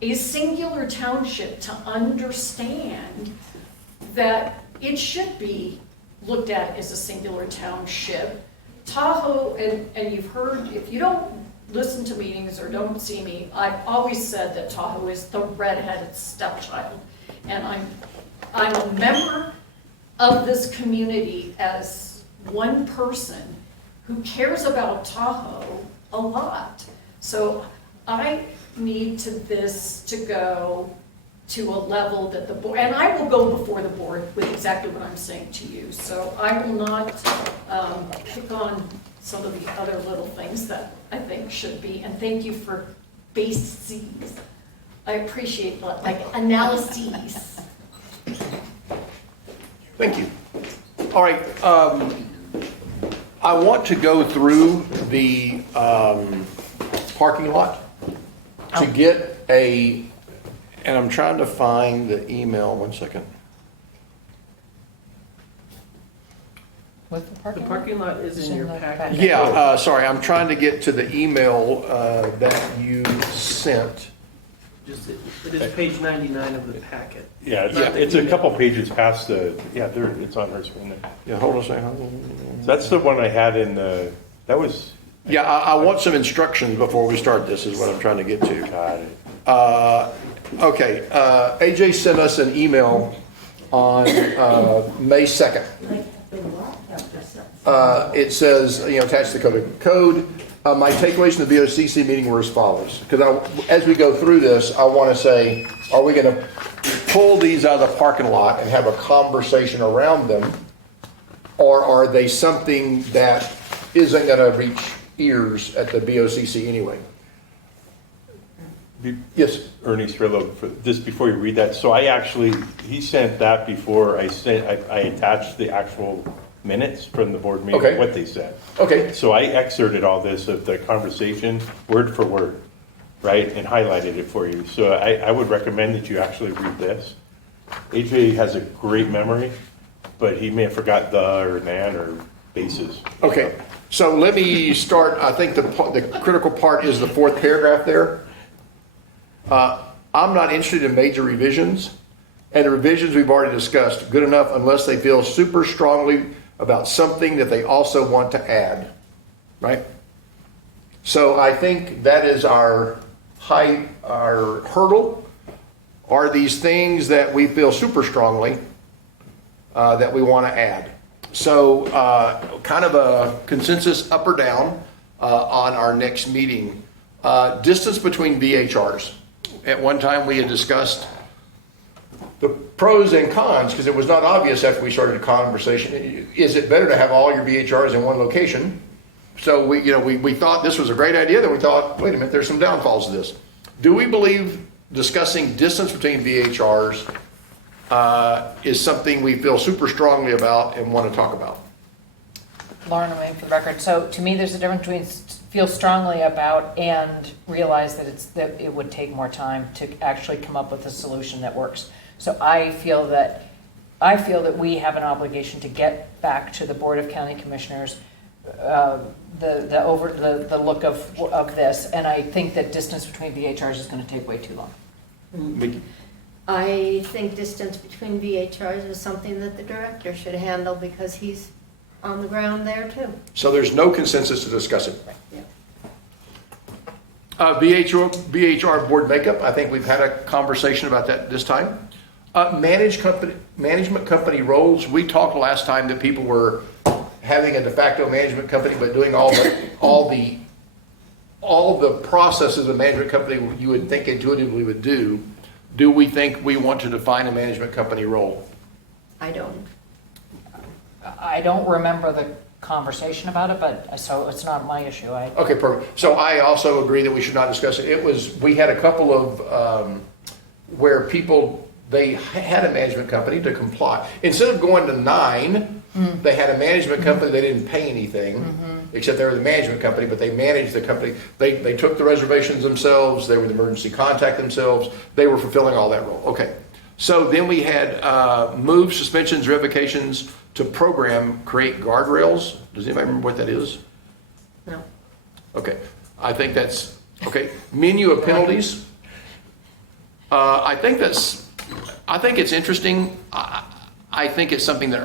a singular township, to understand that it should be looked at as a singular township. Tahoe, and you've heard, if you don't listen to meetings or don't see me, I've always said that Tahoe is the redheaded stepchild. And I'm a member of this community as one person who cares about Tahoe a lot. So I need this to go to a level that the board, and I will go before the board with exactly what I'm saying to you. So I will not pick on some of the other little things that I think should be, and thank you for bases. I appreciate like analyses. Thank you. All right, I want to go through the parking lot to get and I'm trying to find the email, one second. With the The parking lot? parking lot is in your packet. Yeah, sorry, I'm trying to get to the email that you sent. Just, it is page 99 of the packet. Yeah, it's a couple pages past it's on her screen there. Yeah, hold on a second. That's the one I had that was. Yeah, I want some instructions before we start this, is what I'm trying to get to. Got it. Okay, AJ sent us an email on May 2nd. It says, attached to the code. My takeaways from the BOCC meeting were as follows. Because as we go through this, I want to say, are we going to pull these out of the parking lot and have a conversation around them? Or are they something that isn't going to reach ears at the BOCC anyway? Yes. Ernie Strillo, just before you read that, so he sent that before I attached the actual minutes from the board meeting, Okay. what they said. Okay. So I excerpted all this of the conversation, word for word, right, and highlighted it for you. So I would recommend that you actually read this. AJ has a great memory, but he may have forgot the or nan or bases. Okay, so let me start. I think the critical part is the fourth paragraph there. I'm not interested in major revisions, and the revisions we've already discussed, good enough unless they feel super strongly about something that they also want to add, right? So I think that is our hurdle, are these things that we feel super strongly that we want to add. So kind of a consensus up or down on our next meeting. Distance between VHRs. At one time we had discussed the pros and cons, because it was not obvious after we started a conversation. Is it better to have all your VHRs in one location? So we thought this was a great idea. Then we thought, wait a minute, there's some downfalls to this. Do we believe discussing distance between VHRs is something we feel super strongly about and want to talk about? Lauren, I'm waiting for the record. So to me, there's a difference between feel strongly about and realize that it would take more time to actually come up with a solution that works. So I feel that we have an obligation to get back to the Board of County Commissioners the look of this, and I think that distance between VHRs is going to take way too long. Mickey? I think distance between VHRs is something that the director should handle because he's on the ground there too. So there's no consensus to discuss it. Yeah. VHR board makeup, I think we've had a conversation about that this time. Management company roles, we talked last time that people were having a de facto management company, but doing all the processes a management company you would think intuitively would do. Do we think we want to define a management company role? I don't. I don't remember the conversation about it, but so it's not my issue. Okay, perfect. So I also agree that we should not discuss it. We had a couple of where people, they had a management company to comply. Instead of going to 9, they had a management company, they didn't pay anything, except they were the management company, but they managed the company. They took the reservations themselves, they were the emergency contact themselves, they were fulfilling all that role. Okay, So then we had move suspensions, revocations to program, create guardrails. Does anybody remember what that is? No. Okay, I think that's, okay. Menu of penalties. I think it's interesting. I think it's something that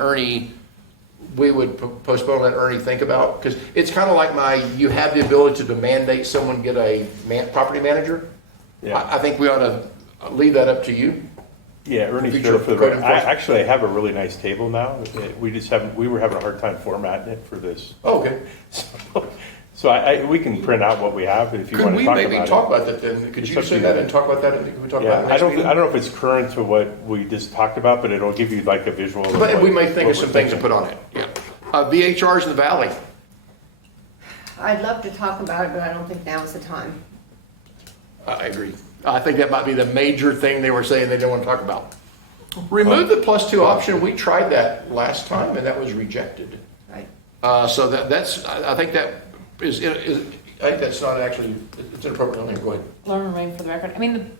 we would postpone, let Ernie think about, because it's kind of like you have the ability to mandate someone get a property manager. Yeah. I think we ought to leave that up to you. Yeah, Ernie's Future good for the, code I enforcement. actually have a really nice table now. We were having a hard time formatting it for this. Oh, okay. So we can print out what we have if you Could want to we talk maybe about talk it. about that then? Could It's you up to say you. that and talk about that? Can we talk about Yeah, it I next don't meeting? know if it's current to what we just talked about, but it'll give you like a visual. of But we what- may think what of some we're things to thinking. put on it, yeah. VHRs in the valley. I'd love to talk about it, but I don't think now's the time. I agree. I think that might be the major thing they were saying they didn't want to talk about. Remove the +2 option. We tried that last time and that was rejected. Right. So I think that I think that's not actually, it's inappropriate. Go ahead. Learn and remain for the record. I mean,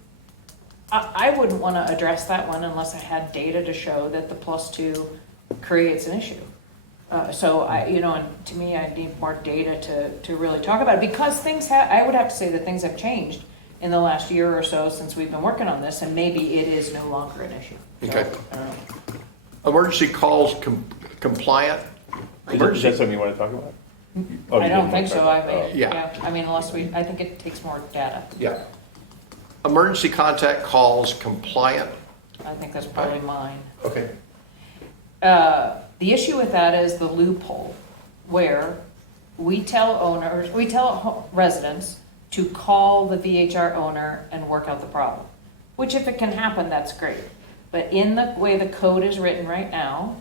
I wouldn't want to address that one unless I had data to show that the +2 creates an issue. So and to me, I need more data to really talk about it, because I would have to say that things have changed in the last year or so since we've been working on this, and maybe it is no longer an issue. So, Okay. I don't know. Emergency calls compliant. Is that something you want to talk about? Oh, I you don't didn't think want to so. talk about it. Yeah. I mean, I think it takes more data. Yeah. Emergency contact calls compliant. I think that's probably mine. Okay. The issue with that is the loophole where we tell residents to call the VHR owner and work out the problem, which if it can happen, that's great. But in the way the code is written right now,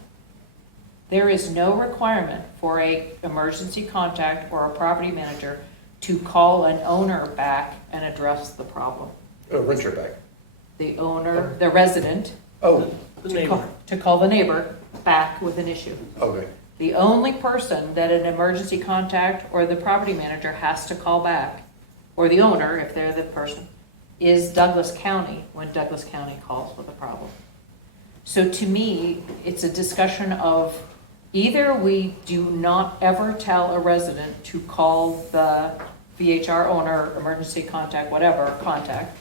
there is no requirement for a emergency contact or a property manager to call an owner back and address the problem. Renter back. The owner, the resident, Oh, to call the neighbor back with an issue. okay. The only person that an emergency contact or the property manager has to call back, or the owner, if they're the person, is Douglas County when Douglas County calls with a problem. So to me, it's a discussion of either we do not ever tell a resident to call the VHR owner, emergency contact, whatever, contact,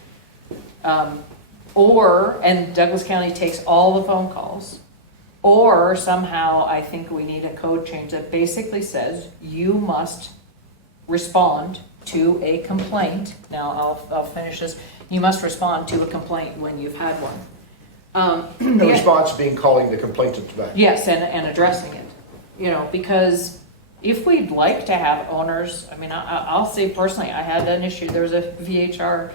and Douglas County takes all the phone calls, or somehow I think we need a code change that basically says you must respond to a complaint. Now, I'll finish this. You must respond to a complaint when you've had one. The response being calling the complainant back. Yes, and addressing it, because if we'd like to have owners, I mean, I'll say personally, I had an issue. There was a VHR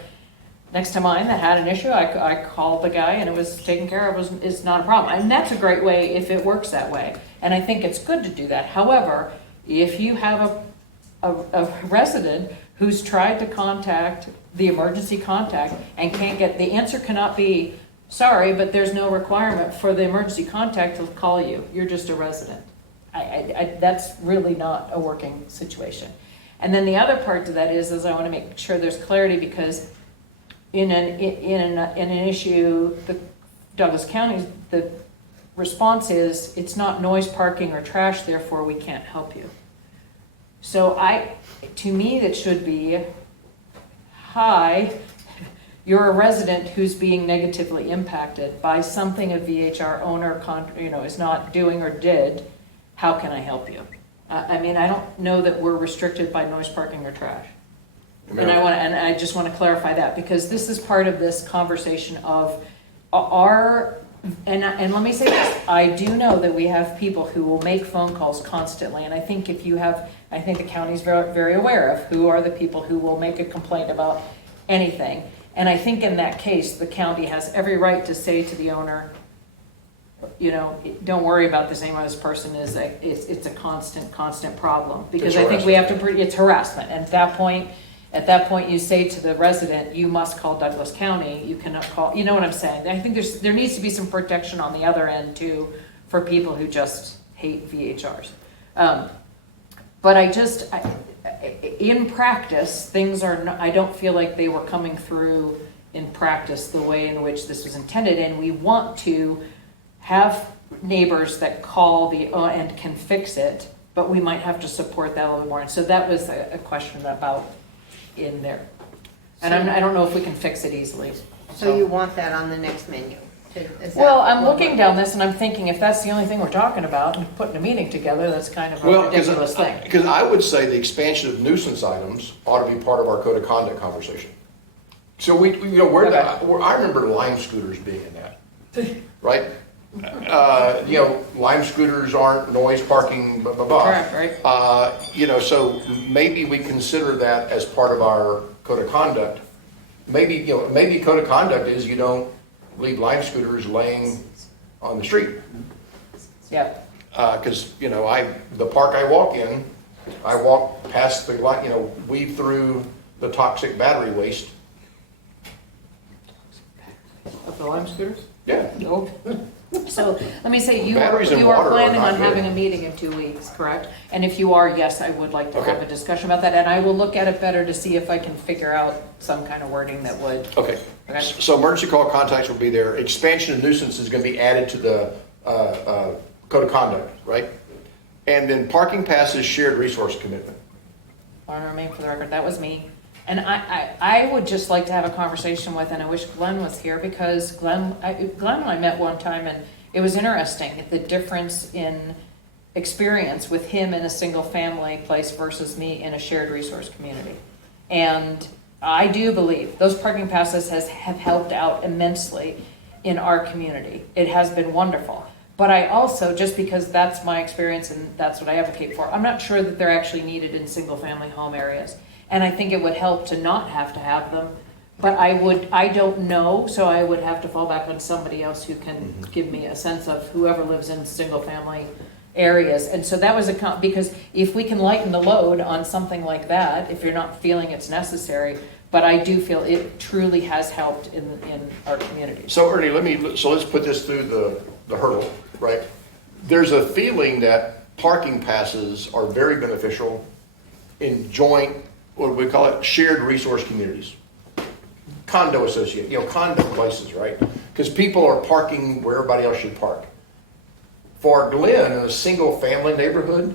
next to mine that had an issue. I called the guy and it was taken care of. It's not a problem. And that's a great way if it works that way. And I think it's good to do that. However, if you have a resident who's tried to contact the emergency contact and can't get, the answer cannot be, sorry, but there's no requirement for the emergency contact to call you. You're just a resident. That's really not a working situation. And then the other part to that is I want to make sure there's clarity, because in an issue, the Douglas County, the response is it's not noise, parking, or trash, therefore we can't help you. So to me, that should be, hi, you're a resident who's being negatively impacted by something a VHR owner is not doing or did. How can I help you? I mean, I don't know that we're restricted by noise, parking, or trash. And I just want to clarify that, because this is part of this conversation of and let me say this, I do know that we have people who will make phone calls constantly, and I think I think the county's very, very aware of who are the people who will make a complaint about anything. And I think in that case, the county has every right to say to the owner, don't worry about this anymore. This person is it's a constant problem, because It's I think we have to, it's harassment. And at that point, you say to the resident, you must call Douglas County. You cannot call, you know what I'm saying? I think there needs to be some protection on the other end too, for people who just hate VHRs. But in practice, things are, I don't feel like they were coming through in practice the way in which this was intended, and we want to have neighbors that call and can fix it, but we might have to support that a little more. And so that was a question about in there. And I don't know if we can fix it easily. So you want that on the next menu? Is that Well, I'm what looking we're- down this and I'm thinking if that's the only thing we're talking about and putting a meeting together, that's kind of a Well, ridiculous thing. because I would say the expansion of nuisance items ought to be part of our code of conduct conversation. So I remember lime scooters being in that, right? Lime scooters aren't noise parking, blah, blah, blah. Correct, right? So maybe we consider that as part of our code of conduct. Maybe code of conduct is you don't leave lime scooters laying on the street. Yeah. Because, the park I walk in, I walk past weave through the toxic battery waste. Of the lime scooters? Yeah. Nope. So let me say, you Batteries and are water are planning not on good. having a meeting in 2 weeks, correct? And if you are, yes, I would like to have Okay. a discussion about that. And I will look at it better to see if I can figure out some kind of wording that would. Okay. Okay. So emergency call contacts will be there. Expansion of nuisance is going to be added to the code of conduct, right? And then parking passes, shared resource commitment. Want to remain for the record, that was me. And I would just like to have a conversation with, and I wish Glenn was here, because Glenn and I met one time, and it was interesting, the difference in experience with him in a single-family place versus me in a shared resource community. And I do believe those parking passes have helped out immensely in our community. It has been wonderful. But I also, just because that's my experience and that's what I advocate for, I'm not sure that they're actually needed in single-family home areas. And I think it would help to not have to have them. But I don't know, so I would have to fall back on somebody else who can give me a sense of whoever lives in single-family areas. And so that was because if we can lighten the load on something like that, if you're not feeling it's necessary, but I do feel it truly has helped in our communities. So Ernie, let's put this through the hurdle, right? There's a feeling that parking passes are very beneficial in joint, what do we call it, shared resource communities. Condo associate, condo places, right? Because people are parking where everybody else should park. For Glenn, in a single family neighborhood,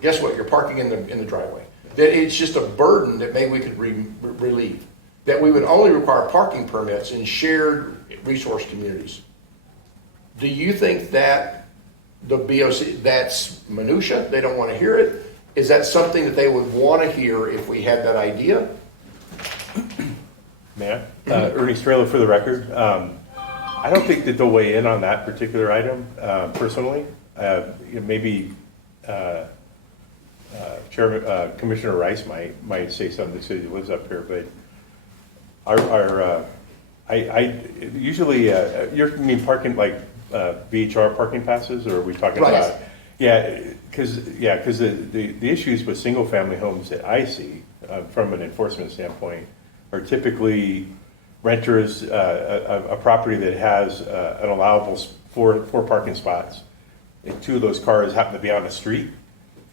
guess what? You're parking in the driveway. That it's just a burden that maybe we could relieve. That we would only require parking permits in shared resource communities. Do you think that the BOC, that's minutia, they don't want to hear it? Is that something that they would want to hear if we had that idea? Matt, Ernie Strela for the record. I don't think that they'll weigh in on that particular item personally. Maybe Commissioner Rice might say something because he lives up here, but I usually you mean parking like VHR parking passes, or are we talking Right. about? Yeah, because the issues with single family homes that I see from an enforcement standpoint are typically renters, a property that has an allowable four parking spots, and two of those cars happen to be on the street,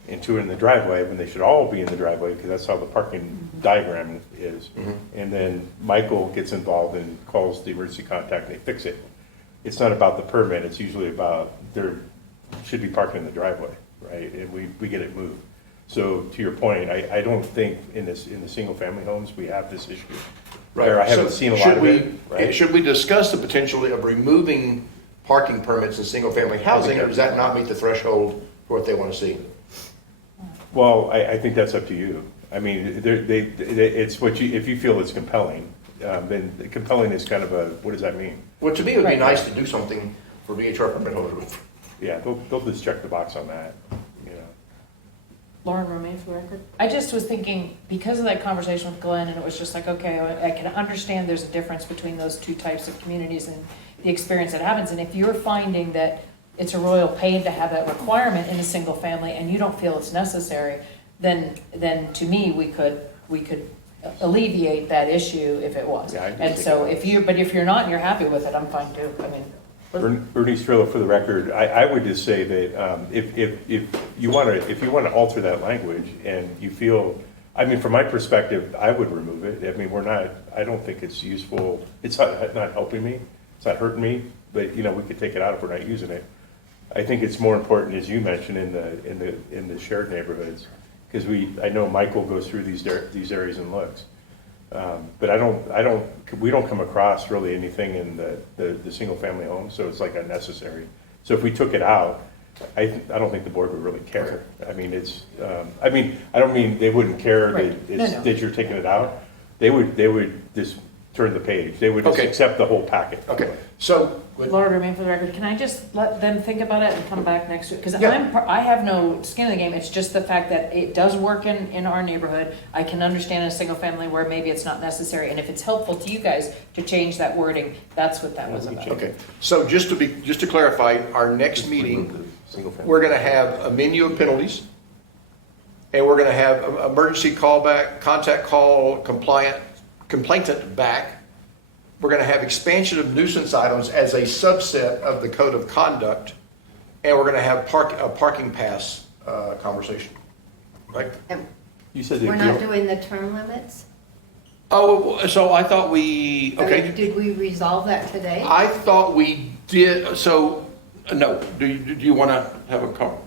and two in the driveway, when they should all be in the driveway, because that's how the parking diagram is. And then Michael gets involved and calls the emergency contact, and they fix it. It's not about the permit, it's usually about there should be parking in the driveway, right? And we get it moved. So to your point, I don't think in the single family homes, we have this issue. Or I haven't seen a lot of it, right? Should we discuss the potential of removing parking permits in single family housing, or does that not meet the threshold for what they want to see? Well, I think that's up to you. I mean, it's what if you feel it's compelling, then compelling is kind of what does that mean? Well, to me, it would be Right. nice to do something for VHR permit holders. Yeah, they'll just check the box on that, Lauren, remain for the record. I just was thinking, because of that conversation with Glenn, and it was just like, okay, I can understand there's a difference between those two types of communities and the experience that happens. And if you're finding that it's a royal pain to have that requirement in a single family and you don't feel it's necessary, then to me, we could alleviate that issue if it was. Yeah, I do And think so it if you're not and you're happy with it, I'm fine too. I mean, Ernie Strela, for the record, I would just say that if you want to alter that language and you feel I mean, from my perspective, I would remove it. I mean, I don't think it's useful. It's not helping me. It's not hurting me, but you know, we could take it out if we're not using it. I think it's more important, as you mentioned, in the shared neighborhoods, because I know Michael goes through these areas and looks. But we don't come across really anything in the single family home, so it's like unnecessary. So if we took it out, I don't think the board would really care. I mean, I don't mean they wouldn't care that you're taking it out. They would just turn the page. They would just Okay. accept the whole packet. Okay, so, Laura, remain for the record, can I just let them think about it and come back next week? Because Yeah. I have no skin in the game, it's just the fact that it does work in our neighborhood. I can understand in a single family where maybe it's not necessary, and if it's helpful to you guys to change that wording, that's what that was about. okay, so just to clarify, our next meeting, Single family. we're gonna have a menu of penalties, and we're gonna have emergency callback, contact call, complainant back. We're gonna have expansion of nuisance items as a subset of the code of conduct, and we're gonna have a parking pass conversation, right? And You said we're that not doing the term limits? Oh, so I thought we, okay, Did we resolve that today? I thought we did, so, no, do you wanna have a call?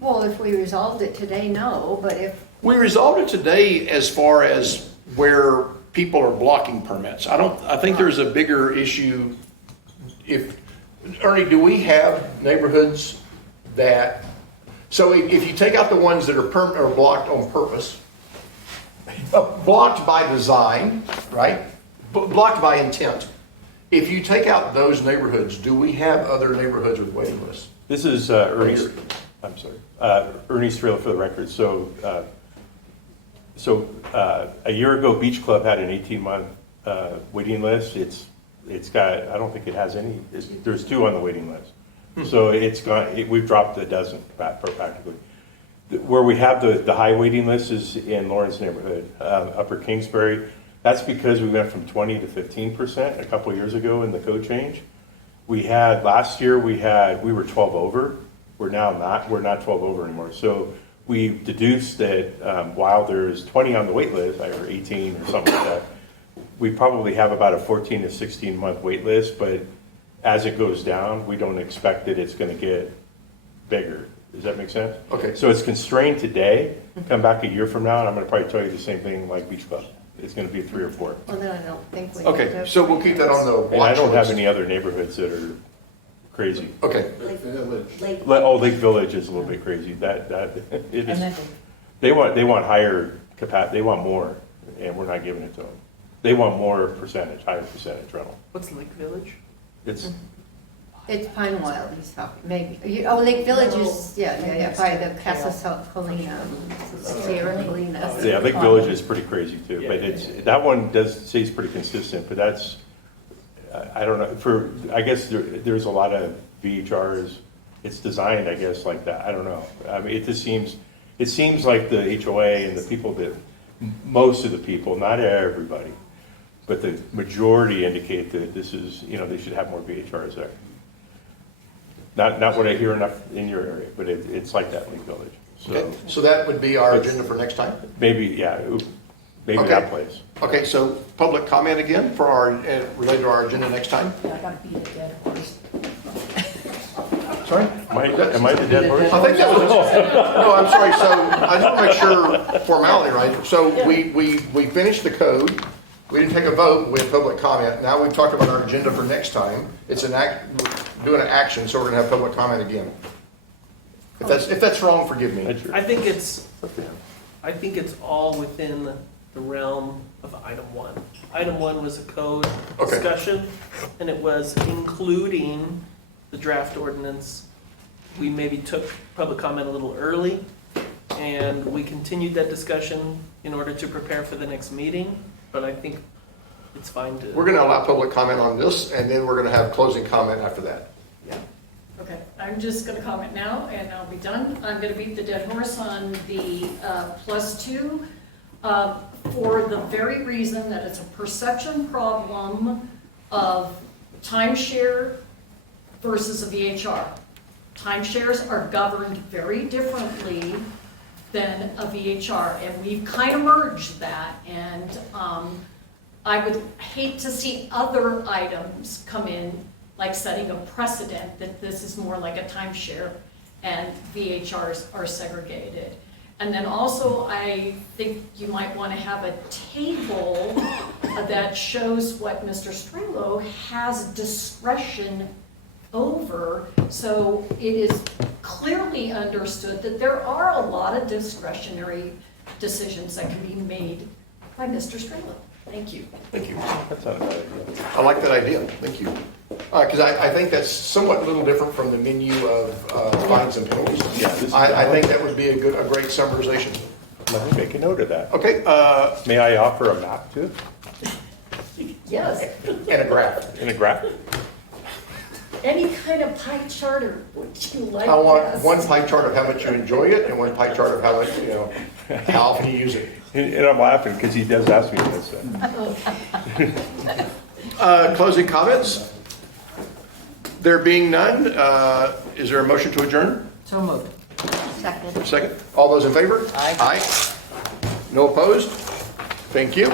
Well, if we resolved it today, no, but if, We resolved it today as far as where people are blocking permits. I think there's a bigger issue Ernie, do we have neighborhoods that, so if you take out the ones that are blocked on purpose, blocked by design, right? Blocked by intent. If you take out those neighborhoods, do we have other neighborhoods with waiting lists? This is Ernie's, I'm sorry, Ernie's Trail for the record. So a year ago, Beach Club had an 18-month waiting list. It's got, I don't think it has any, there's 2 on the waiting list. So it's gone, we've dropped a dozen practically. Where we have the high waiting list is in Lawrence neighborhood, Upper Kingsbury. That's because we went from 20 to 15% a couple of years ago in the code change. Last year we were 12 over. We're not 12 over anymore. So we deduced that while there's 20 on the wait list, or 18 or something like that, we probably have about a 14 to 16 month wait list, but as it goes down, we don't expect that it's gonna get bigger. Does that make sense? Okay. So it's constrained today, come back a year from now, and I'm gonna probably tell you the same thing like Beach Club. It's gonna be 3 or 4. well, then I don't think we. Okay, have to- so we'll keep that on the watch list. And I don't have any other neighborhoods that are crazy. Okay, Lake Village is a little bit crazy. That it And is. then, They want higher capacity. They want more, and we're not giving it to them. They want more percentage, higher percentage rental. What's Lake Village? It's It's Pine Wild, he's talking, maybe. Lake Village is, yeah, by the Casa Colina, Sierra Colina. yeah, Lake Village is pretty crazy too. But that one does say it's pretty consistent. But that's I don't know. I guess there's a lot of VHRs. It's designed, I guess, like that. I don't know. I mean, it seems like the HOA and the people that most of the people, not everybody, but the majority indicate that this is, they should have more VHRs there. Not what I hear enough in your area, but it's like that in Lake Village. okay, so that would be our agenda for next time? Maybe Okay. that place. Okay, so public comment again for related to our agenda next time? I gotta beat a dead horse. Sorry? Am I the dead horse? I think that was, no, I'm sorry, so I just want to make sure formality, right? So we finished the code, we didn't take a vote, we had public comment. Now we've talked about our agenda for next time. It's we're doing an action, so we're going to have public comment again. If that's wrong, forgive me. I think it's all within the realm of item 1. Item 1 was a code Okay. discussion, and it was including the draft ordinance. We maybe took public comment a little early, and we continued that discussion in order to prepare for the next meeting, but I think it's fine to. We're going to allow public comment on this, and then we're going to have closing comment after that. Okay, I'm just gonna comment now, and I'll be done. I'm gonna beat the dead horse on the +2 for the very reason that it's a perception problem of timeshare versus a VHR. Timeshares are governed very differently than a VHR, and we've kind of merged that, and I would hate to see other items come in, like setting a precedent that this is more like a timeshare and VHRs are segregated. And then also, I think you might want to have a table that shows what Mr. Strelo has discretion over, so it is clearly understood that there are a lot of discretionary decisions that can be made by Mr. Strelo. Thank you. Thank you. That's not a bad idea. I like that idea, thank you. Because I think that's somewhat a little different from the menu of fines and penalties. Yeah, this is- I think that would be a great summarization. Let me make a note of that. Okay, May I offer a map too, Yes, and a graph. in a graph? any kind of pie chart or what you like I want best. one pie chart of how much you enjoy it and one pie chart of how much, how often you use it. And I'm laughing because he does ask me this. Closing comments? There being none, is there a motion to adjourn? So moved. Second. Second. All those in favor? Aye. Aye. No opposed? Thank you.